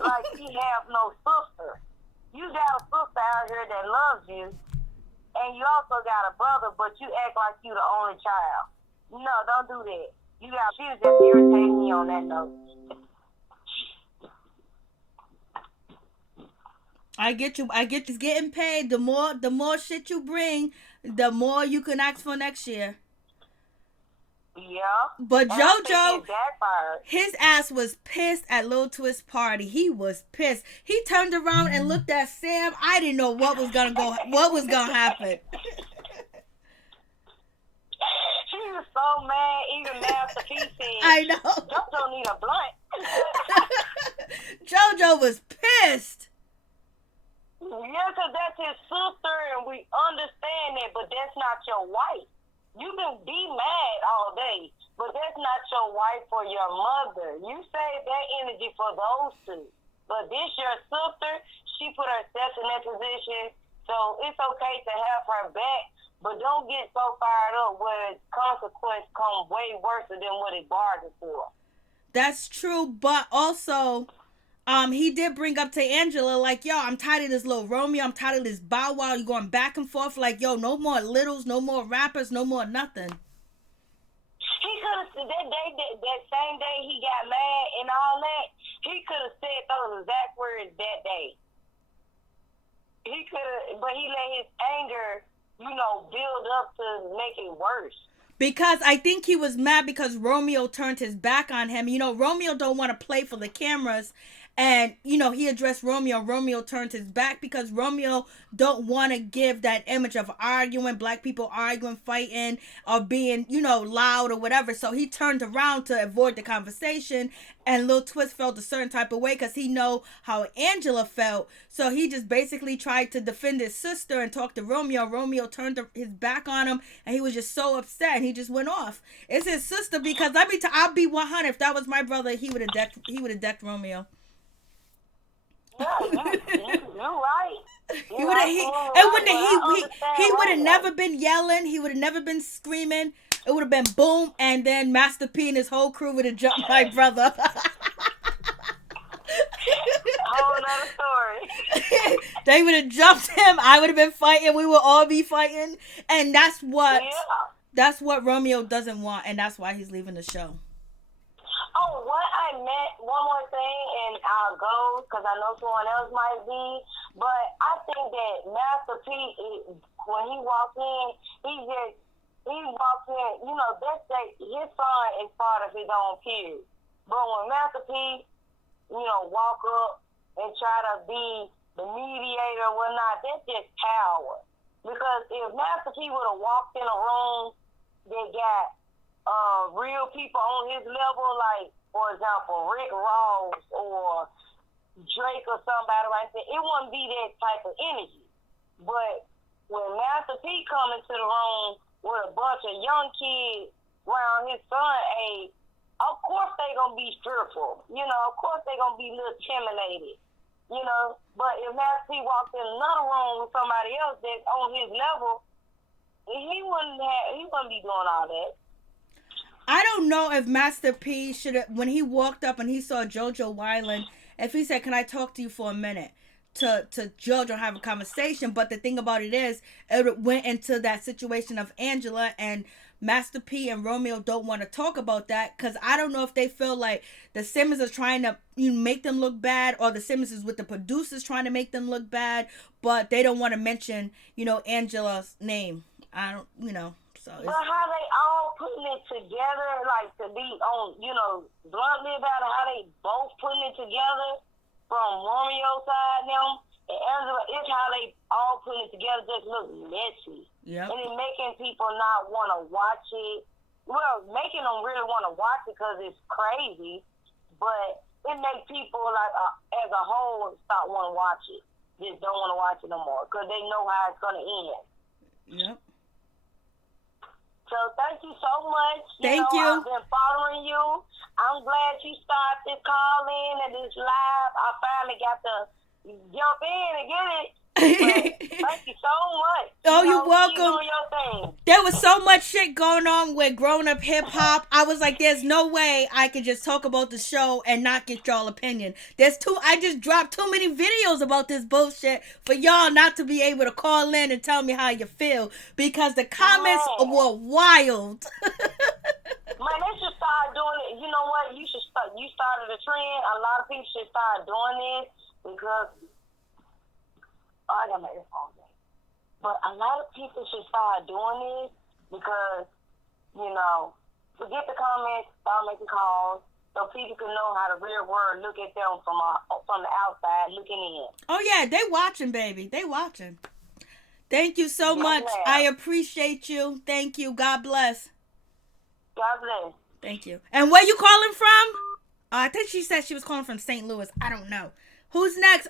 like she have no sister. You got a sister out here that loves you, and you also got a brother, but you act like you the only child. No, don't do that. She was just irritating me on that note. I get you. It's getting paid. The more shit you bring, the more you can ask for next year. Yeah. But Jojo, his ass was pissed at Lil Twist's party. He was pissed. He turned around and looked at Sam. I didn't know what was gonna happen. She was so mad. Even Master P said, I know. Jojo need a blunt. Jojo was pissed. Yeah, because that's his sister, and we understand it, but that's not your wife. You can be mad all day, but that's not your wife or your mother. You save that energy for those two. But this your sister, she put herself in that position, so it's okay to have her back, but don't get so fired up where consequence come way worse than what it bargained for. That's true, but also... he did bring up to Angela, like, yo, I'm tired of this little Romeo. I'm tired of this Bow Wow. You going back and forth. Like, yo, no more littles, no more rappers, no more nothing. He could have, that same day he got mad and all that, he could have said those exact words that day. He could have, but he let his anger, build up to make it worse. Because I think he was mad because Romeo turned his back on him. Romeo don't want to play for the cameras. And, he addressed Romeo. Romeo turned his back because Romeo don't want to give that image of arguing, black people arguing, fighting, or being, loud or whatever. So he turned around to avoid the conversation. And Lil Twist felt a certain type of way because he know how Angela felt. So he just basically tried to defend his sister and talk to Romeo. Romeo turned his back on him. And he was just so upset. And he just went off. It's his sister because, I'll be 100. If that was my brother, he would have decked Romeo. Yeah, you're right. He would have never been yelling. He would have never been screaming. It would have been boom, and then Master P and his whole crew would have jumped my brother. Whole nother story. They would have jumped him. I would have been fighting. We would all be fighting, and that's what Romeo doesn't want, and that's why he's leaving the show. Oh, what I meant, one more thing, and I'll go, because I know someone else might be, but I think that Master P, when he walked in, he walked in, his son is part of his own period. But when Master P, walk up and try to be the mediator or whatnot, that's just power. Because if Master P would have walked in a room that got real people on his level, like, for example, Rick Ross or Drake or somebody like that, it wouldn't be that type of energy. But when Master P come into the room with a bunch of young kids around his son age, of course they gonna be fearful. Of course they gonna be a little intimidated. But if Master P walked in another room with somebody else that's on his level, he wouldn't be doing all that. I don't know if Master P should have, when he walked up and he saw Jojo Wyland, if he said, "Can I talk to you for a minute?" to Jojo and have a conversation. But the thing about it is, it went into that situation of Angela, and Master P and Romeo don't want to talk about that because I don't know if they feel like the Simmons are trying to make them look bad, or the Simmons is with the producers trying to make them look bad, but they don't want to mention, Angela's name. I don't, So but how they all putting it together, like to be on, bluntly about it, how they both putting it together from Romeo's side now, and Angela, it's how they all putting it together just look messy. Yeah. And it making people not want to watch it. Well, making them really want to watch it because it's crazy, but it makes people, like, as a whole, stop wanting to watch it. Just don't want to watch it no more because they know how it's going to end. Yep. So thank you so much. Thank you. I've been following you. I'm glad you started this call in and this live. I finally got to jump in and get it. Thank you so much. Oh, you're welcome. Keep doing your thing. There was so much shit going on with grown up hip hop. I was like, there's no way I could just talk about the show and not get y'all opinion. I just dropped too many videos about this bullshit for y'all not to be able to call in and tell me how you feel, because the comments were wild. Man, they should start doing it. You know what? You started a trend. A lot of people should start doing this because I got my earphones in. But a lot of people should start doing this because, forget the comments, start making calls, so people can know how the real world look at them from the outside looking in. Oh yeah, they watching, baby. They watching. Thank you so much. Ma'am. I appreciate you. Thank you. God bless. God bless. Thank you. And where you calling from? I think she said she was calling from St. Louis. I don't know. Who's next?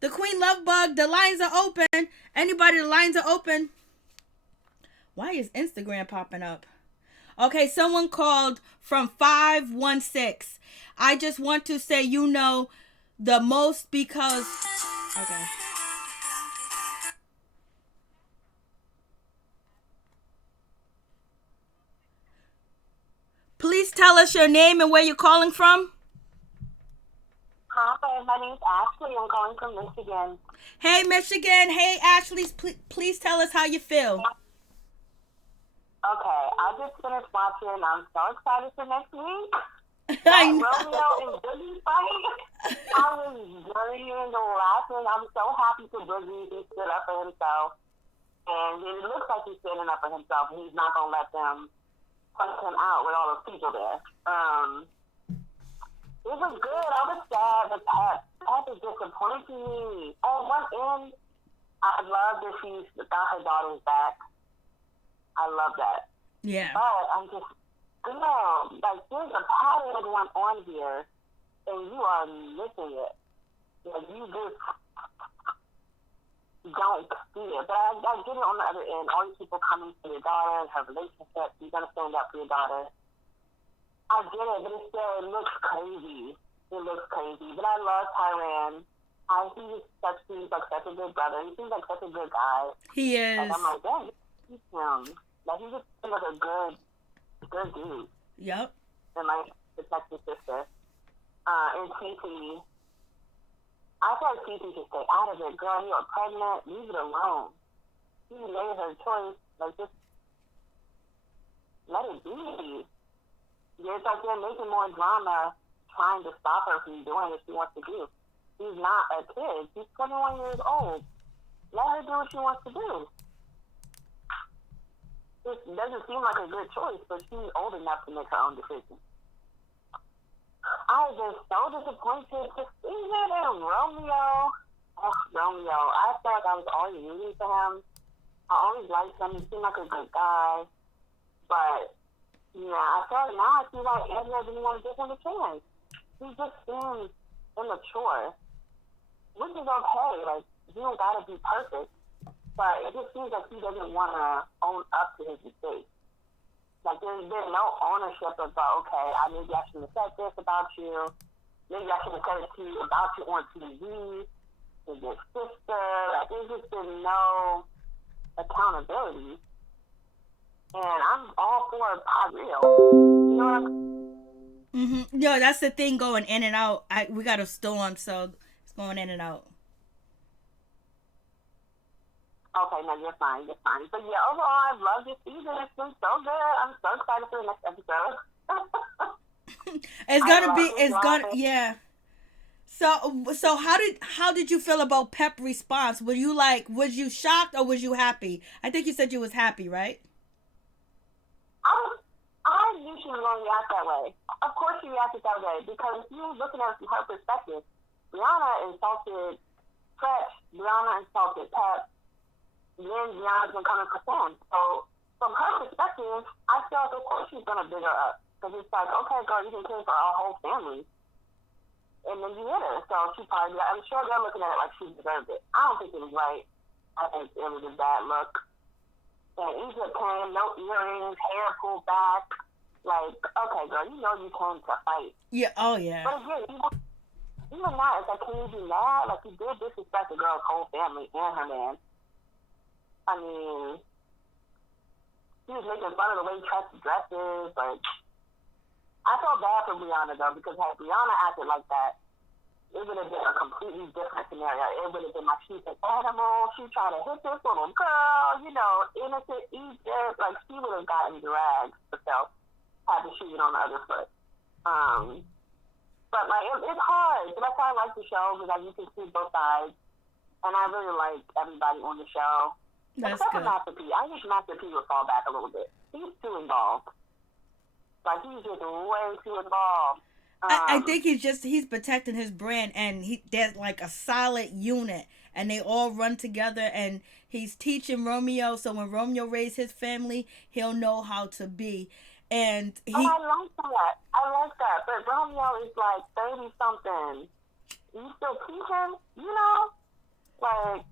The Queen Lovebug. The lines are open. Anybody, the lines are open. Why is Instagram popping up? Okay, someone called from 516. I just want to say the most because... Okay. Please tell us your name and where you're calling from. Hi, my name's Ashley. I'm calling from Michigan. Hey, Michigan. Hey, Ashley. Please tell us how you feel. Okay, I just finished watching. I'm so excited for next week. Romeo and Boogie fight. I was burning and laughing. I'm so happy for Boogie. He stood up for himself. And it looks like he's standing up for himself. He's not going to let them punch him out with all those people there. It was good. I was sad with Pep. Pep is disappointing me. On one end, I love that she's got her daughters back. I love that. Yeah. But I'm just, there's a pattern going on here, and you are missing it. Like, you just don't see it. But I get it on the other end. All these people coming to your daughter and her relationship, you're going to stand up for your daughter. I get it, but it looks crazy. It looks crazy. But I love Tyran. He's like such a good brother. He seems like such a good guy. He is. Like, I'm like, yeah, he's him. Like, he just seems like a good dude. Yep. And like, protect his sister. And Titi, I thought Titi should stay out of it. Girl, you are pregnant. Leave it alone. She made her choice. Like, just let it be. It's like they're making more drama trying to stop her from doing what she wants to do. She's not a kid. She's 21 years old. Let her do what she wants to do. It doesn't seem like a good choice, but she's old enough to make her own decision. I was just so disappointed to see that in Romeo. Oh, Romeo. I felt like I was always rooting for him. I always liked him. He seemed like a good guy. But... yeah, I feel like Angela didn't want to give him a chance. He just seems immature, which is okay. Like, you don't gotta be perfect, but it just seems like he doesn't want to own up to his mistakes. Like, there's been no ownership about, okay, maybe I shouldn't have said this about you. Maybe I should have said it to you about you on TV with your sister. Like, there's just been no accountability. And I'm all for pot real. You know what I'm saying? No, that's the thing, going in and out. We got a storm, so it's going in and out. Okay, no, you're fine. So yeah, overall, I've loved this season. It's been so good. I'm so excited for the next episode. Yeah. So how did you feel about Pep's response? Was you shocked or was you happy? I think you said you was happy, right? I knew she was going to react that way. Of course she reacted that way, because if you were looking at it from her perspective, Brianna insulted Fresh, Brianna insulted Pep, then Brianna's been coming for Sam. So from her perspective, I feel like of course she's going to big her up. Because it's like, okay, girl, you can care for our whole family. And then you hit her. So she probably, I'm sure they're looking at it like she deserved it. I don't think it was right. I think it was a bad look. And Egypt came, no earrings, hair pulled back. Like, okay, girl, you know you came to fight. Yeah, oh yeah. But again, even now, it's like, can you be mad? Like, he did disrespect the girl's whole family and her man. I mean, he was making fun of the way he dressed dresses. Like, I felt bad for Brianna, though, because had Brianna acted like that, it would have been a completely different scenario. It would have been like, she's an animal, she tried to hit this little girl, you know, innocent Egypt. Like, she would have gotten dragged herself, had the shoes on the other foot. But, like, it's hard. But that's why I like the show, because you can see both sides. And I really like everybody on the show. That's except good. for Master P. I wish Master P would fall back a little bit. He's too involved. Like, he's just way too involved. I think he's protecting his brand, and there's like a solid unit, and they all run together, and he's teaching Romeo, so when Romeo raises his family, he'll know how to be. And I like that. But Romeo is like 30-something. You still teaching? You know? Like,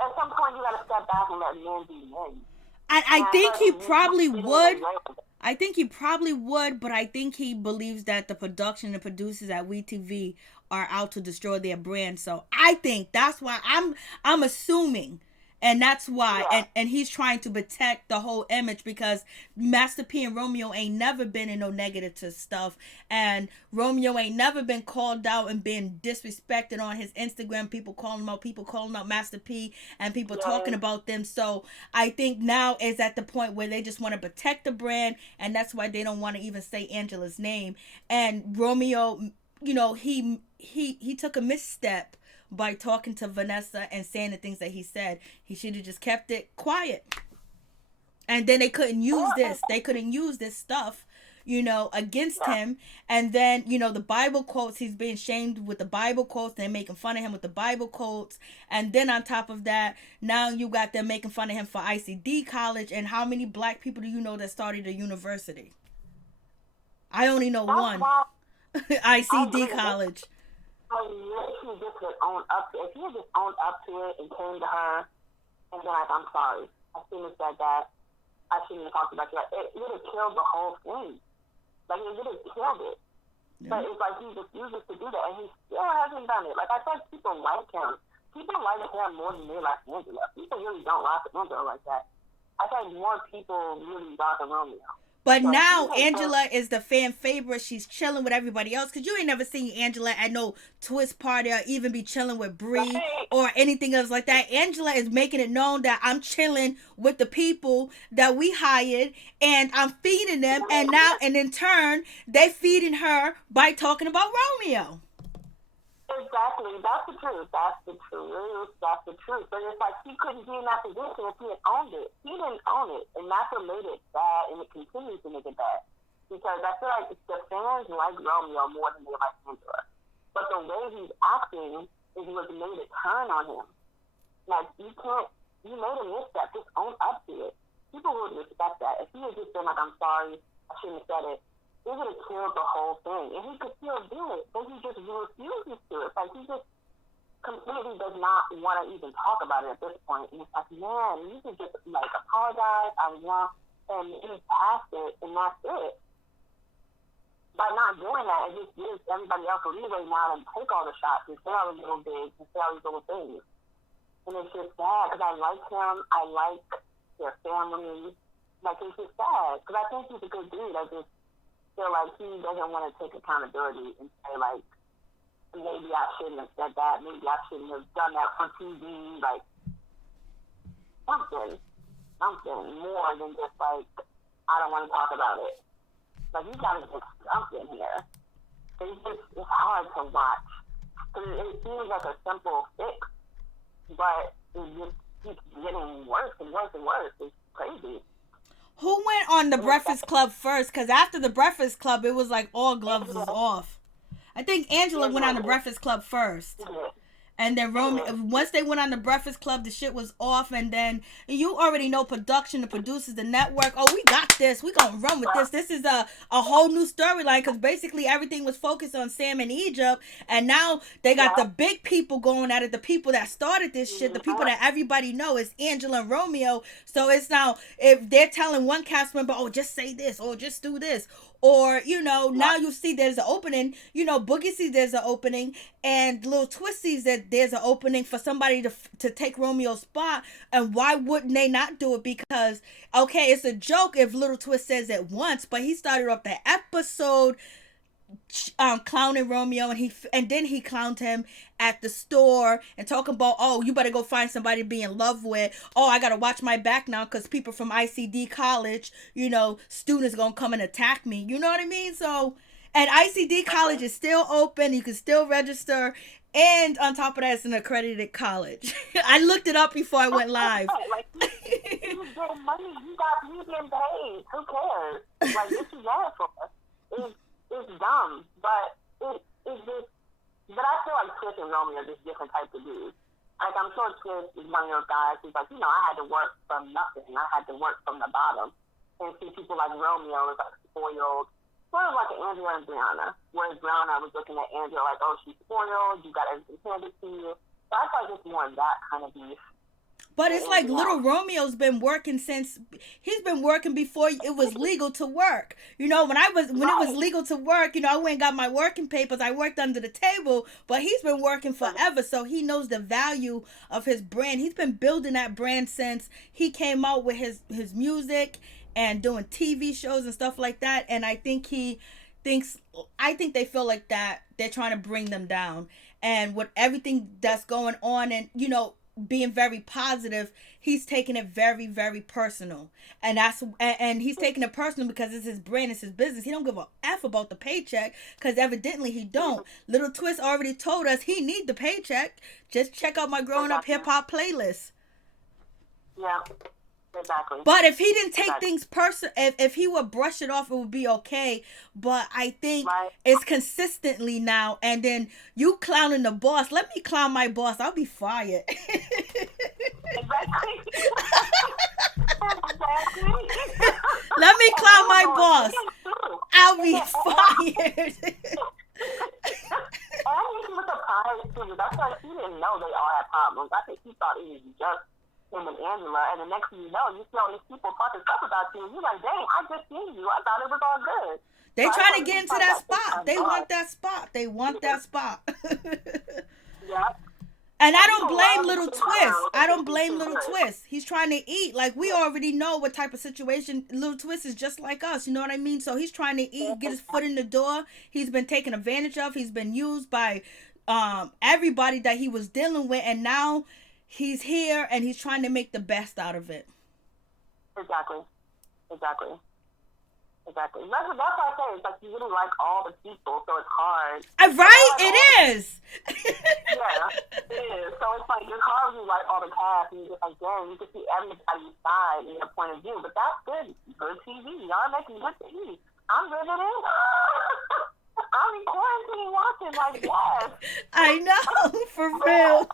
at some point you gotta step back and let men be men. I think he probably would. I think he probably would, but I think he believes that the production and producers at WeTV are out to destroy their brand. So I think that's why I'm assuming. And that's why, Yeah. and he's trying to protect the whole image, because Master P and Romeo ain't never been in no negative to stuff, and Romeo ain't never been called out and been disrespected on his Instagram. People calling out Master P, and people talking about them. So I think now is at the point where they just want to protect the brand, and that's why they don't want to even say Angela's name. And Romeo, you know, he took a misstep by talking to Vanessa and saying the things that he said. He should have just kept it quiet. And then they couldn't use this. They couldn't use this stuff, you know, against him. And then, you know, the Bible quotes, he's being shamed with the Bible quotes. They're making fun of him with the Bible quotes. And then on top of that, now you got them making fun of him for ICD college. And how many black people do you know that started a university? I only know one. ICD college. If he just would own up to it, if he had just owned up to it and came to her and been like, I'm sorry, I shouldn't have said that, I shouldn't have talked about that, it would have killed the whole thing. Like, it would have killed it. Yeah. But it's like he refuses to do that, and he still hasn't done it. Like, I thought people like him. People like him more than they like Angela. People really don't like Angela like that. I thought more people really like Romeo. But now Angela is the fan favorite. She's chilling with everybody else. Because you ain't never seen Angela at no twist party or even be chilling with Bree or anything else like that. Angela is making it known that I'm chilling with the people that we hired and I'm feeding them. And now, and in turn, they feeding her by talking about Romeo. Exactly. That's the truth. That's the truth. But it's like he couldn't be in that position if he had owned it. He didn't own it. And that's what made it bad, and it continues to make it bad. Because I feel like the fans like Romeo more than they like Angela. But the way he's acting is what made it turn on him. Like, you made a misstep. Just own up to it. People would respect that. If he had just been like, I'm sorry, I shouldn't have said it, it would have killed the whole thing. And he could still do it, but he just refuses to. It's like he just completely does not want to even talk about it at this point. And it's like, man, you can just, like, apologize, I'm wrong, and he's past it, and that's it. By not doing that, it just gives everybody else a leeway now to take all the shots and say all the little bigs and say all these little things. And it's just sad, because I like him, I like their family. Like, it's just sad, because I think he's a good dude. I just feel like he doesn't want to take accountability and say, like, maybe I shouldn't have said that, maybe I shouldn't have done that on TV, like, something more than just, like, I don't want to talk about it. Like, you gotta do something here. It's hard to watch. Because it seems like a simple fix, but it just keeps getting worse and worse and worse. It's crazy. Who went on the Breakfast Club first? Because after the Breakfast Club, it was like all gloves was off. I think Angela went on the Breakfast Club first. And then once they went on the Breakfast Club, the shit was off. And then you already know production, the producers, the network. Oh, we got this. We gonna run with this. This is a whole new storyline, because basically everything was focused on Sam in Egypt, and now they got the big people going at it. The people that started this shit, the people that everybody know, is Angela and Romeo. So it's now, if they're telling one cast member, oh, just say this, or just do this, or, you know, now you see there's an opening, you know, Boogie sees there's an opening, and Lil Twist sees that there's an opening for somebody to take Romeo's spot. And why wouldn't they not do it? Because, okay, it's a joke if Lil Twist says it once, but he started off the episode clowning Romeo, and then he clowned him at the store and talking about, oh, you better go find somebody to be in love with. Oh, I gotta watch my back now because people from ICD college, you know, students gonna come and attack me. You know what I mean? So, and ICD college is still open. You can still register. And on top of that, it's an accredited college. I looked it up before I went live. Like, you was getting money. You getting paid. Who cares? Like, this is that for us. It's dumb, but it's just. But I feel like Twist and Romeo are just different types of dudes. Like, I'm sure Twist is one of those guys who's like, you know, I had to work from nothing. I had to work from the bottom. And see people like Romeo is like spoiled, sort of like Angela and Brianna. Whereas Brianna was looking at Angela like, oh, she's spoiled. You got everything handed to you. So I feel like it's more of that kind of beef. But it's like little Romeo's been working he's been working before it was legal to work. You know, when it was legal to work, you know, I went and got my working papers. I worked under the table, but he's been working forever. So he knows the value of his brand. He's been building that brand since he came out with his music and doing TV shows and stuff like that. And I think they feel like that they're trying to bring them down. And with everything that's going on, and, you know, being very positive, he's taking it very, very personal. And he's taking it personal because it's his brand, it's his business. He don't give a F about the paycheck, because evidently he don't. Little Twist already told us he need the paycheck. Just check out my growing up hip hop playlist. Yeah. Exactly. But if he didn't take things personal, if he would brush it off, it would be okay. But I think it's consistently now. And then you clowning the boss. Let me clown my boss. I'll be fired. Exactly. Let me clown my boss. I'll be fired. And even with the pirates too, that's why he didn't know they all had problems. I think he thought it was just him and Angela, and the next thing you know, you see all these people talking stuff about you, and you're like, dang, I just seen you. I thought it was all good. They trying to get into that spot. They want that spot. They want that spot. Yeah. And I don't blame Little Twist. I don't blame Little Twist. He's trying to eat. Like, we already know what type of situation. Little Twist is just like us. You know what I mean? So he's trying to eat, get his foot in the door. He's been taken advantage of. He's been used by everybody that he was dealing with. And now he's here and he's trying to make the best out of it. Exactly. That's what I say. It's like you really like all the people, so it's hard. Right? It is. Yeah, it is. So it's like, it's hard when you like all the cast and you're just like, dang, you can see everybody's side and their point of view. But that's good. Good TV. Y'all making good TV. I'm living it. I'm in quarantine watching, like, yes. I know, for real.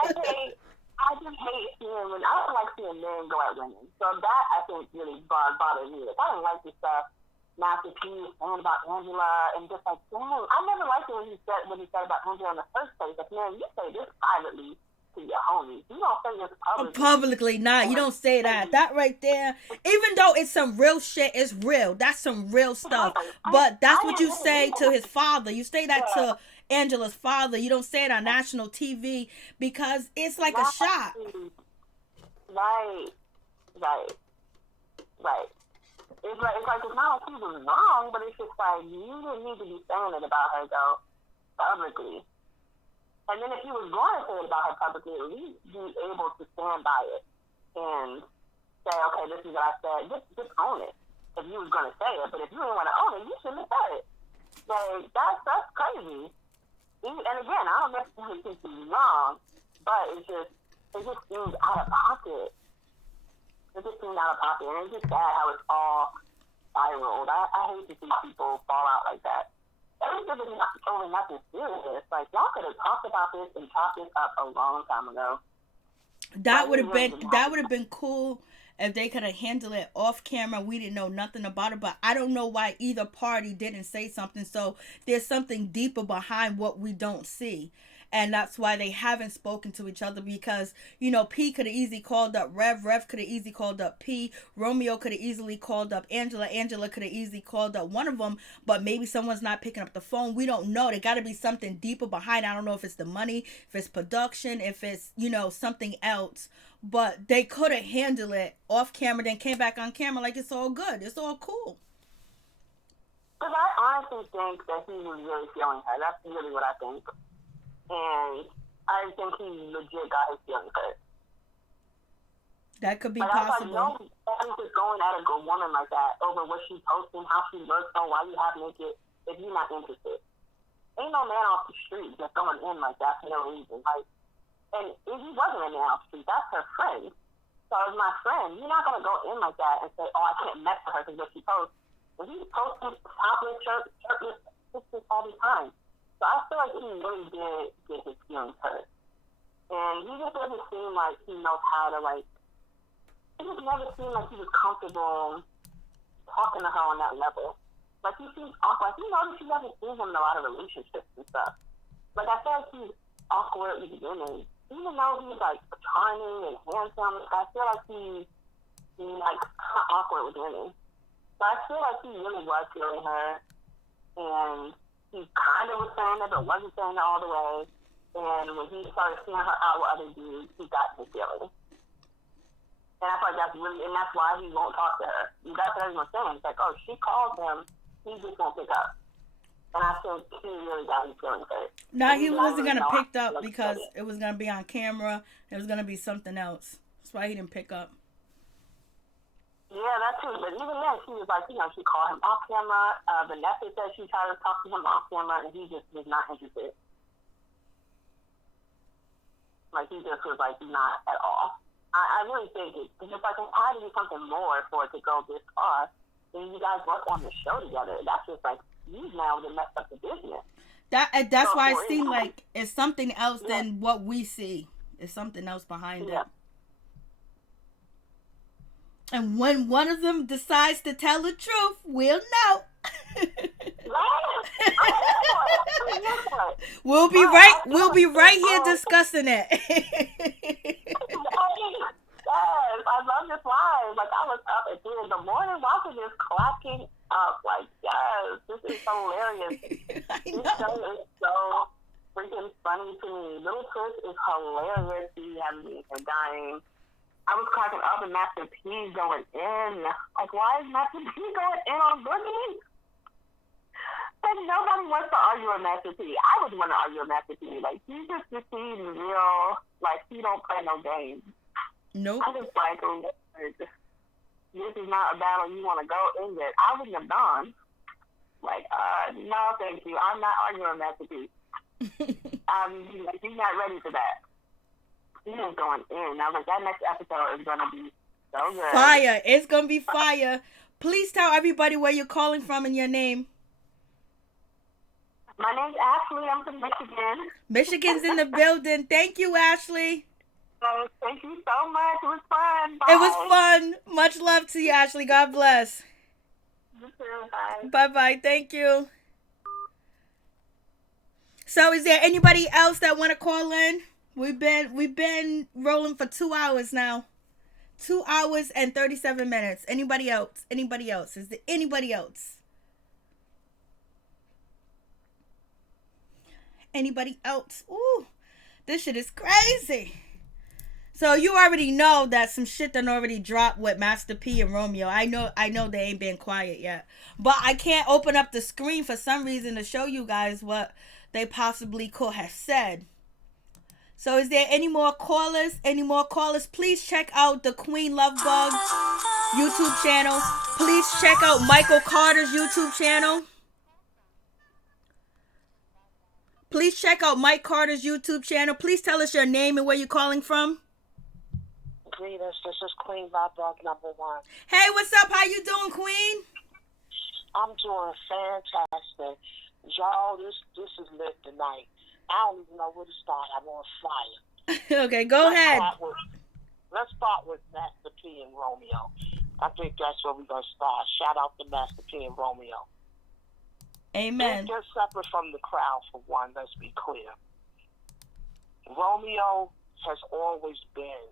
I just hate seeing I don't like seeing men go at women. So that, I think, really bothers me. I don't like this stuff. Master P saying about Angela, and just like, dang, I never liked it when he said about Angela in the first place. Like, man, you say this privately to your homies. You don't say this publicly. Publicly, nah, you don't say that. That right there, even though it's some real shit, it's real. That's some real stuff. But that's what you say to his father. You say that to Angela's father. You don't say it on national TV because it's like a shot. Right. It's like it's not like he was wrong, but it's just like you didn't need to be saying it about her though publicly. And then if you was going to say it about her publicly, at least be able to stand by it and say, okay, this is what I said. Just own it. If you was going to say it, but if you didn't want to own it, you shouldn't have said it. Like that's crazy. And again, I don't necessarily think he's wrong, but it just seems out of pocket. It just seems out of pocket, and it's just sad how it's all spiraled. I hate to see people fall out like that. Every good over nothing serious. Like, y'all could have talked about this and talked this up a long time ago. That would have been cool if they could have handled it off camera. We didn't know nothing about it, but I don't know why either party didn't say something. So there's something deeper behind what we don't see. And that's why they haven't spoken to each other, because, you know, P could have easily called up Rev could have easily called up P, Romeo could have easily called up Angela could have easily called up one of them, but maybe someone's not picking up the phone. We don't know. There got to be something deeper behind. I don't know if it's the money, if it's production, if it's, you know, something else, but they could have handled it off camera, then came back on camera like it's all good. It's all cool. Because I honestly think that he was really feeling her. That's really what I think. And I think he legit got his feelings hurt. That could be possible. I was like, no, just going at a good woman like that over what she posting, how she looks, or why you have naked, if you're not interested. Ain't no man off the street just going in like that for no reason. Like, and if he wasn't a man off the street, that's her friend. So as my friend, you're not going to go in like that and say, oh, I can't mess with her because what she posts. And he's posting topless, shirtless pictures all the time. So I feel like he really did get his feelings hurt. And he just doesn't seem like he knows how to, like, he just never seemed like he was comfortable talking to her on that level. Like, he seems awkward. Like, you notice you haven't seen him in a lot of relationships and stuff. Like, I feel like he's awkward with women. Even though he's, like, charming and handsome, I feel like he's like, kind of awkward with women. So I feel like he really was feeling her. And he kind of was saying it, but wasn't saying it all the way. And when he started seeing her out with other dudes, he got his feelings. And I feel like that's really, and that's why he won't talk to her. That's what everyone's saying. It's like, oh, she called him, he just won't pick up. And I think he really got his feelings hurt. No, he wasn't going to pick up because it was going to be on camera. It was going to be something else. That's why he didn't pick up. Yeah, that too. But even then, she was like, you know, she called him off camera. Vanessa said she tried to talk to him off camera, and he just was not interested. Like, he just was, like, not at all. I really think it's just like, it had to be something more for it to go this far. And you guys work on the show together. That's just like, you now would have messed up the business. That's why it seemed like it's something else than what we see. It's something else behind it. And when one of them decides to tell the truth, we'll know. We'll be right here discussing it. Yes, I love this live. Like, I was up at 3 in the morning watching this, clacking up. Like, yes, this is hilarious. This show is so freaking funny to me. Little Chris is hilarious. He has me dying. I was cracking up and Master P going in. Like, why is Master P going in on Boogie? Like, nobody wants to argue with Master P. I would want to argue with Master P. Like, he just seems real. Like, he don't play no games. Nope. I just like, this is not a battle you want to go in with. I wouldn't have gone. Like, no, thank you. I'm not arguing with Master P. He's not ready for that. He is going in. I was like, that next episode is going to be so good. Fire. It's going to be fire. Please tell everybody where you're calling from and your name. My name's Ashley. I'm from Michigan. Michigan's in the building. Thank you, Ashley. Oh, thank you so much. It was fun. Bye. It was fun. Much love to you, Ashley. God bless. You too. Bye. Bye-bye. Thank you. So is there anybody else that want to call in? We've been rolling for 2 hours now. 2 hours and 37 minutes. Anybody else? Anybody else? Is there anybody else? Anybody else? Ooh, this shit is crazy. So you already know that some shit done already dropped with Master P and Romeo. I know they ain't been quiet yet. But I can't open up the screen for some reason to show you guys what they possibly could have said. So is there any more callers? Any more callers? Please check out the Queen Lovebug YouTube channel. Please check out Michael Carter's YouTube channel. Please check out Mike Carter's YouTube channel. Please tell us your name and where you're calling from. Greetings, this is Queen Lovebug #1. Hey, what's up? How you doing, Queen? I'm doing fantastic. Y'all, this is lit tonight. I don't even know where to start. I'm on fire. Okay, go ahead. Let's start with Master P and Romeo. I think that's where we're going to start. Shout out to Master P and Romeo. Amen. They're separate from the crowd, for one, let's be clear. Romeo has always been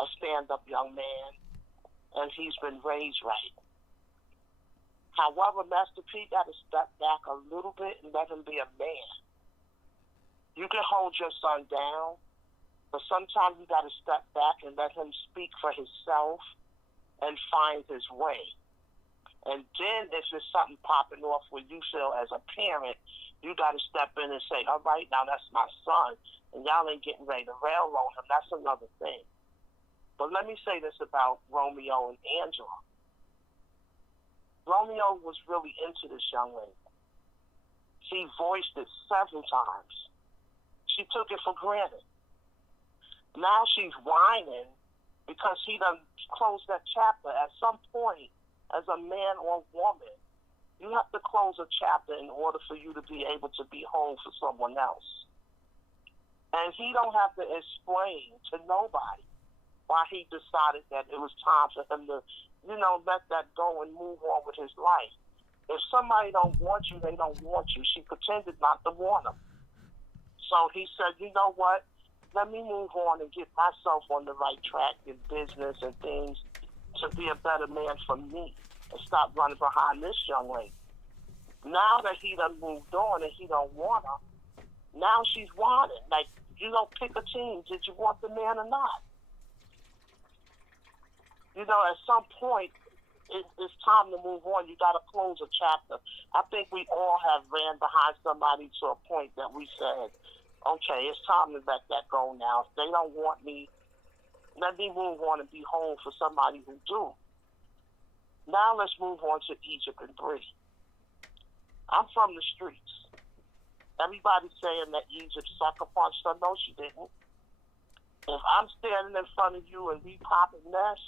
a stand-up young man, and he's been raised right. However, Master P got to step back a little bit and let him be a man. You can hold your son down, but sometimes you got to step back and let him speak for himself and find his way. And then if there's something popping off where you feel as a parent, you got to step in and say, all right, now that's my son, and y'all ain't getting ready to railroad him. That's another thing. But let me say this about Romeo and Angela. Romeo was really into this young lady. He voiced it several times. She took it for granted. Now she's whining because he done closed that chapter. At some point, as a man or woman, you have to close a chapter in order for you to be able to be whole for someone else. And he don't have to explain to nobody why he decided that it was time for him to, let that go and move on with his life. If somebody don't want you, they don't want you. She pretended not to want him. So he said, you know what? Let me move on and get myself on the right track in business and things to be a better man for me and stop running behind this young lady. Now that he done moved on and he don't want her, now she's wanting. Like, pick a team. Did you want the man or not? At some point, it's time to move on. You got to close a chapter. I think we all have ran behind somebody to a point that we said, okay, it's time to let that go now. If they don't want me, let me move on and be whole for somebody who do. Now let's move on to Egypt and Bree. I'm from the streets. Everybody's saying that Egypt sucker punched her. No, she didn't. If I'm standing in front of you and we popping mess,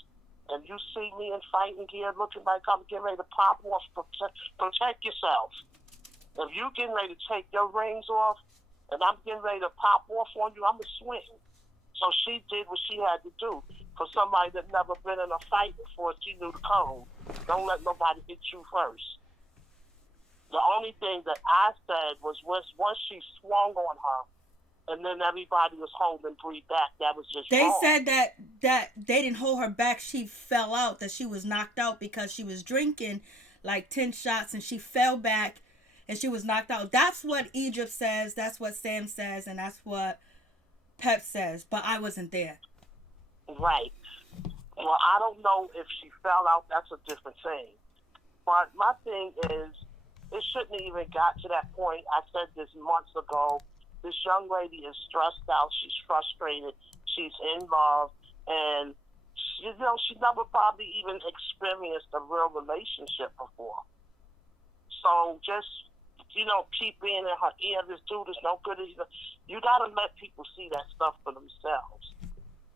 and you see me in fighting gear looking like I'm getting ready to pop off, protect yourself. If you getting ready to take your rings off and I'm getting ready to pop off on you, I'm going to swing. So she did what she had to do. For somebody that never been in a fight before, she knew the code. Don't let nobody hit you first. The only thing that I said was once she swung on her, and then everybody was holding Bree back. That was just They wrong. said that they didn't hold her back. She fell out, that she was knocked out because she was drinking like 10 shots and she fell back and she was knocked out. That's what Egypt says. That's what Sam says. And that's what Pep says. But I wasn't there. Right. Well, I don't know if she fell out. That's a different thing. But my thing is, it shouldn't have even got to that point. I said this months ago. This young lady is stressed out. She's frustrated. She's in love. And, she never probably even experienced a real relationship before. So just, keep being in her ear, this dude is no good. You got to let people see that stuff for themselves.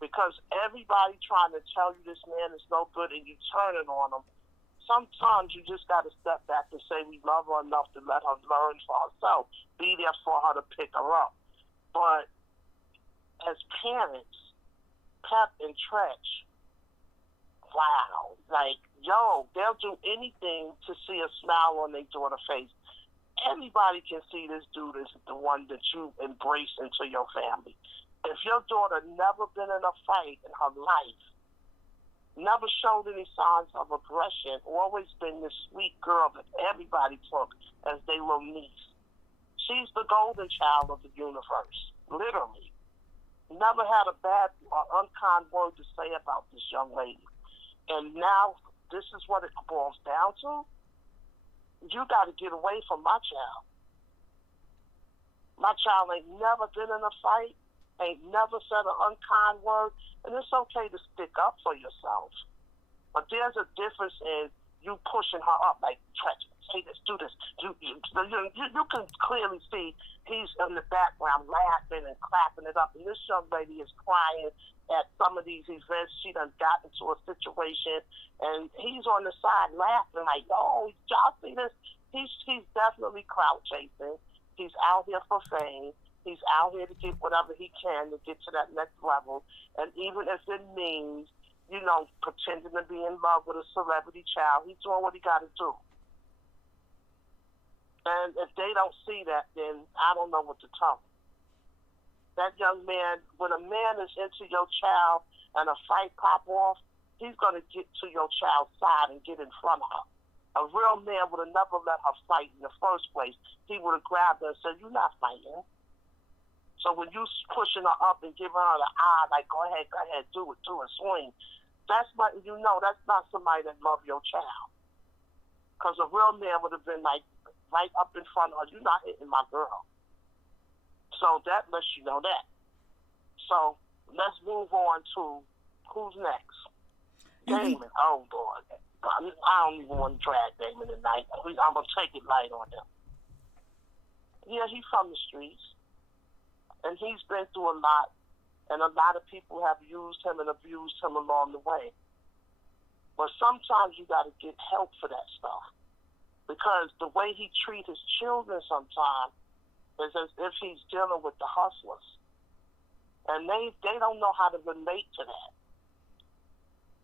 Because everybody trying to tell you this man is no good and you turning on him, sometimes you just got to step back and say we love her enough to let her learn for herself. Be there for her to pick her up. But as parents, Pep and Tretch, wow. They'll do anything to see a smile on their daughter's face. Everybody can see this dude is the one that you embrace into your family. If your daughter never been in a fight in her life, never showed any signs of aggression, always been this sweet girl that everybody took as their little niece. She's the golden child of the universe, literally. Never had a bad or unkind word to say about this young lady. And now this is what it boils down to. You got to get away from my child. My child ain't never been in a fight, ain't never said an unkind word, and it's okay to stick up for yourself. But there's a difference in you pushing her up, like, say this, do this. You can clearly see he's in the background laughing and clapping it up, and this young lady is crying at some of these events. She done got into a situation, and he's on the side laughing like, oh, y'all see this? He's definitely clout chasing. He's out here for fame. He's out here to get whatever he can to get to that next level. And even if it means, pretending to be in love with a celebrity child, he's doing what he got to do. And if they don't see that, then I don't know what to tell them. That young man, when a man is into your child and a fight pop off, he's going to get to your child's side and get in front of her. A real man would have never let her fight in the first place. He would have grabbed her and said, "You're not fighting." So when you pushing her up and giving her the eye, like, go ahead, do it, swing, that's letting you know that's not somebody that loves your child. Because a real man would have been like, right up in front of her, "You're not hitting my girl." So that lets you know that. So let's move on to who's next. Damon. Oh, boy. I don't even want to drag Damon tonight. I'm going to take it light on him. Yeah, he's from the streets. And he's been through a lot, and a lot of people have used him and abused him along the way. But sometimes you got to get help for that stuff. Because the way he treats his children sometimes is as if he's dealing with the hustlers. And they don't know how to relate to that.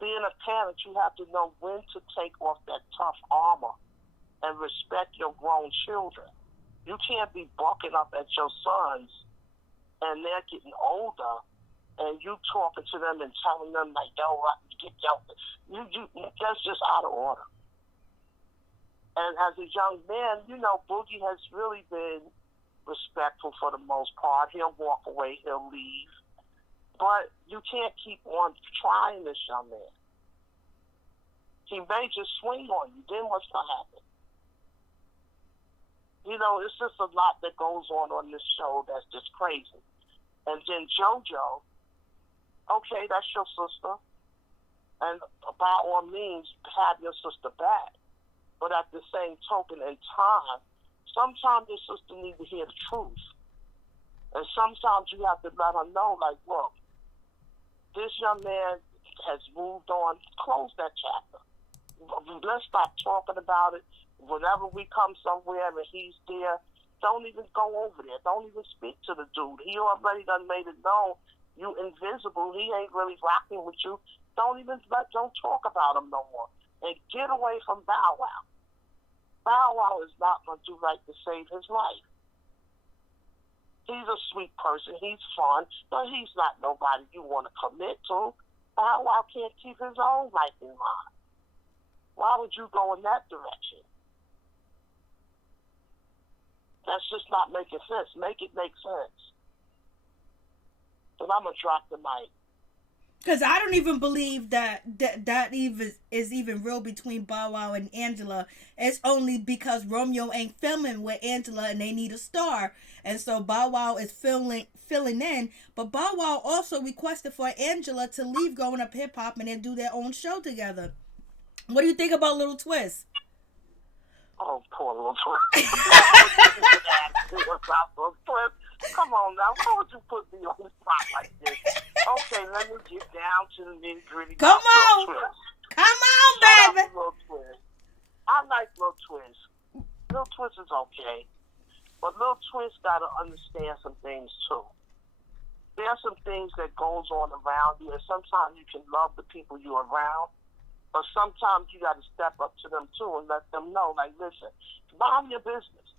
Being a parent, you have to know when to take off that tough armor and respect your grown children. You can't be bucking up at your sons and they're getting older, and you talking to them and telling them like, "Yo, get yo," that's just out of order. And as a young man, Boogie has really been respectful for the most part. He'll walk away, he'll leave, but you can't keep on trying this young man. He may just swing on you. Then what's gonna happen? It's just a lot that goes on this show that's just crazy. And then Jojo, okay, that's your sister. And by all means, have your sister back. But at the same token, in time, sometimes your sister needs to hear the truth. And sometimes you have to let her know, like, look, this young man has moved on. Close that chapter. Let's stop talking about it. Whenever we come somewhere and he's there, don't even go over there. Don't even speak to the dude. He already done made it known you invisible. He ain't really rocking with you. Don't talk about him no more. And get away from Bow Wow. Bow Wow is not going to do right to save his life. He's a sweet person. He's fun, but he's not nobody you want to commit to. Bow Wow can't keep his own life in mind. Why would you go in that direction? That's just not making sense. Make it make sense. But I'm going to drop the mic. Because I don't even believe that even is even real between Bow Wow and Angela. It's only because Romeo ain't filming with Angela and they need a star. And so Bow Wow is filling in. But Bow Wow also requested for Angela to leave Growing Up Hip Hop and then do their own show together. What do you think about Little Twist? Oh, poor Little Twist. Come on now. Why would you put me on the spot like this? Okay, let me get down to the nitty-gritty. Come on, baby. Little Twist. I like Little Twist. Little Twist is okay. But Little Twist got to understand some things, too. There are some things that goes on around you, and sometimes you can love the people you're around, but sometimes you got to step up to them, too, and let them know, like, listen, mind your business.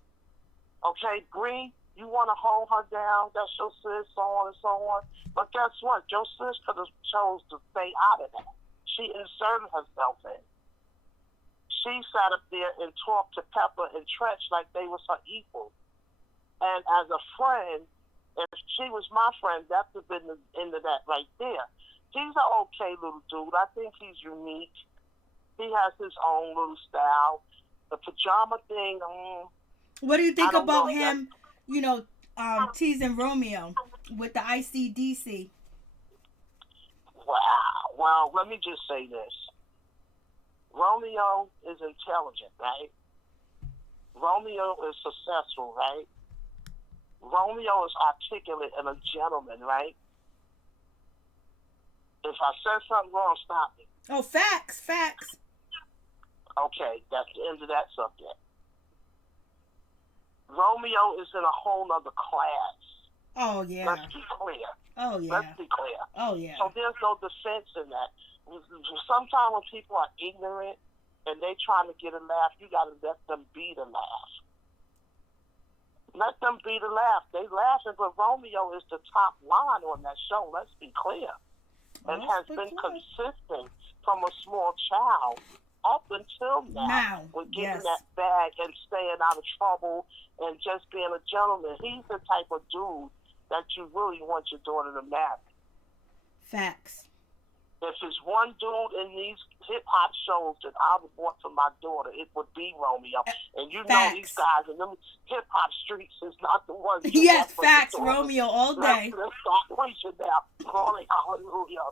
Okay, Bree, you want to hold her down, that's your sis, so on and so on. But guess what? Your sis could have chose to stay out of that. She inserted herself in. She sat up there and talked to Pepa and Tretch like they was her equal. And as a friend, if she was my friend, that would have been the end of that right there. He's an okay little dude. I think he's unique. He has his own little style. The pajama thing, what do you think about him, teasing Romeo with the ICDC? Wow. Well, let me just say this. Romeo is intelligent, right? Romeo is successful, right? Romeo is articulate and a gentleman, right? If I said something wrong, stop me. Oh, facts. Okay, that's the end of that subject. Romeo is in a whole other class. Oh, yeah. Let's be clear. Oh, yeah. Let's be clear. Oh, yeah. So there's no defense in that. Sometimes when people are ignorant and they trying to get a laugh, you got to let them be the laugh. Let them be the laugh. They laughing, but Romeo is the top line on that show. Let's be clear. And has been consistent from a small child up until now with getting that bag and staying out of trouble and just being a gentleman. He's the type of dude that you really want your daughter to marry. Facts. If there's one dude in these hip-hop shows that I would want for my daughter, it would be Romeo. And you know these guys in them hip-hop streets is not the ones you yes, want for facts, your daughter. Romeo, all day. Let's start preaching now. Glory, hallelujah.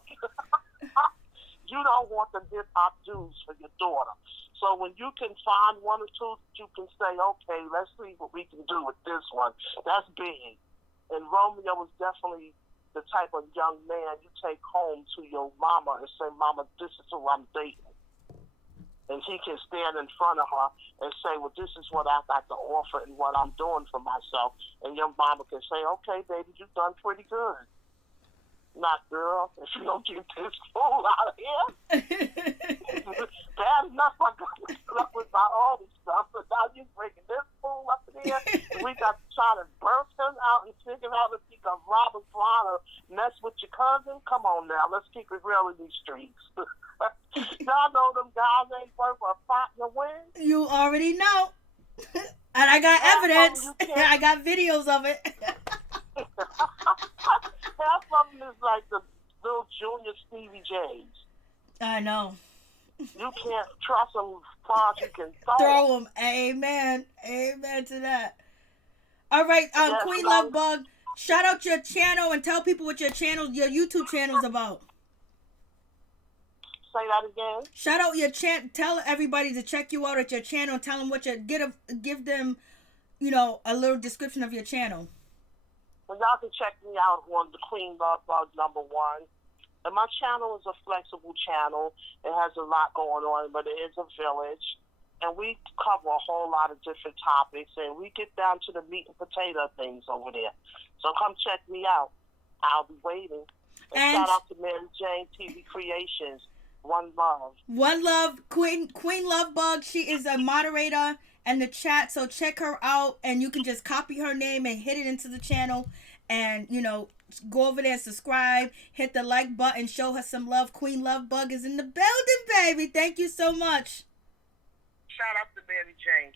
You don't want the hip-hop dudes for your daughter. So when you can find one or two, you can say, okay, let's see what we can do with this one. That's big. And Romeo was definitely the type of young man you take home to your mama and say, Mama, this is who I'm dating. And he can stand in front of her and say, well, this is what I got to offer and what I'm doing for myself. And your mama can say, okay, baby, you've done pretty good. Not, girl, if you don't get this fool out of here. Bad enough I got to put up with my own stuff, but now you're bringing this fool up in here. And we got to try to burst him out and figure out if he can rob us blind or mess with your cousin. Come on now, let's keep it real in these streets. Y'all know them guys ain't worth a pot in the wind. You already know. And I got evidence. I got videos of it. Half of them is like the little junior Stevie J's. I know. You can't trust them as far as you can throw them. Amen. Amen to that. All right, Queen Love Bug, shout out your channel and tell people what your YouTube channel is about. Say that again. Shout out your channel. Tell everybody to check you out at your channel. Tell them what you give them, a little description of your channel. Well, y'all can check me out on the Queen Love Bug #1. And my channel is a flexible channel. It has a lot going on, but it is a village. And we cover a whole lot of different topics, and we get down to the meat and potato things over there. So come check me out. I'll be waiting. And shout out to Maryjanetv Creations. One love. One love. Queen Love Bug. She is a moderator in the chat, so check her out, and you can just copy her name and hit it into the channel, and go over there and subscribe, hit the like button, show her some love. Queen Love Bug is in the building, baby. Thank you so much. Shout out to Mary Jane.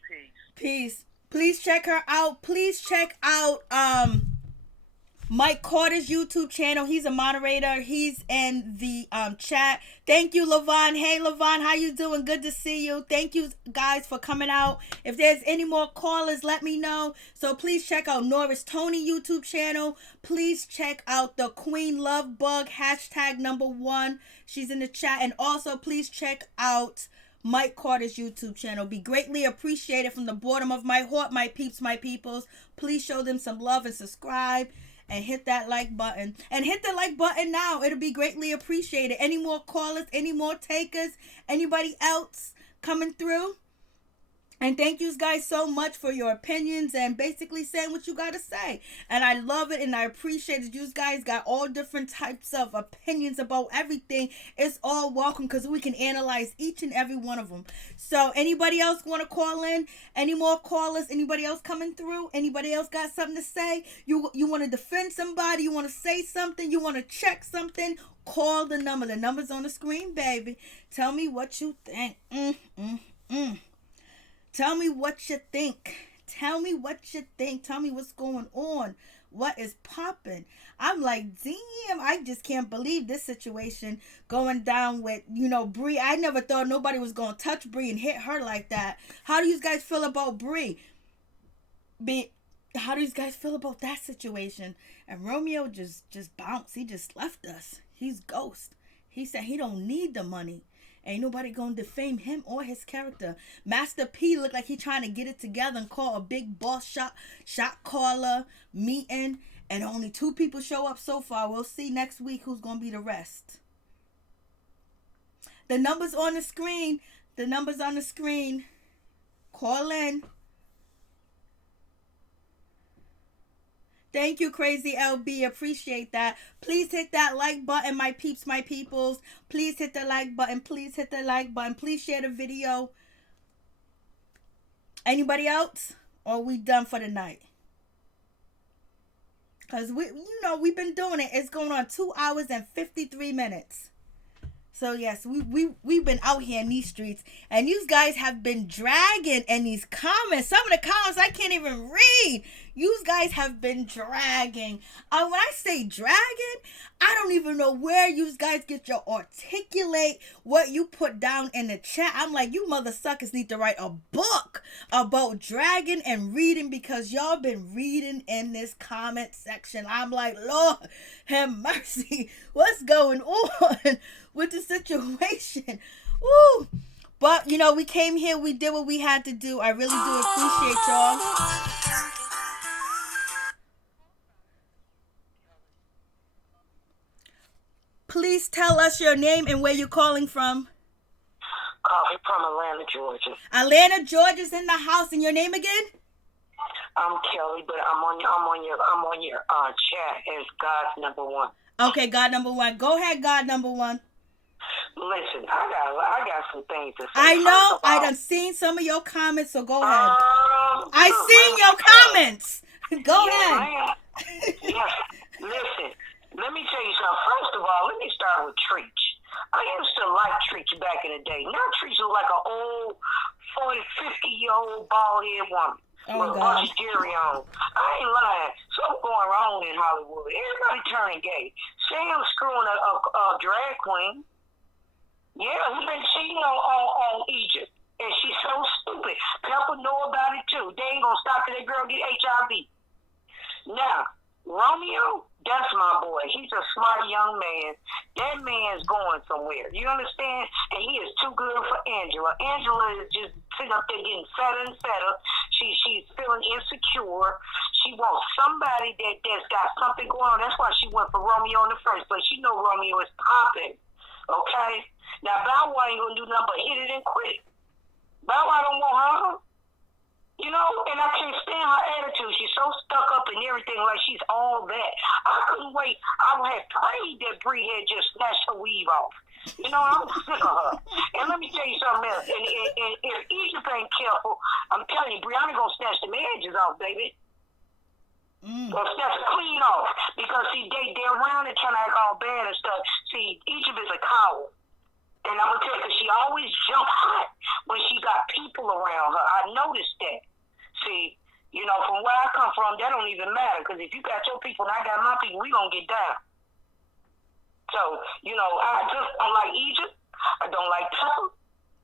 Peace. Please check her out. Please check out Mike Carter's YouTube channel. He's a moderator. He's in the chat. Thank you, Levon. Hey, Levon, how you doing? Good to see you. Thank you, guys, for coming out. If there's any more callers, let me know. So please check out Norris Tony YouTube channel. Please check out the Queen Love Bug #1. She's in the chat. And also, please check out Mike Carter's YouTube channel. Be greatly appreciated from the bottom of my heart, my peeps, my peoples. Please show them some love and subscribe. And hit that like button. And hit the like button now. It'll be greatly appreciated. Any more callers? Any more takers? Anybody else coming through? And thank you guys so much for your opinions and basically saying what you got to say. And I love it and I appreciate it. You guys got all different types of opinions about everything. It's all welcome because we can analyze each and every one of them. So anybody else want to call in? Any more callers? Anybody else coming through? Anybody else got something to say? You want to defend somebody? You want to say something? You want to check something? Call the number. The number's on the screen, baby. Tell me what you think. Tell me what you think. Tell me what you think. Tell me what's going on. What is popping? I'm like, damn, I just can't believe this situation going down with, Bree. I never thought nobody was going to touch Bree and hit her like that. How do you guys feel about Bree? How do you guys feel about that situation? And Romeo just bounced. He just left us. He's ghost. He said he don't need the money. Ain't nobody gonna defame him or his character. Master P looked like he trying to get it together and call a big boss shot caller meeting. And only 2 people show up so far. We'll see next week who's gonna be the rest. The number's on the screen. The number's on the screen. Call in. Thank you, Crazy LB. Appreciate that. Please hit that like button, my peeps, my peoples. Please hit the like button. Please hit the like button. Please share the video. Anybody else? Or we done for the night? Because we've been doing it. It's going on 2 hours and 53 minutes. So yes, we've been out here in these streets, and you guys have been dragging in these comments. Some of the comments I can't even read. You guys have been dragging. When I say dragging, I don't even know where you guys get your articulate what you put down in the chat. I'm like, you mother suckers need to write a book about dragging and reading, because y'all been reading in this comment section. I'm like, Lord have mercy. What's going on with the situation? Woo! But, we came here. We did what we had to do. I really do appreciate y'all. Please tell us your name and where you're calling from. Calling from Atlanta, Georgia. Atlanta, Georgia's in the house. And your name again? I'm Kelly, but I'm on your chat as God's number one. Okay, God number one. Go ahead, God number one. Listen, I got some things to say. I know. I done seen some of your comments, so go ahead. I seen your comments. Go ahead. Yeah. Listen, let me tell you something. First of all, let me start with Treach. I used to like Treach back in the day. Now Treach is like an old 40, 50-year-old bald-head woman. Oh, with a God. bunch of jewelry on. I ain't lying. Something going wrong in Hollywood. Everybody turning gay. Sam screwing a drag queen. Yeah, he been cheating on Egypt. And she's so stupid. Pepa know about it too. They ain't gonna stop till that girl get HIV. Now, Romeo, that's my boy. He's a smart young man. That man's going somewhere. You understand? And he is too good for Angela. Angela is just sitting up there getting fatter and fatter. She's feeling insecure. She wants somebody that's got something going on. That's why she went for Romeo in the first place. She know Romeo is popping. Okay? Now, Bow Wow ain't gonna do nothing but hit it and quit it. Bow Wow don't want her. You know, and I can't stand her attitude. She's so stuck up in everything, like she's all that. I couldn't wait. I had prayed that Bree had just snatched her weave off. You know, I'm sick of her. And let me tell you something else. And if Egypt ain't careful, I'm telling you, Brianna gonna snatch them edges off, baby. Or snatch it clean off. Because, see, they're around and trying to act all bad and stuff. See, Egypt is a coward. And I'm going to tell you, because she always jumped hot when she got people around her. I noticed that. See, you know, from where I come from, that don't even matter. Because if you got your people and I got my people, we going to get down. So, you know, I just don't like Egypt. I don't like Pepa.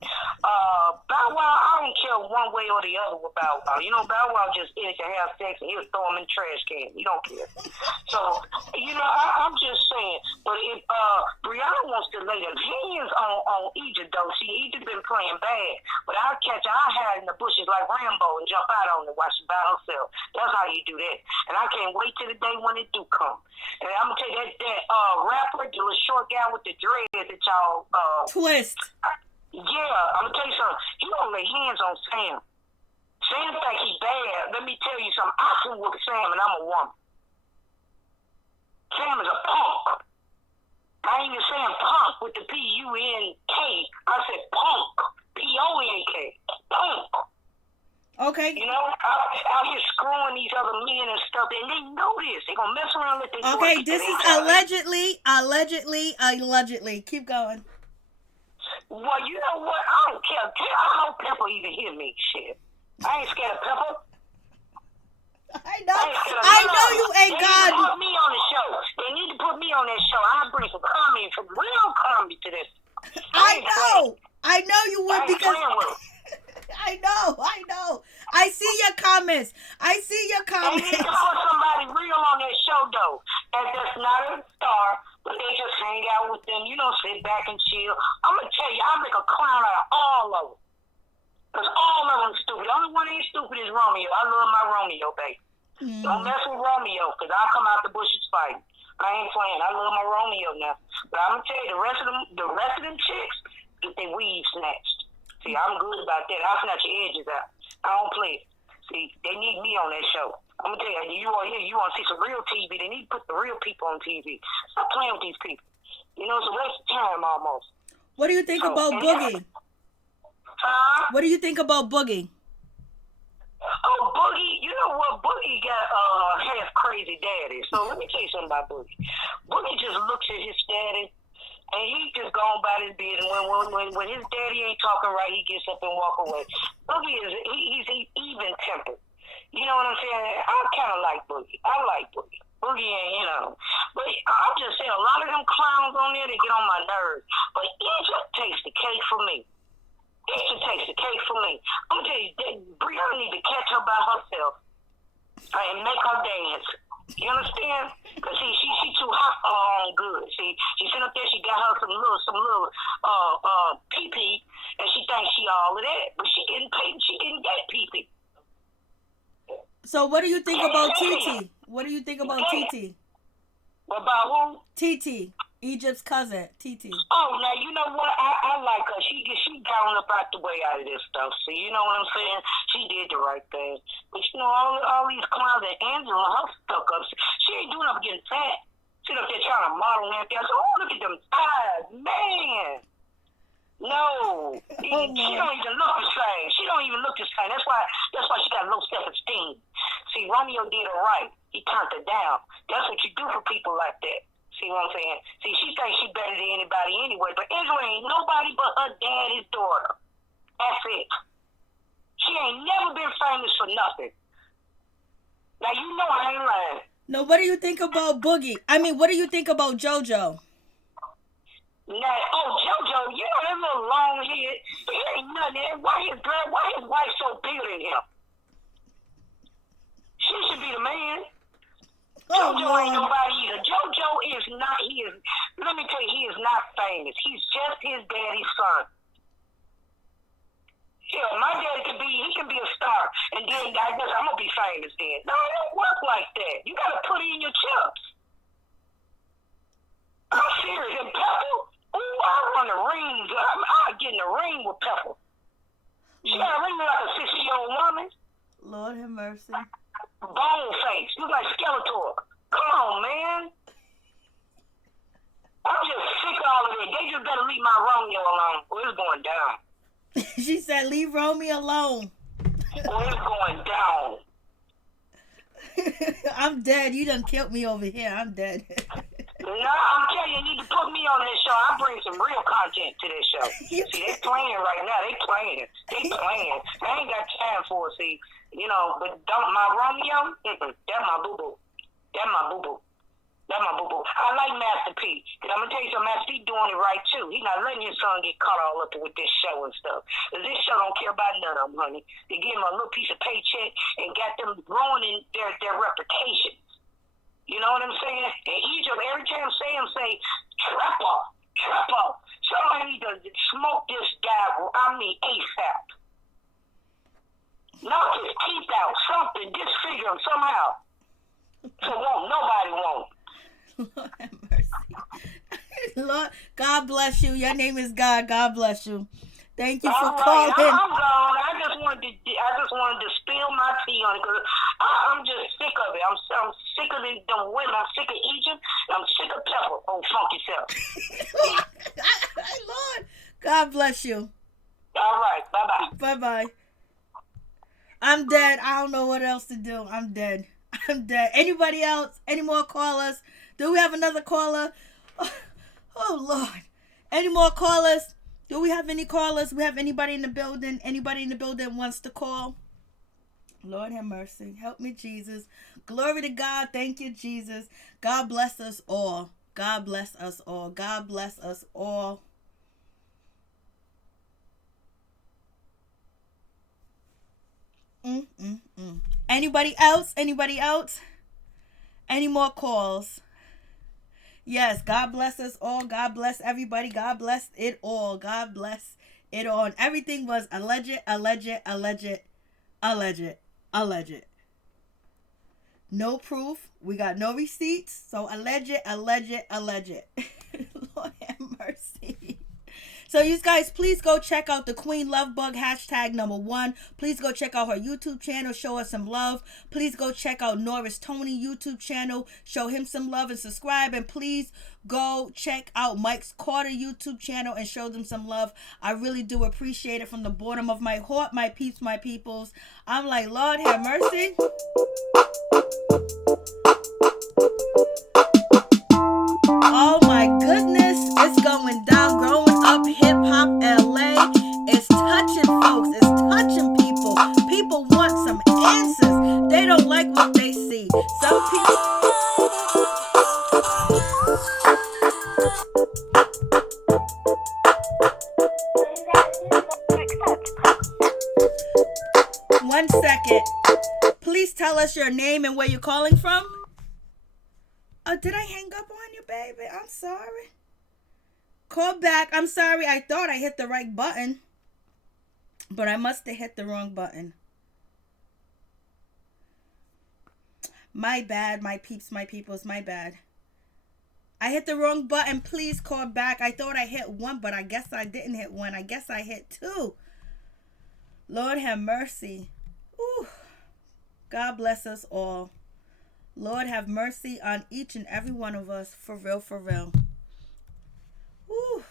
Bow Wow, I don't care one way or the other with Bow Wow. You know, Bow Wow just in to have sex and he'll throw him in the trash can. He don't care. So, you know, I'm just saying. But if Brianna wants to lay them hands on Egypt, though, see, Egypt been playing bad. But I'll catch her, I'll hide in the bushes like Rambo and jump out on her while she by herself. That's how you do that. And I can't wait till the day when it do come. And I'm going to tell you that rapper, the little short guy with the dreads that y'all... Twist. Yeah, I'm gonna tell you something. He don't lay hands on Sam. Sam think he bad. Let me tell you something. I can whoop Sam and I'm a woman. Sam is a punk. I ain't even saying punk with the P-U-N-K. I said punk. P-O-N-K. Punk. Okay. You know, out here screwing these other men and stuff, and they know this. They gonna mess around with their Okay, this is allegedly. Keep going. Well, you know what? I don't care. I hope Pepa even hear me. Shit. I ain't scared of Pepa. I know you ain't God. They need to put me on the show. They need to put me on that show. I'll bring some comedy, some real comedy to this. I know you would, because I know. I see your comments. They need to put somebody real on that show, though. That's not a star, but they just hang out with them. You know, sit back and chill. I'm going to tell you, I'll make a clown out of all of them. Because all of them stupid. The only one that ain't stupid is Romeo. I love my Romeo, baby. Don't mess with Romeo, because I'll come out the bushes fighting. I ain't playing. I love my Romeo now. But I'm going to tell you, the rest of them chicks get their weave snatched. See, I'm good about that. I'll snatch your edges out. I don't play it. See, they need me on that show. I'm gonna tell you, you want to see some real TV? They need to put the real people on TV. Stop playing with these people. You know, it's a waste of time almost. What do you think about Boogie? What do you think about Boogie? Oh, Boogie, you know what? Boogie got half crazy daddy. So let me tell you something about Boogie. Boogie just looks at his daddy, and he just gone about his business. When his daddy ain't talking right, he gets up and walk away. Boogie he's even tempered. You know what I'm saying? I kind of like Boogie. I like Boogie. Boogie ain't, you know. But I'm just saying, a lot of them clowns on there, they get on my nerves. But Egypt takes the cake for me. Egypt takes the cake for me. I'm going to tell you, Brianna need to catch her by herself and make her dance. You understand? Because, see, she too hot for her own good. See, she sitting up there, she got her some little pee-pee, and she thinks she all of that. But she getting paid, she getting that pee-pee. So what do you think about TT? What do you think about TT? About who? TT, Egypt's cousin, TT. Oh, now you know what? I like her. She gone up out the way out of this stuff. See, you know what I'm saying? She did the right thing. But you know, all these clowns and Angela, her stuck up. She ain't doing up getting fat. She up there trying to model and everything. So, oh, look at them thighs, man. No, she don't even look the same. She don't even look the same. That's why she got low self-esteem. See, Romeo did her right. He turned her down. That's what you do for people like that. See what I'm saying? See, she thinks she better than anybody anyway, but Angela ain't nobody but her daddy's daughter. That's it. She ain't never been famous for nothing. Now, you know I ain't lying. No, what do you think about Boogie? I mean, what do you think about Jojo? Now, Jojo, you know that little long head. He ain't nothing. Why his wife so bigger than him? She should be the man. Jojo ain't nobody either. Jojo is not. Let me tell you, he is not famous. He's just his daddy's son. Yeah, my daddy can be a star, and then I guess I'm gonna be famous then. No, it don't work like that. You gotta put in your chips. I'm serious. And Pepa, I run the rings. I get in the ring with Pepa. She got a ring like a 60-year-old woman. Lord have mercy. Bone face. Look like Skeletor. Come on, man. I'm just sick of all of it. They just better leave my Romeo alone. Or it's going down. She said, leave Romeo alone. Or it's going down. I'm dead. You done killed me over here. I'm dead. No, I'm telling you, you need to put me on this show. I bring some real content to this show. See, they playing right now. They playing. I ain't got time for it, see. You know, but my Romeo, that's my boo-boo. That's my boo-boo. I like Master P. Because I'm going to tell you something, Master P doing it right, too. He's not letting his son get caught all up with this show and stuff. Because this show don't care about none of them, honey. They give him a little piece of paycheck and got them ruining their reputation. You know what I'm saying? In Egypt, every time say Trapper. Somebody need to smoke this guy, ASAP. Knock his teeth out, something, disfigure him somehow. So nobody won't. Lord have mercy. Lord, God bless you. Your name is God. God bless you. Thank you for calling. I'm gone. I just wanted to spill my tea on it because I'm just sick of it. I'm sick of them women. I'm sick of Egypt. I'm sick of Pepa. Oh, funky self. Lord, God bless you. All right. Bye-bye. Bye-bye. I'm dead. I don't know what else to do. I'm dead. Anybody else? Any more callers? Do we have another caller? Oh, Lord. Any more callers? Do we have any callers? We have anybody in the building? Anybody in the building wants to call? Lord have mercy. Help me, Jesus. Glory to God. Thank you, Jesus. God bless us all. God bless us all. God bless us all. Anybody else? Anybody else? Any more calls? Yes, God bless us all. God bless everybody. God bless it all. God bless it all. And everything was alleged. No proof. We got no receipts. So alleged. Lord have mercy. So you guys, please go check out the Queen Love Bug #1. Please go check out her YouTube channel. Show her some love. Please go check out Norris Tony YouTube channel. Show him some love and subscribe. And please go check out Mike's Carter YouTube channel and show them some love. I really do appreciate it from the bottom of my heart, my peeps, my peoples. I'm like, Lord have mercy. Oh my goodness, it's going down. Growing up hip hop LA, it's touching folks, it's touching people. People want some answers. They don't like what they see. Some people. One second. Please tell us your name and where you're calling from. Oh, did I hang up on you, baby? I'm sorry. Call back. I'm sorry. I thought I hit the right button, but I must have hit the wrong button. My bad, my peeps, my peoples, my bad. I hit the wrong button. Please call back. I thought I hit 1, but I guess I didn't hit 1. I guess I hit 2. Lord have mercy. Ooh. God bless us all. Lord have mercy on each and every one of us. For real, for real. Woo.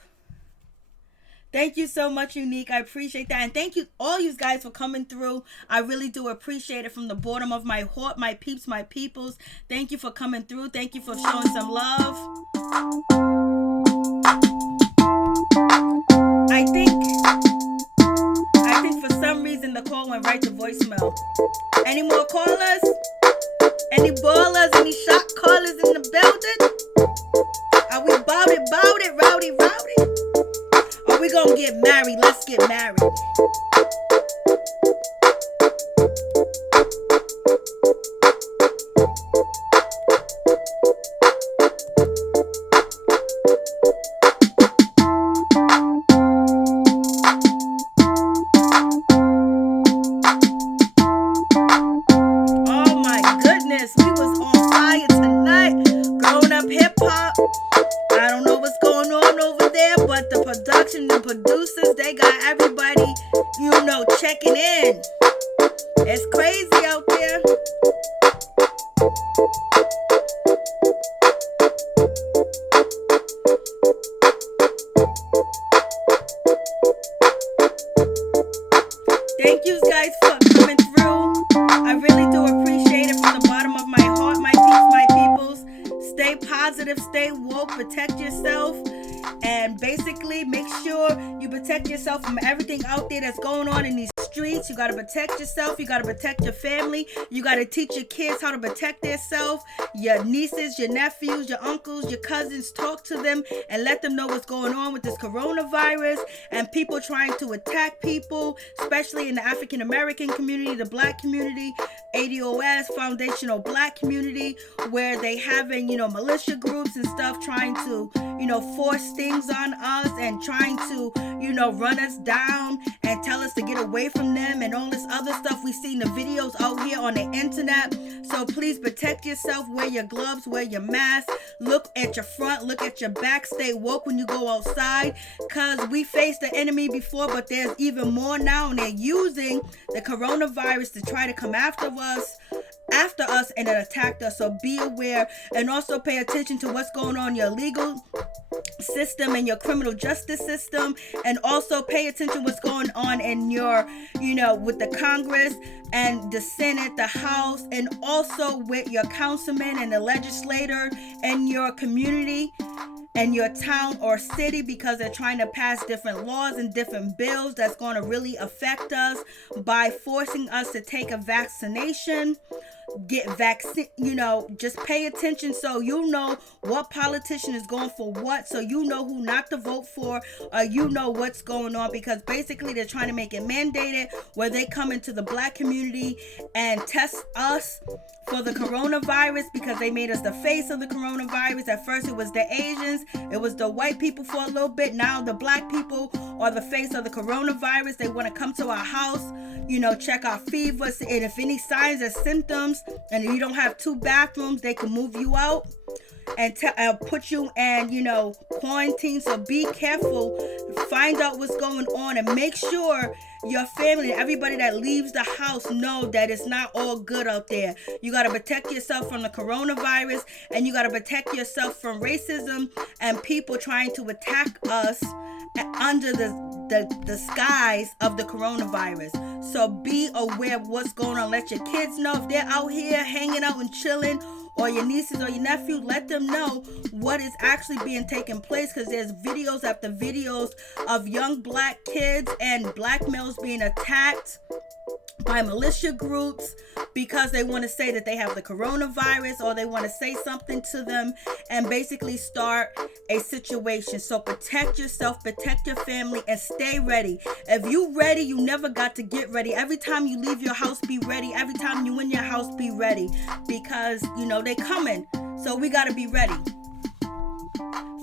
Thank you so much, Unique. I appreciate that. And thank you, all you guys, for coming through. I really do appreciate it from the bottom of my heart, my peeps, my peoples. Thank you for coming through. Thank you for showing some love. I think for some reason the call went right to voicemail. Any more callers? Any ballers, any shot callers in the building? Are we bout it, rowdy? Are we gonna get married? Let's get married. The producers, they got everybody, checking in. It's crazy out there. Thank you guys for coming through. I really do appreciate it from the bottom of my heart, my peeps, my peoples. Stay positive, stay woke, protect yourself. And basically make sure you protect yourself from everything out there that's going on in these streets. You got to protect yourself. You got to protect your family. You got to teach your kids how to protect themselves. Your nieces, your nephews, your uncles, your cousins, talk to them and let them know what's going on with this coronavirus and people trying to attack people, especially in the African American community, the black community, ADOS, foundational black community, where they having, militia groups and stuff trying to, force things on us and trying to, run us down and tell us to get away from them and all this other stuff we see in the videos out here on the internet. So please protect yourself, wear your gloves, wear your mask, look at your front, look at your back, stay woke when you go outside, because we faced the enemy before, but there's even more now, and they're using the coronavirus to try to come after us and then attack us. So be aware and also pay attention to what's going on in your legal system and your criminal justice system, and also pay attention what's going on in your, with the Congress and the Senate, the House, and also with your councilman and the legislator and your community and your town or city, because they're trying to pass different laws and different bills that's going to really affect us by forcing us to take a vaccination, get vaccine, just pay attention so you know what politician is going for what, so you know who not to vote for, or what's going on, because basically they're trying to make it mandated where they come into the black community and test us for the coronavirus, because they made us the face of the coronavirus. At first it was the Asians, it was the white people for a little bit. Now the black people are the face of the coronavirus. They want to come to our house, check our fevers, and if any signs or symptoms and you don't have 2 bathrooms, they can move you out and put you in, quarantine. So be careful find out what's going on, and make sure your family and everybody that leaves the house know that it's not all good out there. You got to protect yourself from the coronavirus, and you got to protect yourself from racism and people trying to attack us under the skies of the coronavirus. So be aware of what's going on. Let your kids know if they're out here hanging out and chilling, or your nieces or your nephews, let them know what is actually being taken place, because there's videos after videos of young black kids and black males being attacked by militia groups because they want to say that they have the coronavirus, or they want to say something to them and basically start a situation. So protect yourself, protect your family, and stay ready. If you ready, you never got to get ready. Every time you leave your house, be ready. Every time you in your house, be ready, because you know they coming. So we got to be ready.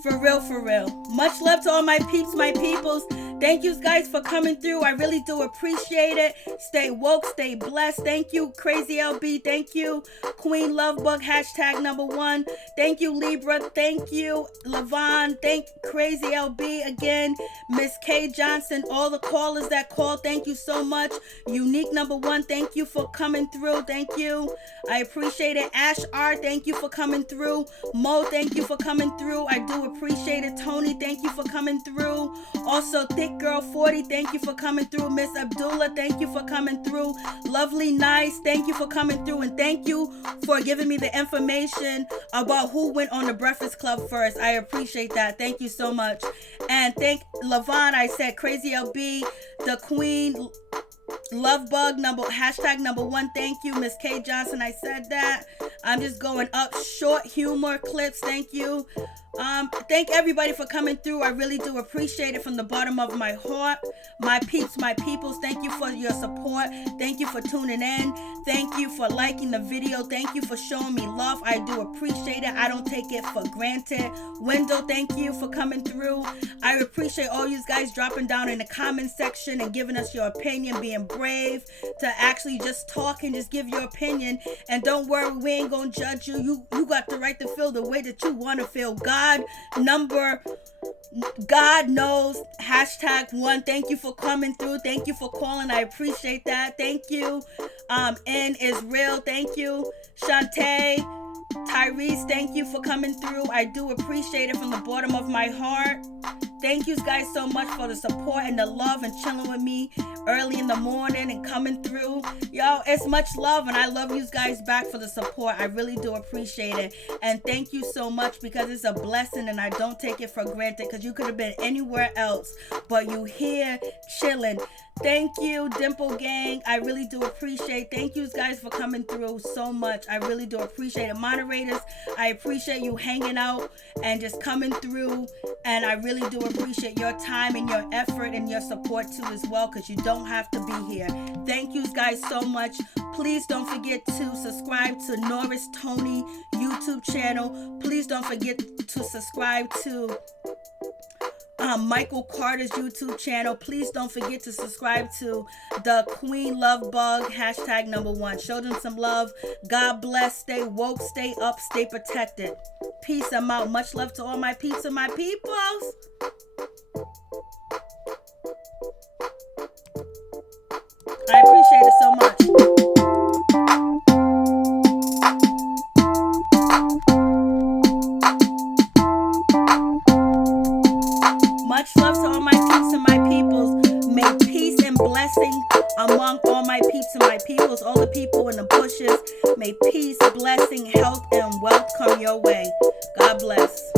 For real, for real. Much love to all my peeps, my peoples. Thank you guys for coming through. I really do appreciate it. Stay woke, stay blessed. Thank you, Crazy LB. Thank you, Queen Lovebug, #1. Thank you, Libra. Thank you, Levon. Thank Crazy LB again. Miss K Johnson, all the callers that called, thank you so much. Unique #1, thank you for coming through. Thank you. I appreciate it. Ash R, thank you for coming through. Mo, thank you for coming through. I do appreciate it. Tony, thank you for coming through. Also, Thick Girl 40, thank you for coming through. Miss Abdullah, thank you for coming through. Lovely Nice, thank you for coming through. And thank you for giving me the information about who went on the Breakfast Club first. I appreciate that. Thank you so much. And thank Levon, I said Crazy LB, the Queen Lovebug, #1. Thank you, Miss K Johnson. I said that. I'm just going up. Short humor clips. Thank you. Thank everybody for coming through. I really do appreciate it from the bottom of my heart. My peeps, my peoples, thank you for your support. Thank you for tuning in. Thank you for liking the video. Thank you for showing me love. I do appreciate it. I don't take it for granted. Wendell, thank you for coming through. I appreciate all you guys dropping down in the comment section and giving us your opinion, being brave to actually just talk and just give your opinion. And don't worry, we ain't gonna judge you. You got the right to feel the way that you want to feel. God knows, #1. Thank you for coming through. Thank you for calling. I appreciate that. Thank you. N is real. Thank you. Shantae, Tyrese, thank you for coming through. I do appreciate it from the bottom of my heart. Thank you guys so much for the support and the love and chilling with me early in the morning and coming through. Yo, it's much love, and I love you guys back for the support. I really do appreciate it. And thank you so much, because it's a blessing and I don't take it for granted, because you could have been anywhere else, but you here chilling. Thank you, Dimple Gang. I really do appreciate. Thank you guys for coming through so much. I really do appreciate it. Moderators, I appreciate you hanging out and just coming through. And I really do appreciate your time and your effort and your support too as well, because you don't have to be here. Thank you guys so much. Please don't forget to subscribe to Norris Tony YouTube channel. Please don't forget to subscribe to Michael Carter's YouTube channel. Please don't forget to subscribe to the Queen Lovebug, #1. Show them some love. God bless. Stay woke, stay up, stay protected. Peace. I'm out. Much love to all my peeps and my peoples. I appreciate it so much. Much love to all my peeps and my peoples. May peace and blessing among all my peeps and my peoples, all the people in the bushes. May peace, blessing, health, and wealth come your way. God bless.